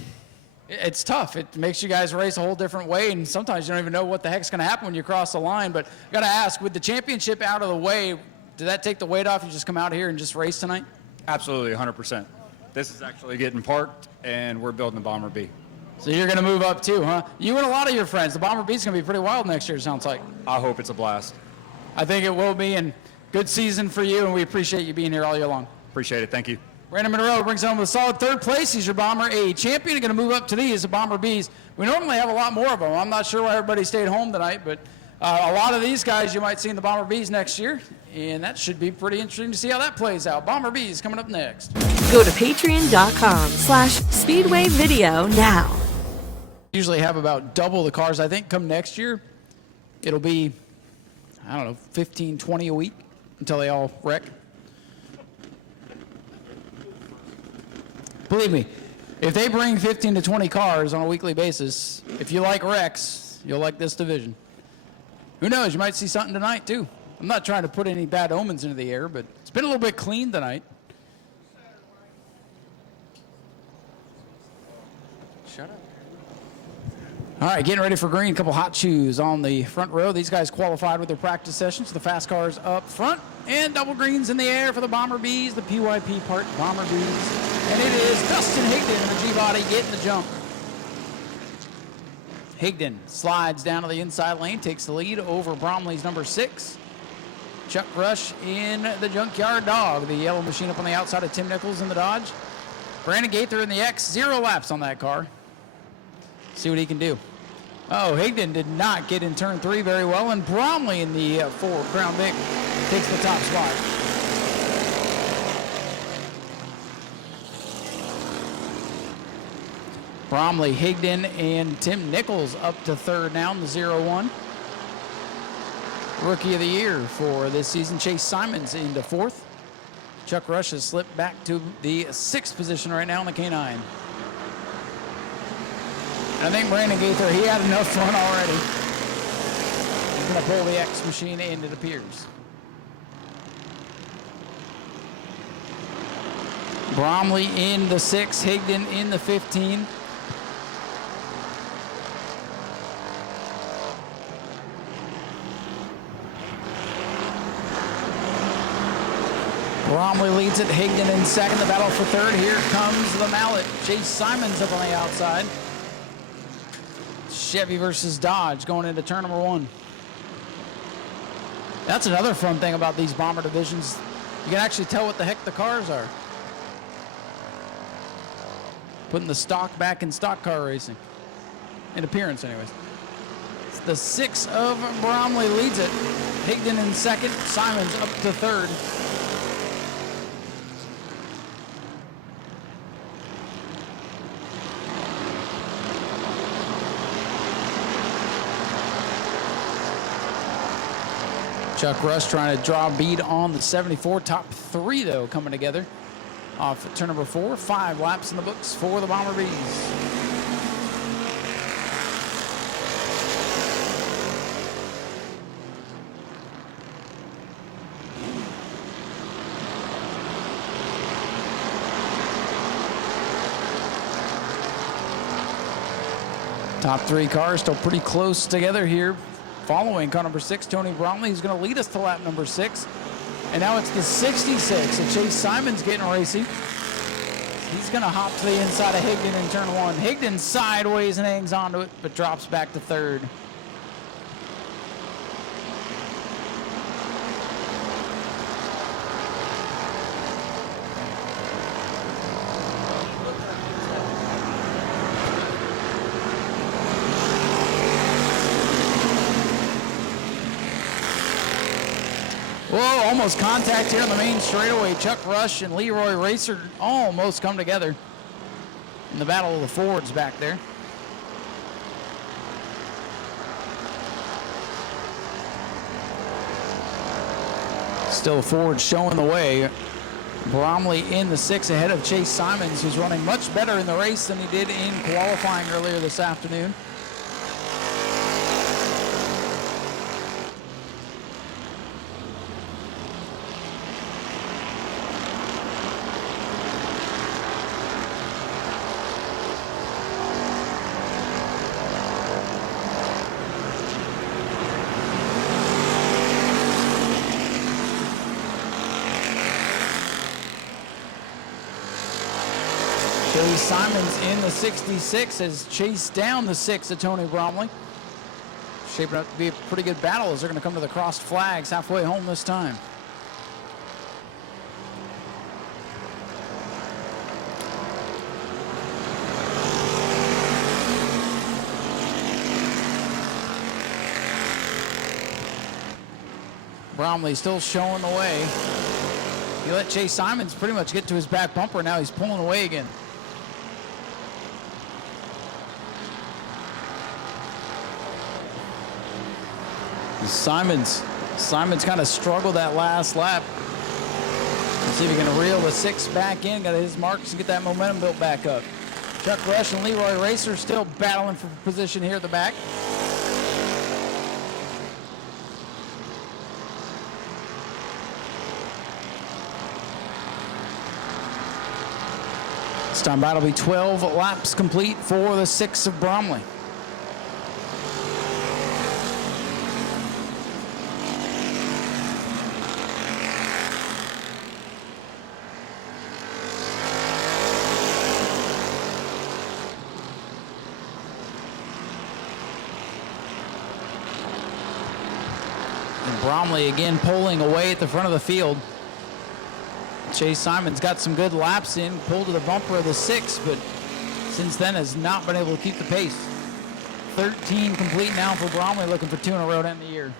It's tough. It makes you guys race a whole different way, and sometimes you don't even know what the heck's going to happen when you cross the line. But I got to ask, with the championship out of the way, did that take the weight off? You just come out here and just race tonight? Absolutely, 100%. This is actually getting parked, and we're building the Bomber B. So you're going to move up too, huh? You and a lot of your friends. The Bomber B is going to be pretty wild next year, it sounds like. I hope it's a blast. I think it will be, and good season for you, and we appreciate you being here all year long. Appreciate it. Thank you. Brandon Monroe brings home with a solid third place. He's your Bomber A champion. You're going to move up to these, the Bomber Bs. We normally have a lot more of them. I'm not sure why everybody stayed home tonight, but a lot of these guys you might see in the Bomber Bs next year, and that should be pretty interesting to see how that plays out. Bomber Bs coming up next. Go to patreon.com/Speedway video now. Usually have about double the cars. I think come next year, it'll be, I don't know, 15, 20 a week until they all wreck. Believe me, if they bring 15 to 20 cars on a weekly basis, if you like wrecks, you'll like this division. Who knows, you might see something tonight too. I'm not trying to put any bad omens into the air, but it's been a little bit clean tonight. Shut up. All right, getting ready for green. A couple hot shoes on the front row. These guys qualified with their practice sessions. The fast cars up front, and double greens in the air for the Bomber Bs, the PYP part Bomber Bs. And it is Dustin Higdon in the G-body getting the jump. Higdon slides down to the inside lane, takes the lead over Bromley's number 6. Chuck Rush in the Junkyard Dog, the yellow machine up on the outside of Tim Nichols in the Dodge. Brandon Gaither in the X, 0 laps on that car. See what he can do. Oh, Higdon did not get in turn 3 very well, and Bromley in the 4, Crown Vic, takes the top spot. Bromley, Higdon, and Tim Nichols up to third now in the 0-1. Rookie of the Year for this season, Chase Simons into 4th. Chuck Rush has slipped back to the 6th position right now in the K9. I think Brandon Gaither, he had enough fun already. He's going to pull the X machine in, it appears. Bromley in the 6, Higdon in the 15. Bromley leads it, Higdon in second, the battle for third. Here comes the Mallet. Chase Simons up on the outside. Chevy versus Dodge going into turn number 1. That's another fun thing about these Bomber divisions. You can actually tell what the heck the cars are. Putting the stock back in stock car racing. In appearance, anyways. It's the 6 of Bromley leads it. Higdon in second, Simons up to third. Chuck Rush trying to draw a bead on the 74. Top 3, though, coming together. Off at turn number 4. 5 laps in the books for the Bomber Bs. Top 3 cars still pretty close together here. Following car number 6, Tony Bromley, who's going to lead us to lap number 6. And now it's the 66, and Chase Simons getting racy. He's going to hop to the inside of Higdon in turn 1. Higdon sideways and hangs onto it, but drops back to third. Whoa, almost contact here on the main straightaway. Chuck Rush and Leroy Racer almost come together in the battle of the Fords back there. Still Ford showing the way. Bromley in the 6 ahead of Chase Simons, who's running much better in the race than he did in qualifying earlier this afternoon. Chase Simons in the 66 has chased down the 6 of Tony Bromley. Shaping up to be a pretty good battle as they're going to come to the crossed flags halfway home this time. Bromley still showing the way. He let Chase Simons pretty much get to his back bumper. Now he's pulling away again. Simons kind of struggled that last lap. Let's see if he can reel the 6 back in, got his marks and get that momentum built back up. Chuck Rush and Leroy Racer still battling for position here at the back. This time battle will be 12 laps complete for the 6 of Bromley. Bromley again pulling away at the front of the field. Chase Simons got some good laps in, pulled to the bumper of the 6, but since then has not been able to keep the pace. 13 complete now for Bromley, looking for 2 in a row to end the year.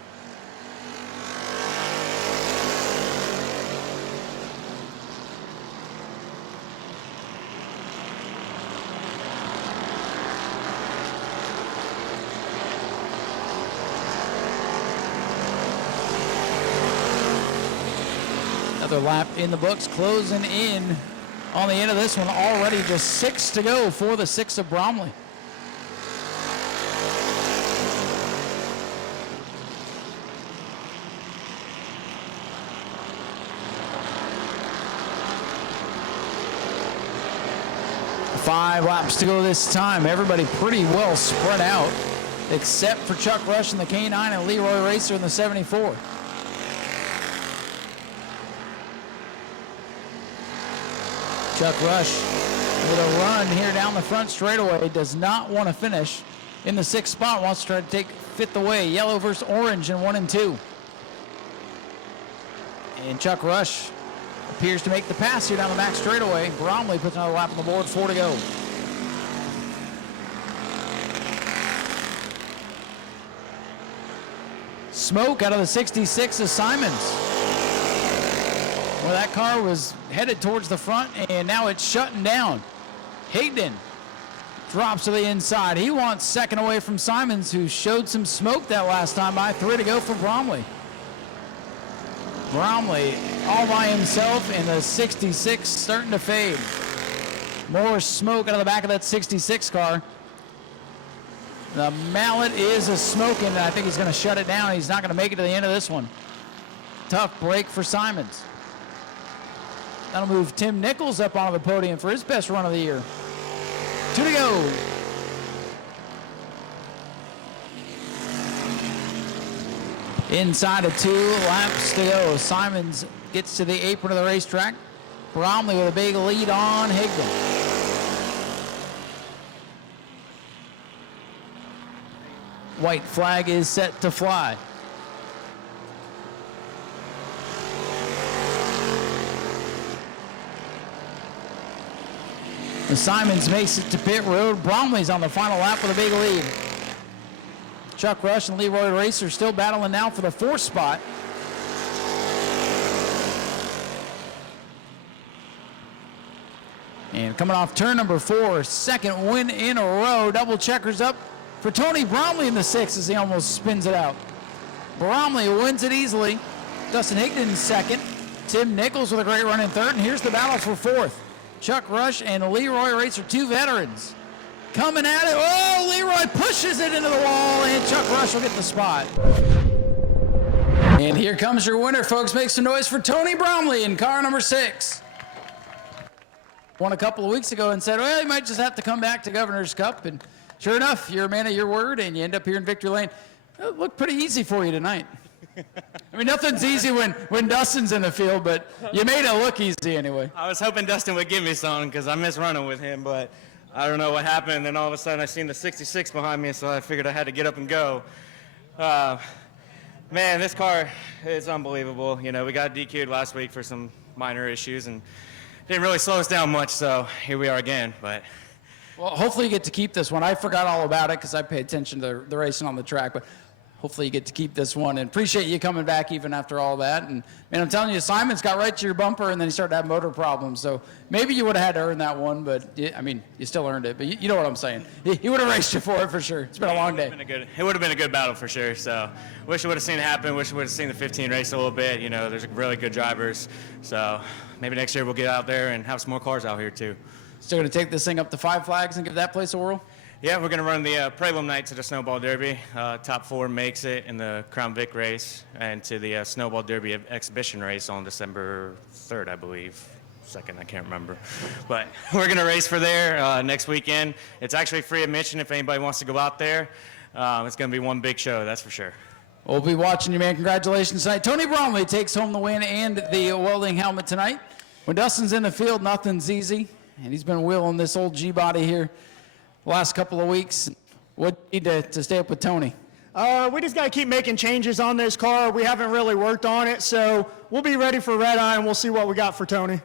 Another lap in the books, closing in on the end of this one. Already just 6 to go for the 6 of Bromley. Five laps to go this time. Everybody pretty well spread out, except for Chuck Rush in the K9 and Leroy Racer in the 74. Chuck Rush with a run here down the front straightaway. Does not want to finish in the 6th spot. Wants to try to take 5th away. Yellow versus orange in 1 and 2. And Chuck Rush appears to make the pass here down the back straightaway. Bromley puts another lap on the board. 4 to go. Smoke out of the 66 of Simons. Well, that car was headed towards the front, and now it's shutting down. Higdon drops to the inside. He wants 2nd away from Simons, who showed some smoke that last time by. 3 to go for Bromley. Bromley all by himself, and the 66 starting to fade. More smoke out of the back of that 66 car. The mallet is a smoking, and I think he's going to shut it down. He's not going to make it to the end of this one. Tough break for Simons. That'll move Tim Nichols up onto the podium for his best run of the year. 2 to go. Inside of 2 laps to go. Simons gets to the apron of the racetrack. Bromley with a big lead on Higdon. White flag is set to fly. The Simons makes it to pit road. Bromley's on the final lap with a big lead. Chuck Rush and Leroy Racer still battling now for the 4th spot. And coming off turn number 4, 2nd win in a row. Double checkers up for Tony Bromley in the 6 as he almost spins it out. Bromley wins it easily. Dustin Higdon in 2nd. Tim Nichols with a great run in 3rd. And here's the battle for 4th. Chuck Rush and Leroy Racer, 2 veterans. Coming at it. Oh, Leroy pushes it into the wall, and Chuck Rush will get the spot. And here comes your winner, folks. Make some noise for Tony Bromley in car number 6. Won a couple of weeks ago and said, well, you might just have to come back to Governor's Cup. And sure enough, you're a man of your word, and you end up here in Victory Lane. It looked pretty easy for you tonight. I mean, nothing's easy when Dustin's in the field, but you made it look easy anyway. I was hoping Dustin would give me some because I miss running with him, but I don't know what happened. And then all of a sudden I seen the 66 behind me, so I figured I had to get up and go. Man, this car is unbelievable. You know, we got DQ'd last week for some minor issues and didn't really slow us down much, so here we are again. But well, hopefully you get to keep this one. I forgot all about it because I pay attention to the racing on the track, but hopefully you get to keep this one, and appreciate you coming back even after all that. And I'm telling you, Simon's got right to your bumper, and then he started to have motor problems. So maybe you would have had to earn that one, but I mean, you still earned it. But you know what I'm saying. He would have raced you for it for sure. It's been a long day. it would have been a good battle for sure. So wish I would have seen it happen. Wish I would have seen the 15 race a little bit. You know, there's really good drivers. So maybe next year we'll get out there and have some more cars out here too. Still going to take this thing up to 5 Flags and give that place a whirl? Yeah, we're going to run the Prelude nights at the Snowball Derby. Top 4 makes it in the Crown Vic race, and to the Snowball Derby exhibition race on December 3rd, I believe. 2nd, I can't remember. But we're going to race for there next weekend. It's actually free admission if anybody wants to go out there. It's going to be one big show, that's for sure. We'll be watching you, man. Congratulations tonight. Tony Bromley takes home the win and the welding helmet tonight. When Dustin's in the field, nothing's easy, and he's been wheeling this old G-body here last couple of weeks. What do you need to stay up with Tony? We just got to keep making changes on this car. We haven't really worked on it, so we'll be ready for Red Eye, and we'll see what we got for Tony.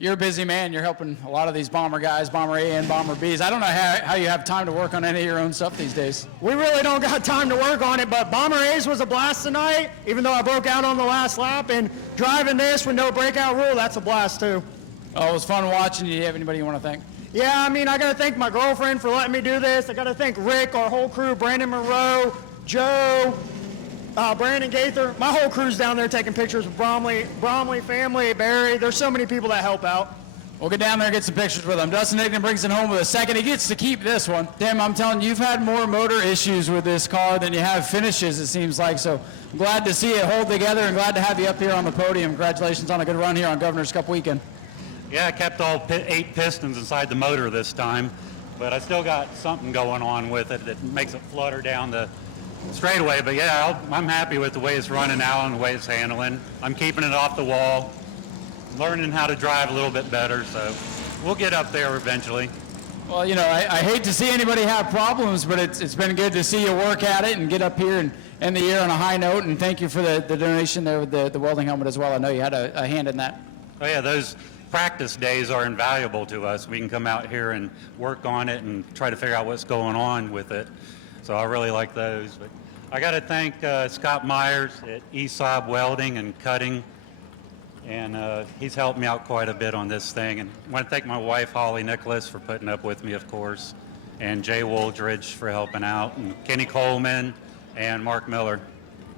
You're a busy man. You're helping a lot of these Bomber guys, Bomber A and Bomber Bs. I don't know how you have time to work on any of your own stuff these days. We really don't got time to work on it, but Bomber A's was a blast tonight, even though I broke out on the last lap, and driving this with no breakout rule, that's a blast too. Oh, it was fun watching. Do you have anybody you want to thank? Yeah, I mean, I got to thank my girlfriend for letting me do this. I got to thank Rick, our whole crew, Brandon Monroe, Joe, Brandon Gaither. My whole crew's down there taking pictures with Bromley family, Barry. There's so many people that help out. We'll get down there and get some pictures with him. Dustin Ignan brings it home with a second. He gets to keep this one. Tim, I'm telling you, you've had more motor issues with this car than you have finishes, it seems like. So I'm glad to see it hold together and glad to have you up here on the podium. Congratulations on a good run here on Governor's Cup weekend. Yeah, I kept all 8 pistons inside the motor this time, but I still got something going on with it that makes it flutter down the straightaway. But yeah, I'm happy with the way it's running now and the way it's handling. I'm keeping it off the wall, learning how to drive a little bit better, so we'll get up there eventually. Well, you know, I hate to see anybody have problems, but it's been good to see you work at it and get up here and end the year on a high note. And thank you for the donation there with the welding helmet as well. I know you had a hand in that. Oh yeah, those practice days are invaluable to us. We can come out here and work on it and try to figure out what's going on with it. So I really like those. But I got to thank Scott Myers at ESOB Welding and Cutting, and he's helped me out quite a bit on this thing. And I want to thank my wife, Holly Nicholas, for putting up with me, of course, and Jay Woldridge for helping out, and Kenny Coleman and Mark Miller.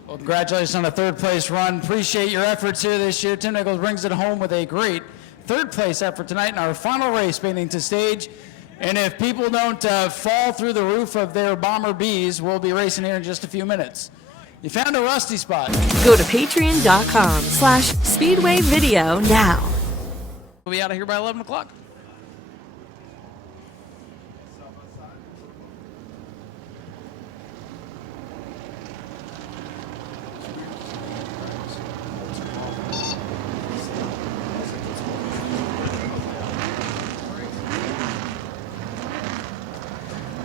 Well, congratulations on a third-place run. Appreciate your efforts here this year. Tim Nichols brings it home with a great third-place effort tonight in our final race, painting to stage. And if people don't fall through the roof of their Bomber Bs, we'll be racing here in just a few minutes. You found a rusty spot. Go to patreon.com/Speedway video now. We'll be out of here by 11 o'clock.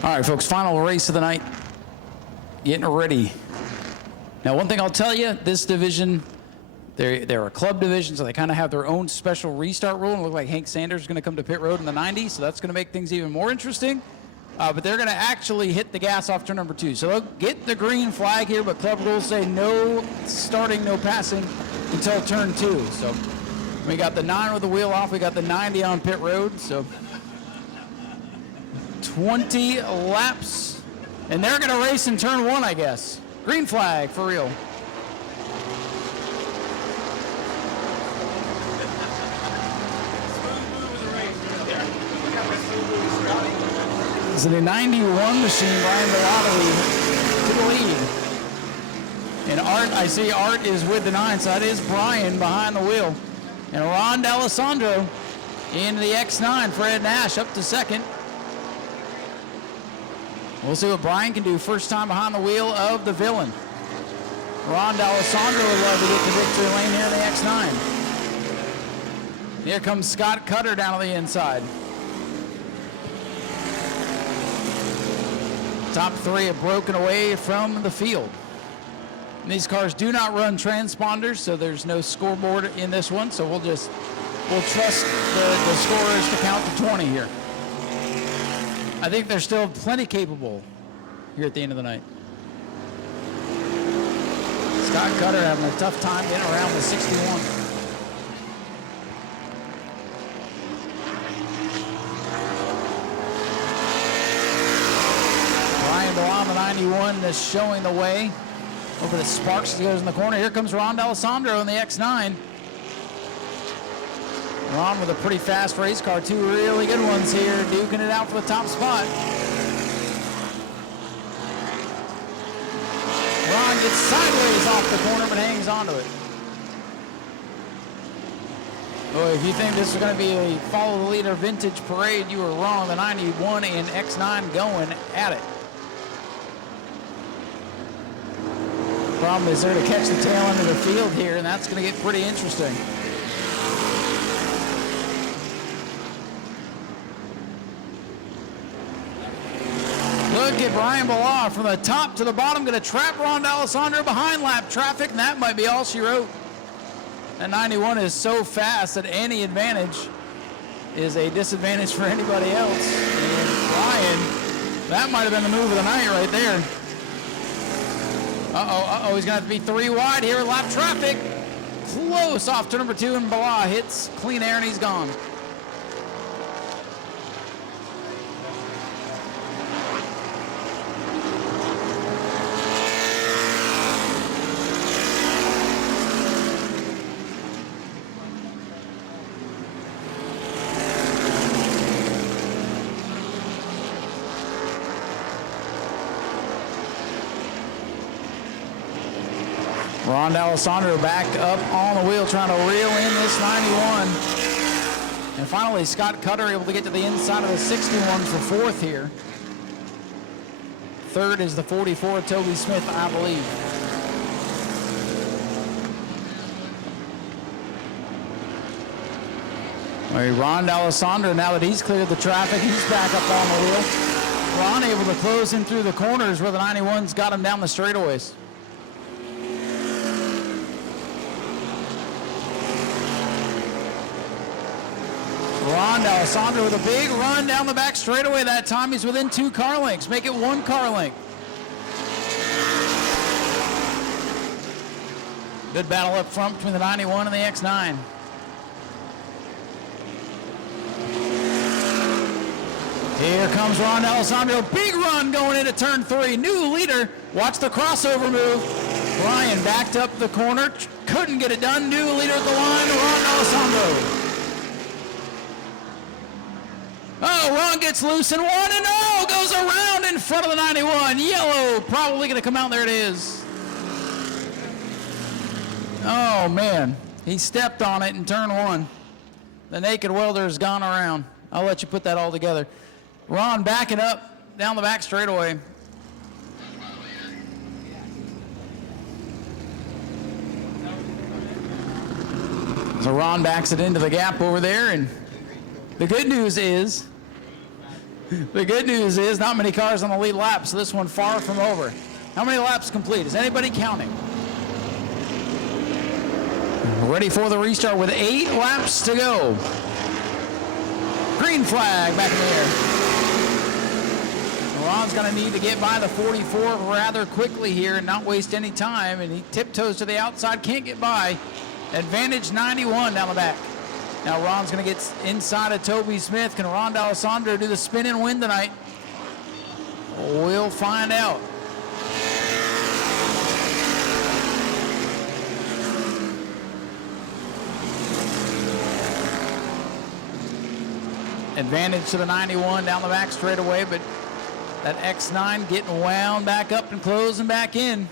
All right, folks, final race of the night. Getting ready. Now, one thing I'll tell you, this division, they're a club division, so they kind of have their own special restart rule. And it looks like Hank Sanders is going to come to pit road in the 90, so that's going to make things even more interesting. But they're going to actually hit the gas off turn number 2. So they'll get the green flag here, but club rules say no starting, no passing until turn 2. So we got the 9 with the wheel off. We got the 90 on pit road. So 20 laps, and they're going to race in turn 1, I guess. Green flag for real. This is the 91 machine, Brian Velotty to the lead. And Art, I see Art is with the 9, so that is Brian behind the wheel. And Ron D'Alessandro into the X9, Fred Nash up to second. We'll see what Brian can do first time behind the wheel of the Villain. Ron D'Alessandro would love to get to victory lane here in the X9. Here comes Scott Cutter down on the inside. Top three have broken away from the field. And these cars do not run transponders, so there's no scoreboard in this one, so we'll trust the scorers to count to 20 here. I think they're still plenty capable here at the end of the night. Scott Cutter having a tough time getting around the 61. Brian Dewan, the 91, is showing the way over to Sparks as he goes in the corner. Here comes Ron D'Alessandro in the X9. Ron with a pretty fast race car. Two really good ones here, duking it out for the top spot. Ron gets sideways off the corner but hangs onto it. Boy, if you think this is going to be a follow the leader vintage parade, you were wrong. The 91 and X9 going at it. Problem is they're to catch the tail end of the field here, and that's going to get pretty interesting. Look at Brian Bala from the top to the bottom, going to trap Ron D'Alessandro behind lap traffic, and that might be all she wrote. That 91 is so fast that any advantage is a disadvantage for anybody else. And Brian, that might have been the move of the night right there. He's going to have to be 3 wide here with lap traffic. Close off to number 2, and Bala hits clean air, and he's gone. Ron D'Alessandro back up on the wheel, trying to reel in this 91. And finally, Scott Cutter able to get to the inside of the 61 for 4th here. 3rd is the 44, Toby Smith, I believe. All right, Ron D'Alessandro, now that he's cleared the traffic, he's back up on the wheel. Ron able to close in through the corners where the 91's got him down the straightaways. Ron D'Alessandro with a big run down the back straightaway that time. He's within 2 car lengths. Make it 1 car length. Good battle up front between the 91 and the X9. Here comes Ron D'Alessandro. Big run going into turn 3. New leader. Watch the crossover move. Brian backed up the corner. Couldn't get it done. New leader at the line, Ron D'Alessandro. Oh, Ron gets loose in 1 and goes around in front of the 91. Yellow probably going to come out. There it is. Oh, man. He stepped on it in turn 1. The naked welder has gone around. I'll let you put that all together. Ron backing up down the back straightaway. So Ron backs it into the gap over there, and the good news is not many cars on the lead lap, so this one far from over. How many laps complete? Is anybody counting? Ready for the restart with 8 laps to go. Green flag back in the air. Ron's going to need to get by the 44 rather quickly here and not waste any time, and he tiptoes to the outside, can't get by. Advantage 91 down the back. Now Ron's going to get inside of Toby Smith. Can Ron D'Alessandro do the spin and win tonight? We'll find out. Advantage to the 91 down the back straightaway, but that X9 getting wound back up and closing back in.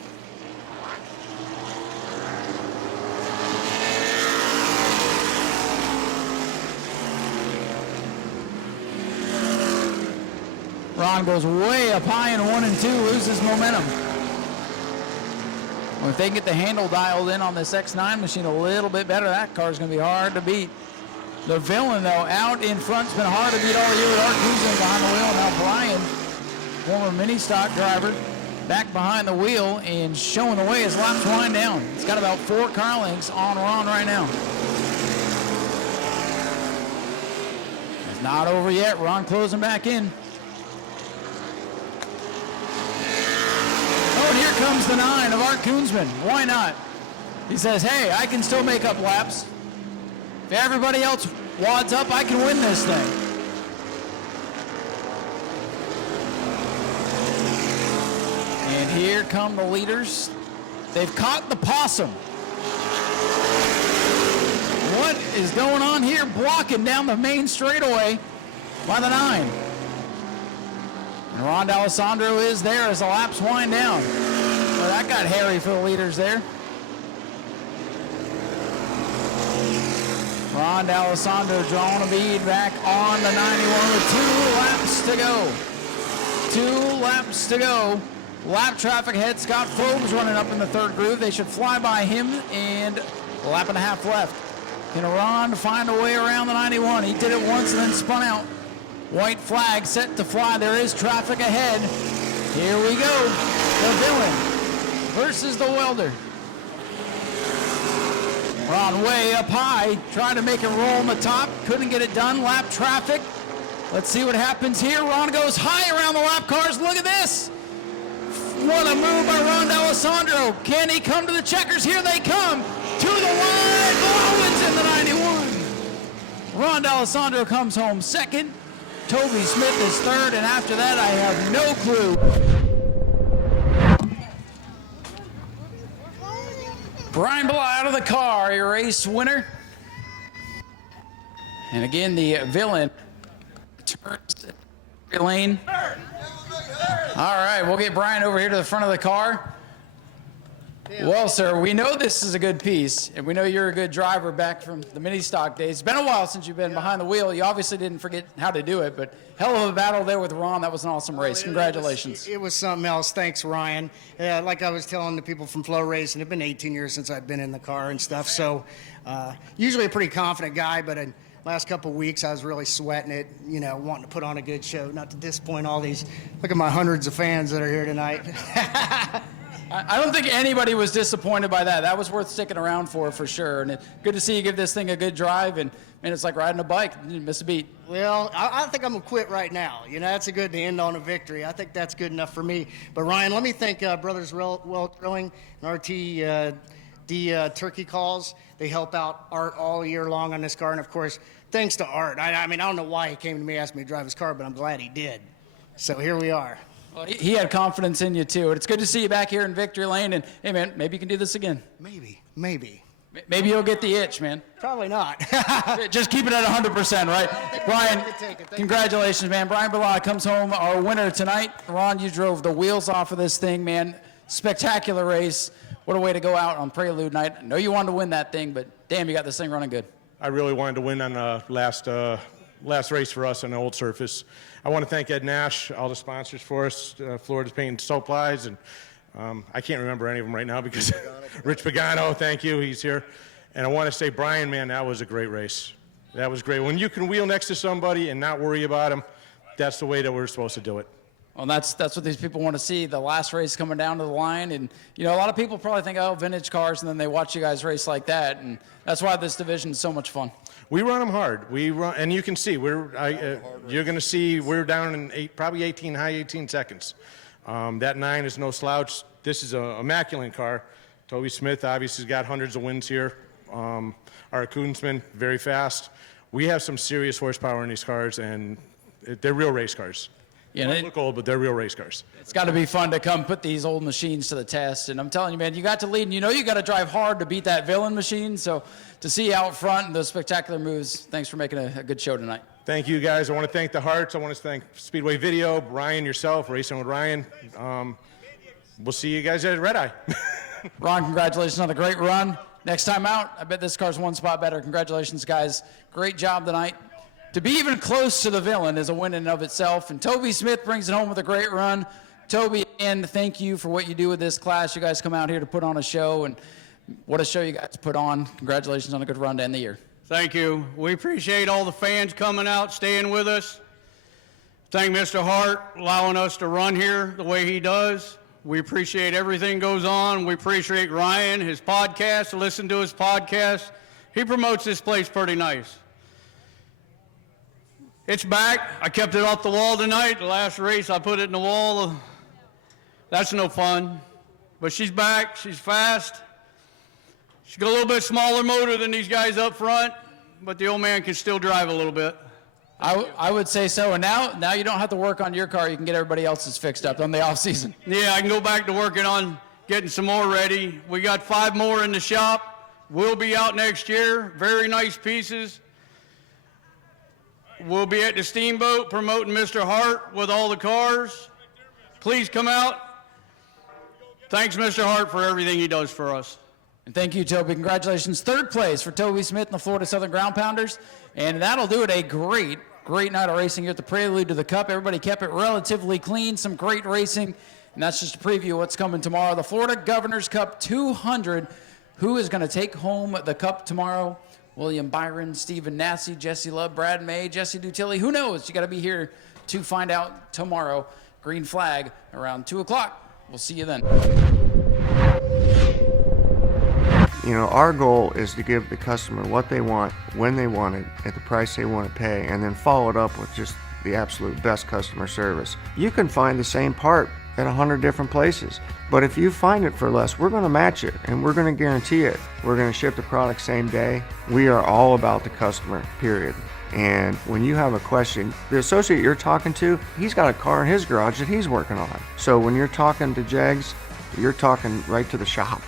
Ron goes way up high in 1 and 2, loses momentum. Well, if they can get the handle dialed in on this X9 machine a little bit better, that car's going to be hard to beat. The Villain, though, out in front. It's been hard to beat all year with Art Hoosier behind the wheel. Now Brian, former mini stock driver, back behind the wheel and showing the way as laps wind down. It's got about 4 car lengths on Ron right now. It's not over yet. Ron closing back in. Oh, and here comes the 9 of Art Koonsman. Why not? He says, hey, I can still make up laps. If everybody else wads up, I can win this thing. And here come the leaders. They've caught the possum. What is going on here? Blocking down the main straightaway by the 9. And Ron D'Alessandro is there as the laps wind down. Well, that got hairy for the leaders there. Ron D'Alessandro drawing a bead back on the 91 with 2 laps to go. 2 laps to go. Lap traffic ahead. Scott Forbes running up in the 3rd groove. They should fly by him, and a lap and a half left. Can Ron find a way around the 91? He did it once and then spun out. White flag set to fly. There is traffic ahead. Here we go. The Villain versus the Welder. Ron way up high, trying to make it roll on the top. Couldn't get it done. Lap traffic. Let's see what happens here. Ron goes high around the lap cars. Look at this. What a move by Ron D'Alessandro. Can he come to the checkers? Here they come. To the line. Owens in the 91. Ron D'Alessandro comes home 2nd. Toby Smith is 3rd. And after that, I have no clue. Brian Blah out of the car, a race winner. And again, the Villain turns lane. All right, we'll get Brian over here to the front of the car. Well, sir, we know this is a good piece, and we know you're a good driver back from the mini stock days. It's been a while since you've been behind the wheel. You obviously didn't forget how to do it, but hell of a battle there with Ron. That was an awesome race. Congratulations. It was something else. Thanks, Ryan. Like I was telling the people from Flow Racing, it's been 18 years since I've been in the car and stuff, so usually a pretty confident guy, but in last couple of weeks I was really sweating it, you know, wanting to put on a good show, not to disappoint all these, look at my hundreds of fans that are here tonight. I don't think anybody was disappointed by that. That was worth sticking around for sure. And good to see you give this thing a good drive. And, man, it's like riding a bike. You didn't miss a beat. Well, I think I'm going to quit right now. You know, that's a good to end on a victory. I think that's good enough for me. But, Ryan, let me thank Brothers Well Drilling and RT Turkey Calls. They help out Art all year long on this car. And, of course, thanks to Art. I mean, I don't know why he came to me and asked me to drive his car, but I'm glad he did. So here we are. Well, he had confidence in you, too. And it's good to see you back here in Victory Lane. And, hey, man, maybe you can do this again. Maybe. Maybe you'll get the itch, man. Probably not. Just keep it at 100%, right? Brian, congratulations, man. Brian Blah comes home our winner tonight. Ron, you drove the wheels off of this thing, man. Spectacular race. What a way to go out on Prelude night. I know you wanted to win that thing, but damn, you got this thing running good. I really wanted to win on the last race for us on the old surface. I want to thank Ed Nash, all the sponsors for us, Florida's Paint Supplies, and I can't remember any of them right now because Rich Pagano, thank you, he's here. And I want to say, Brian, man, that was a great race. That was great. When you can wheel next to somebody and not worry about them, that's the way that we're supposed to do it. Well, that's what these people want to see, the last race coming down to the line. And, you know, a lot of people probably think, oh, vintage cars, and then they watch you guys race like that. And that's why this division is so much fun. We run them hard. We run, and you can see, you're going to see we're down in probably high 18 seconds. That 9 is no slouch. This is an immaculate car. Toby Smith obviously has got hundreds of wins here. Our Koonsman, very fast. We have some serious horsepower in these cars, and they're real race cars. Yeah, they look old, but they're real race cars. It's got to be fun to come put these old machines to the test. And I'm telling you, man, you got to lead, and you know you got to drive hard to beat that Villain machine. So to see you out front and those spectacular moves, thanks for making a good show tonight. Thank you, guys. I want to thank the Hearts. I want to thank Speedway Video, Ryan, yourself, Racing with Ryan. We'll see you guys at Red Eye. Ron, congratulations on a great run. Next time out, I bet this car's one spot better. Congratulations, guys. Great job tonight. To be even close to the Villain is a win in and of itself. And Toby Smith brings it home with a great run. Toby, and thank you for what you do with this class. You guys come out here to put on a show, and what a show you guys put on. Congratulations on a good run to end the year. Thank you. We appreciate all the fans coming out, staying with us. Thank Mr. Hart allowing us to run here the way he does. We appreciate everything goes on. We appreciate Ryan, his podcast, listen to his podcast. He promotes this place pretty nice. It's back. I kept it off the wall tonight. The last race, I put it in the wall. That's no fun. But she's back. She's fast. She's got a little bit smaller motor than these guys up front, but the old man can still drive a little bit. I would say so. And now you don't have to work on your car. You can get everybody else's fixed up on the off season. Yeah, I can go back to working on getting some more ready. We got 5 more in the shop. We'll be out next year. Very nice pieces. We'll be at the Steamboat promoting Mr. Hart with all the cars. Please come out. Thanks, Mr. Hart, for everything he does for us. And thank you, Toby. Congratulations. 3rd place for Toby Smith and the Florida Southern Ground Pounders. And that'll do it. A great night of racing here at the Prelude to the Cup. Everybody kept it relatively clean. Some great racing. And that's just a preview of what's coming tomorrow. The Florida Governor's Cup 200. Who is going to take home the cup tomorrow? William Byron, Stephen Nassy, Jesse Love, Brad May, Jesse Dutilli. Who knows? You got to be here to find out tomorrow. Green flag around 2 o'clock. We'll see you then. You know, our goal is to give the customer what they want, when they want it, at the price they want to pay, and then follow it up with just the absolute best customer service. You can find the same part at 100 different places, but if you find it for less, we're going to match it, and we're going to guarantee it. We're going to ship the product same day. We are all about the customer, period. And when you have a question, the associate you're talking to, he's got a car in his garage that he's working on. So when you're talking to Jegs, you're talking right to the shop.